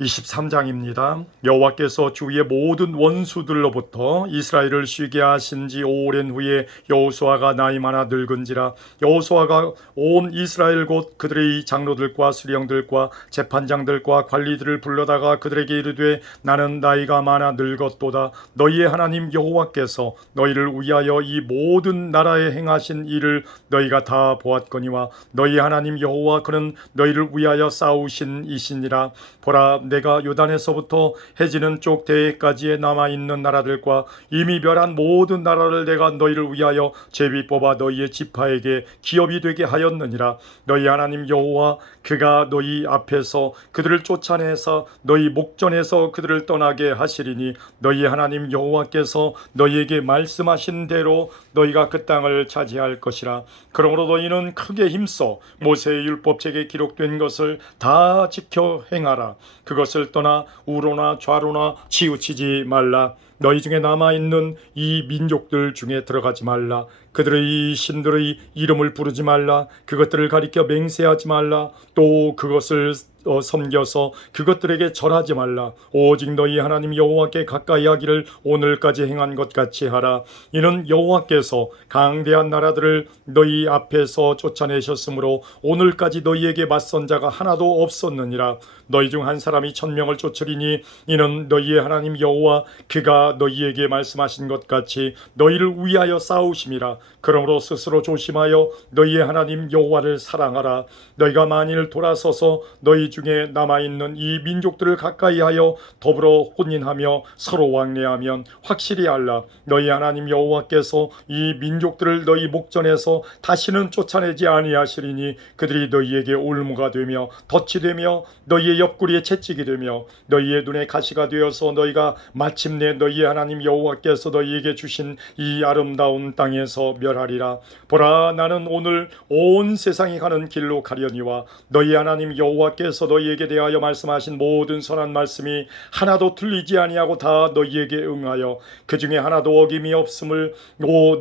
23장입니다. 여호와께서 주위의 모든 원수들로부터 이스라엘을 쉬게 하신 지 오랜 후에 여호수아가 나이 많아 늙은지라. 여호수아가 온 이스라엘 곧 그들의 장로들과 수령들과 재판장들과 관리들을 불러다가 그들에게 이르되 나는 나이가 많아 늙었도다. 너희의 하나님 여호와께서 너희를 위하여 이 모든 나라에 행하신 일을 너희가 다 보았거니와 너희 하나님 여호와 그는 너희를 위하여 싸우신 이시니라. 보라 내가 요단에서부터 해지는 쪽 대해까지에 남아있는 나라들과 이미 멸한 모든 나라를 내가 너희를 위하여 제비 뽑아 너희의 지파에게 기업이 되게 하였느니라. 너희 하나님 여호와 그가 너희 앞에서 그들을 쫓아내서 너희 목전에서 그들을 떠나게 하시리니 너희 하나님 여호와께서 너희에게 말씀하신 대로 너희가 그 땅을 차지할 것이라. 그러므로 너희는 크게 힘써 모세의 율법책에 기록된 것을 다 지켜 행하라. 그것을 떠나 우로나 좌로나 치우치지 말라. 너희 중에 남아있는 이 민족들 중에 들어가지 말라. 그들의 신들의 이름을 부르지 말라. 그것들을 가리켜 맹세하지 말라. 또 그것을 섬겨서 그것들에게 절하지 말라. 오직 너희 하나님 여호와께 가까이 하기를 오늘까지 행한 것 같이 하라. 이는 여호와께서 강대한 나라들을 너희 앞에서 쫓아내셨으므로 오늘까지 너희에게 맞선 자가 하나도 없었느니라. 너희 중 한 사람이 1000명을 쫓으리니 이는 너희의 하나님 여호와 그가 너희에게 말씀하신 것 같이 너희를 위하여 싸우심이라. 그러므로 스스로 조심하여 너희의 하나님 여호와를 사랑하라. 너희가 만일 돌아서서 너희 중에 남아있는 이 민족들을 가까이하여 더불어 혼인하며 서로 왕래하면 확실히 알라. 너희 하나님 여호와께서 이 민족들을 너희 목전에서 다시는 쫓아내지 아니하시리니 그들이 너희에게 올무가 되며 덫이 되며 너희의 옆구리에 채찍이 되며 너희의 눈에 가시가 되어서 너희가 마침내 너희의 하나님 여호와께서 너희에게 주신 이 아름다운 땅에서 멸하리라. 보라, 나는 오늘 온 세상이 가는 길로 가려니와 너희 하나님 여호와께서 너희에게 대하여 말씀하신 모든 선한 말씀이 하나도 틀리지 아니하고 다 너희에게 응하여 그 중에 하나도 어김이 없음을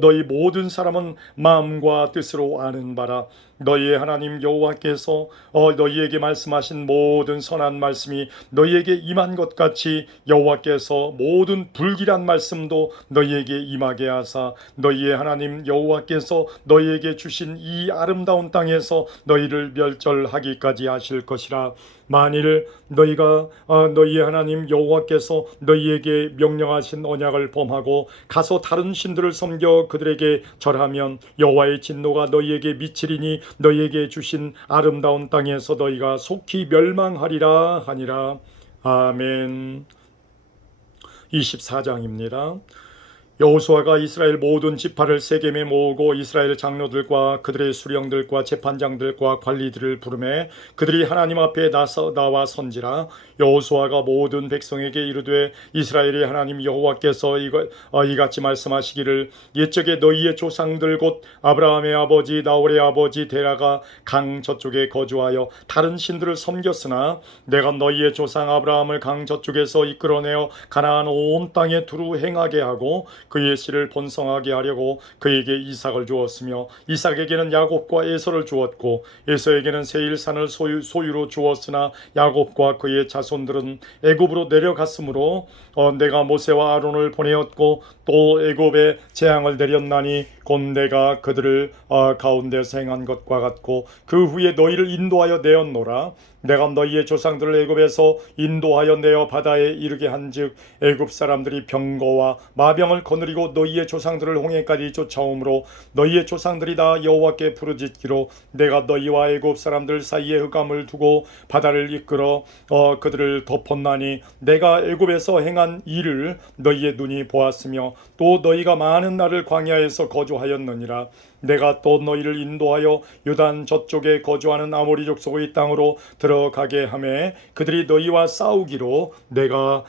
너희 모든 사람은 마음과 뜻으로 아는 바라. 너희의 하나님 여호와께서 너희에게 말씀하신 모든 선한 말씀이 너희에게 임한 것 같이 여호와께서 모든 불길한 말씀도 너희에게 임하게 하사 너희의 하나님 여호와께서 너희에게 주신 이 아름다운 땅에서 너희를 멸절하기까지 하실 것이라. 만일 너희가 너희의 하나님 여호와께서 너희에게 명령하신 언약을 범하고 가서 다른 신들을 섬겨 그들에게 절하면 여호와의 진노가 너희에게 미치리니 너희에게 주신 아름다운 땅에서 너희가 속히 멸망하리라 하니라. 아멘. 24장입니다. 여호수아가 이스라엘 모든 지파를 세겜에 모으고 이스라엘 장로들과 그들의 수령들과 재판장들과 관리들을 부르매 그들이 하나님 앞에 나와 선지라. 여호수아가 모든 백성에게 이르되 이스라엘의 하나님 여호와께서 이같이 말씀하시기를 옛적에 너희의 조상들 곧 아브라함의 아버지 나홀의 아버지 데라가 강 저쪽에 거주하여 다른 신들을 섬겼으나 내가 너희의 조상 아브라함을 강 저쪽에서 이끌어내어 가나안 온 땅에 두루 행하게 하고 그의 씨를 번성하게 하려고 그에게 이삭을 주었으며 이삭에게는 야곱과 에서를 주었고 에서에게는 세일산을 소유로 주었으나 야곱과 그의 자손들은 애굽으로 내려갔으므로 내가 모세와 아론을 보내었고 또 애굽에 재앙을 내렸나니 곧 내가 그들을 가운데서 행한 것과 같고 그 후에 너희를 인도하여 내었노라. 내가 너희의 조상들을 애굽에서 인도하여 내어 바다에 이르게 한즉 애굽 사람들이 병거와 마병을 거느리고 너희의 조상들을 홍해까지 쫓아오므로 너희의 조상들이 다 여호와께 부르짖기로 내가 너희와 애굽 사람들 사이에 흑암을 두고 바다를 이끌어 그들을 덮었나니 내가 애굽에서 행한 일을 너희의 눈이 보았으며 또 너희가 많은 날을 광야에서 거주하였느니라. 내가 또 너희를 인도하여 요단 저쪽에 거주하는 아모리 족속의 땅으로 들어가게 하매 그들이 너희와 싸우기로 내가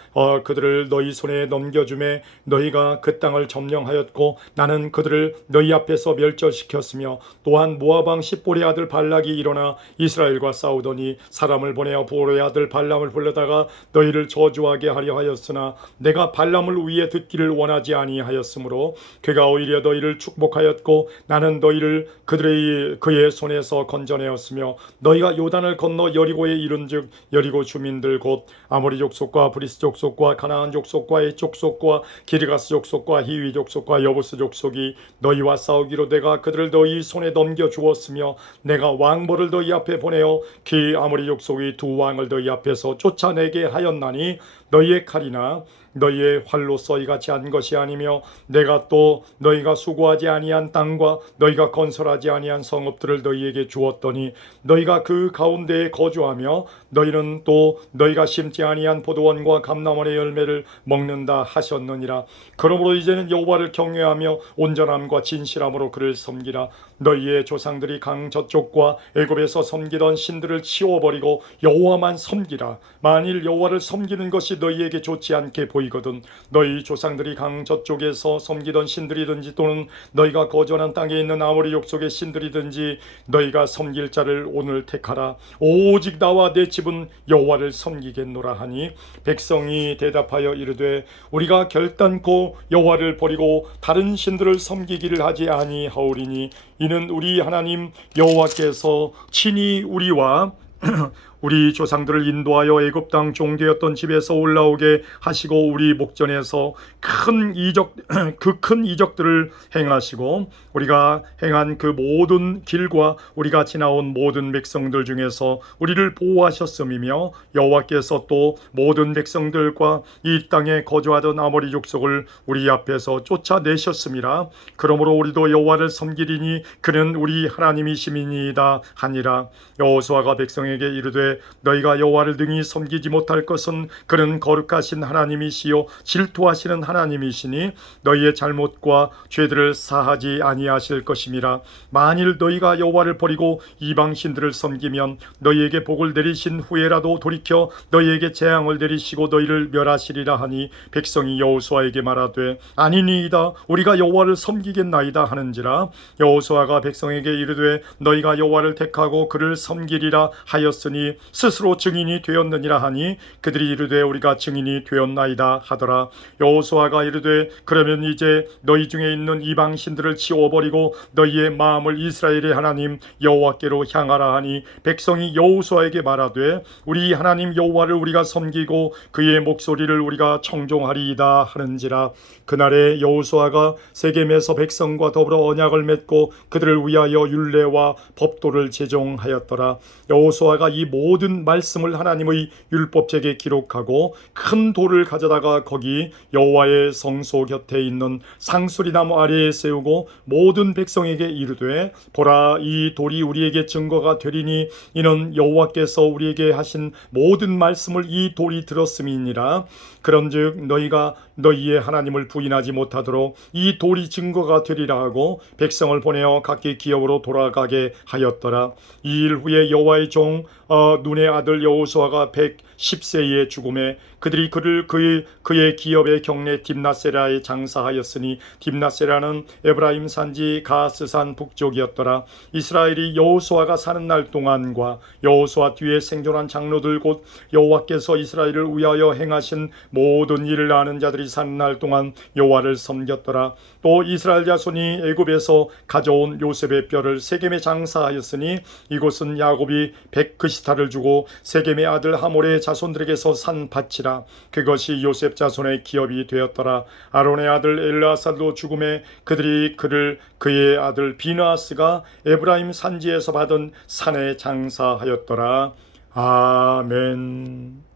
그들을 너희 손에 넘겨주매 너희가 그 땅을 점령하였고 나는 그들을 너희 앞에서 멸절시켰으며 또한 모압 왕 십볼의 아들 발락이 일어나 이스라엘과 싸우더니 사람을 보내어 보로의 아들 발람을 불러다가 너희를 저주하게 하려 하였으나 내가 발람을 위해 듣기를 원하지 아니하였으므로 그가 오히려 너희를 축복하였고 나는 너희를 그의 손에서 건져내었으며 너희가 요단을 건너 여리고에 이른즉 여리고 주민들 곧 아모리 족속과 브리스 족속과 가나안 족속과 헷 족속과 기르가스 족속과 히위 족속과 여부스 족속이 너희와 싸우기로 내가 그들을 너희 손에 넘겨 주었으며 내가 왕벌을 너희 앞에 보내어 그 아모리 족속의 두 왕을 너희 앞에서 쫓아내게 하였나니 너희의 칼이나 너희의 활로써 이같이 한 것이 아니며 내가 또 너희가 수고하지 아니한 땅과 너희가 건설하지 아니한 성읍들을 너희에게 주었더니 너희가 그 가운데에 거주하며 너희는 또 너희가 심지 아니한 포도원과 감람원의 열매를 먹는다 하셨느니라. 그러므로 이제는 여호와를 경외하며 온전함과 진실함으로 그를 섬기라. 너희의 조상들이 강 저쪽과 애굽에서 섬기던 신들을 치워버리고 여호와만 섬기라. 만일 여호와를 섬기는 것이 너희에게 좋지 않게 보이거든 너희 조상들이 강 저쪽에서 섬기던 신들이든지 또는 너희가 거주하는 땅에 있는 아모리 족속의 신들이든지 너희가 섬길 자를 오늘 택하라. 오직 나와 내 집은 여호와를 섬기겠노라 하니 백성이 대답하여 이르되 우리가 결단코 여호와를 버리고 다른 신들을 섬기기를 하지 아니하오리니 이는 우리 하나님 여호와께서 친히 우리와 우리 조상들을 인도하여 애굽 땅 종되었던 집에서 올라오게 하시고 우리 목전에서 그 큰 이적들을 행하시고 우리가 행한 그 모든 길과 우리가 지나온 모든 백성들 중에서 우리를 보호하셨음이며 여호와께서 또 모든 백성들과 이 땅에 거주하던 아모리 족속을 우리 앞에서 쫓아내셨음이라. 그러므로 우리도 여호와를 섬기리니 그는 우리 하나님이심이니이다 하니라. 여호수아가 백성에게 이르되 너희가 여호와를 능히 섬기지 못할 것은 그는 거룩하신 하나님이시요 질투하시는 하나님이시니 너희의 잘못과 죄들을 사하지 아니하실 것임이라. 만일 너희가 여호와를 버리고 이방 신들을 섬기면 너희에게 복을 내리신 후에라도 돌이켜 너희에게 재앙을 내리시고 너희를 멸하시리라 하니 백성이 여호수아에게 말하되 아니니이다 우리가 여호와를 섬기겠나이다 하는지라. 여호수아가 백성에게 이르되 너희가 여호와를 택하고 그를 섬기리라 하였으니 스스로 증인이 되었느니라 하니 그들이 이르되 우리가 증인이 되었나이다 하더라. 여호수아가 이르되 그러면 이제 너희 중에 있는 이방 신들을 치워버리고 너희의 마음을 이스라엘의 하나님 여호와께로 향하라 하니 백성이 여호수아에게 말하되 우리 하나님 여호와를 우리가 섬기고 그의 목소리를 우리가 청종하리이다 하는지라. 그날에 여호수아가 세겜에서 백성과 더불어 언약을 맺고 그들을 위하여 율례와 법도를 제정하였더라. 여호수아가 이 모든 말씀을 하나님의 율법책에 기록하고 큰 돌을 가져다가 거기 여호와의 성소 곁에 있는 상수리나무 아래에 세우고 모든 백성에게 이르되 보라 이 돌이 우리에게 증거가 되리니 이는 여호와께서 우리에게 하신 모든 말씀을 이 돌이 들었음이니라. 그런즉 너희가 너희의 하나님을 부인하지 못하도록 이 돌이 증거가 되리라 하고 백성을 보내어 각기 기업으로 돌아가게 하였더라. 이 일 후에 여호와의 종 눈의 아들 여호수아가 110세에 죽음에 그들이 그를 그의 기업의 경내 딥나세라에 장사하였으니 딥나세라는 에브라임 산지 가스산 북쪽이었더라. 이스라엘이 여호수아가 사는 날 동안과 여호수아 뒤에 생존한 장로들 곧 여호와께서 이스라엘을 위하여 행하신 모든 일을 아는 자들이 사는 날 동안 여호와를 섬겼더라. 또 이스라엘 자손이 애굽에서 가져온 요셉의 뼈를 세겜에 장사하였으니 이곳은 야곱이 백그시타를 주고 세겜의 아들 하몰의 자손들에게서 산 밭이라. 그것이 요셉 자손의 기업이 되었더라. 아론의 아들 엘르아살도 죽음에 그들이 그의 아들 비느하스가 에브라임 산지에서 받은 산에 장사하였더라. 아멘.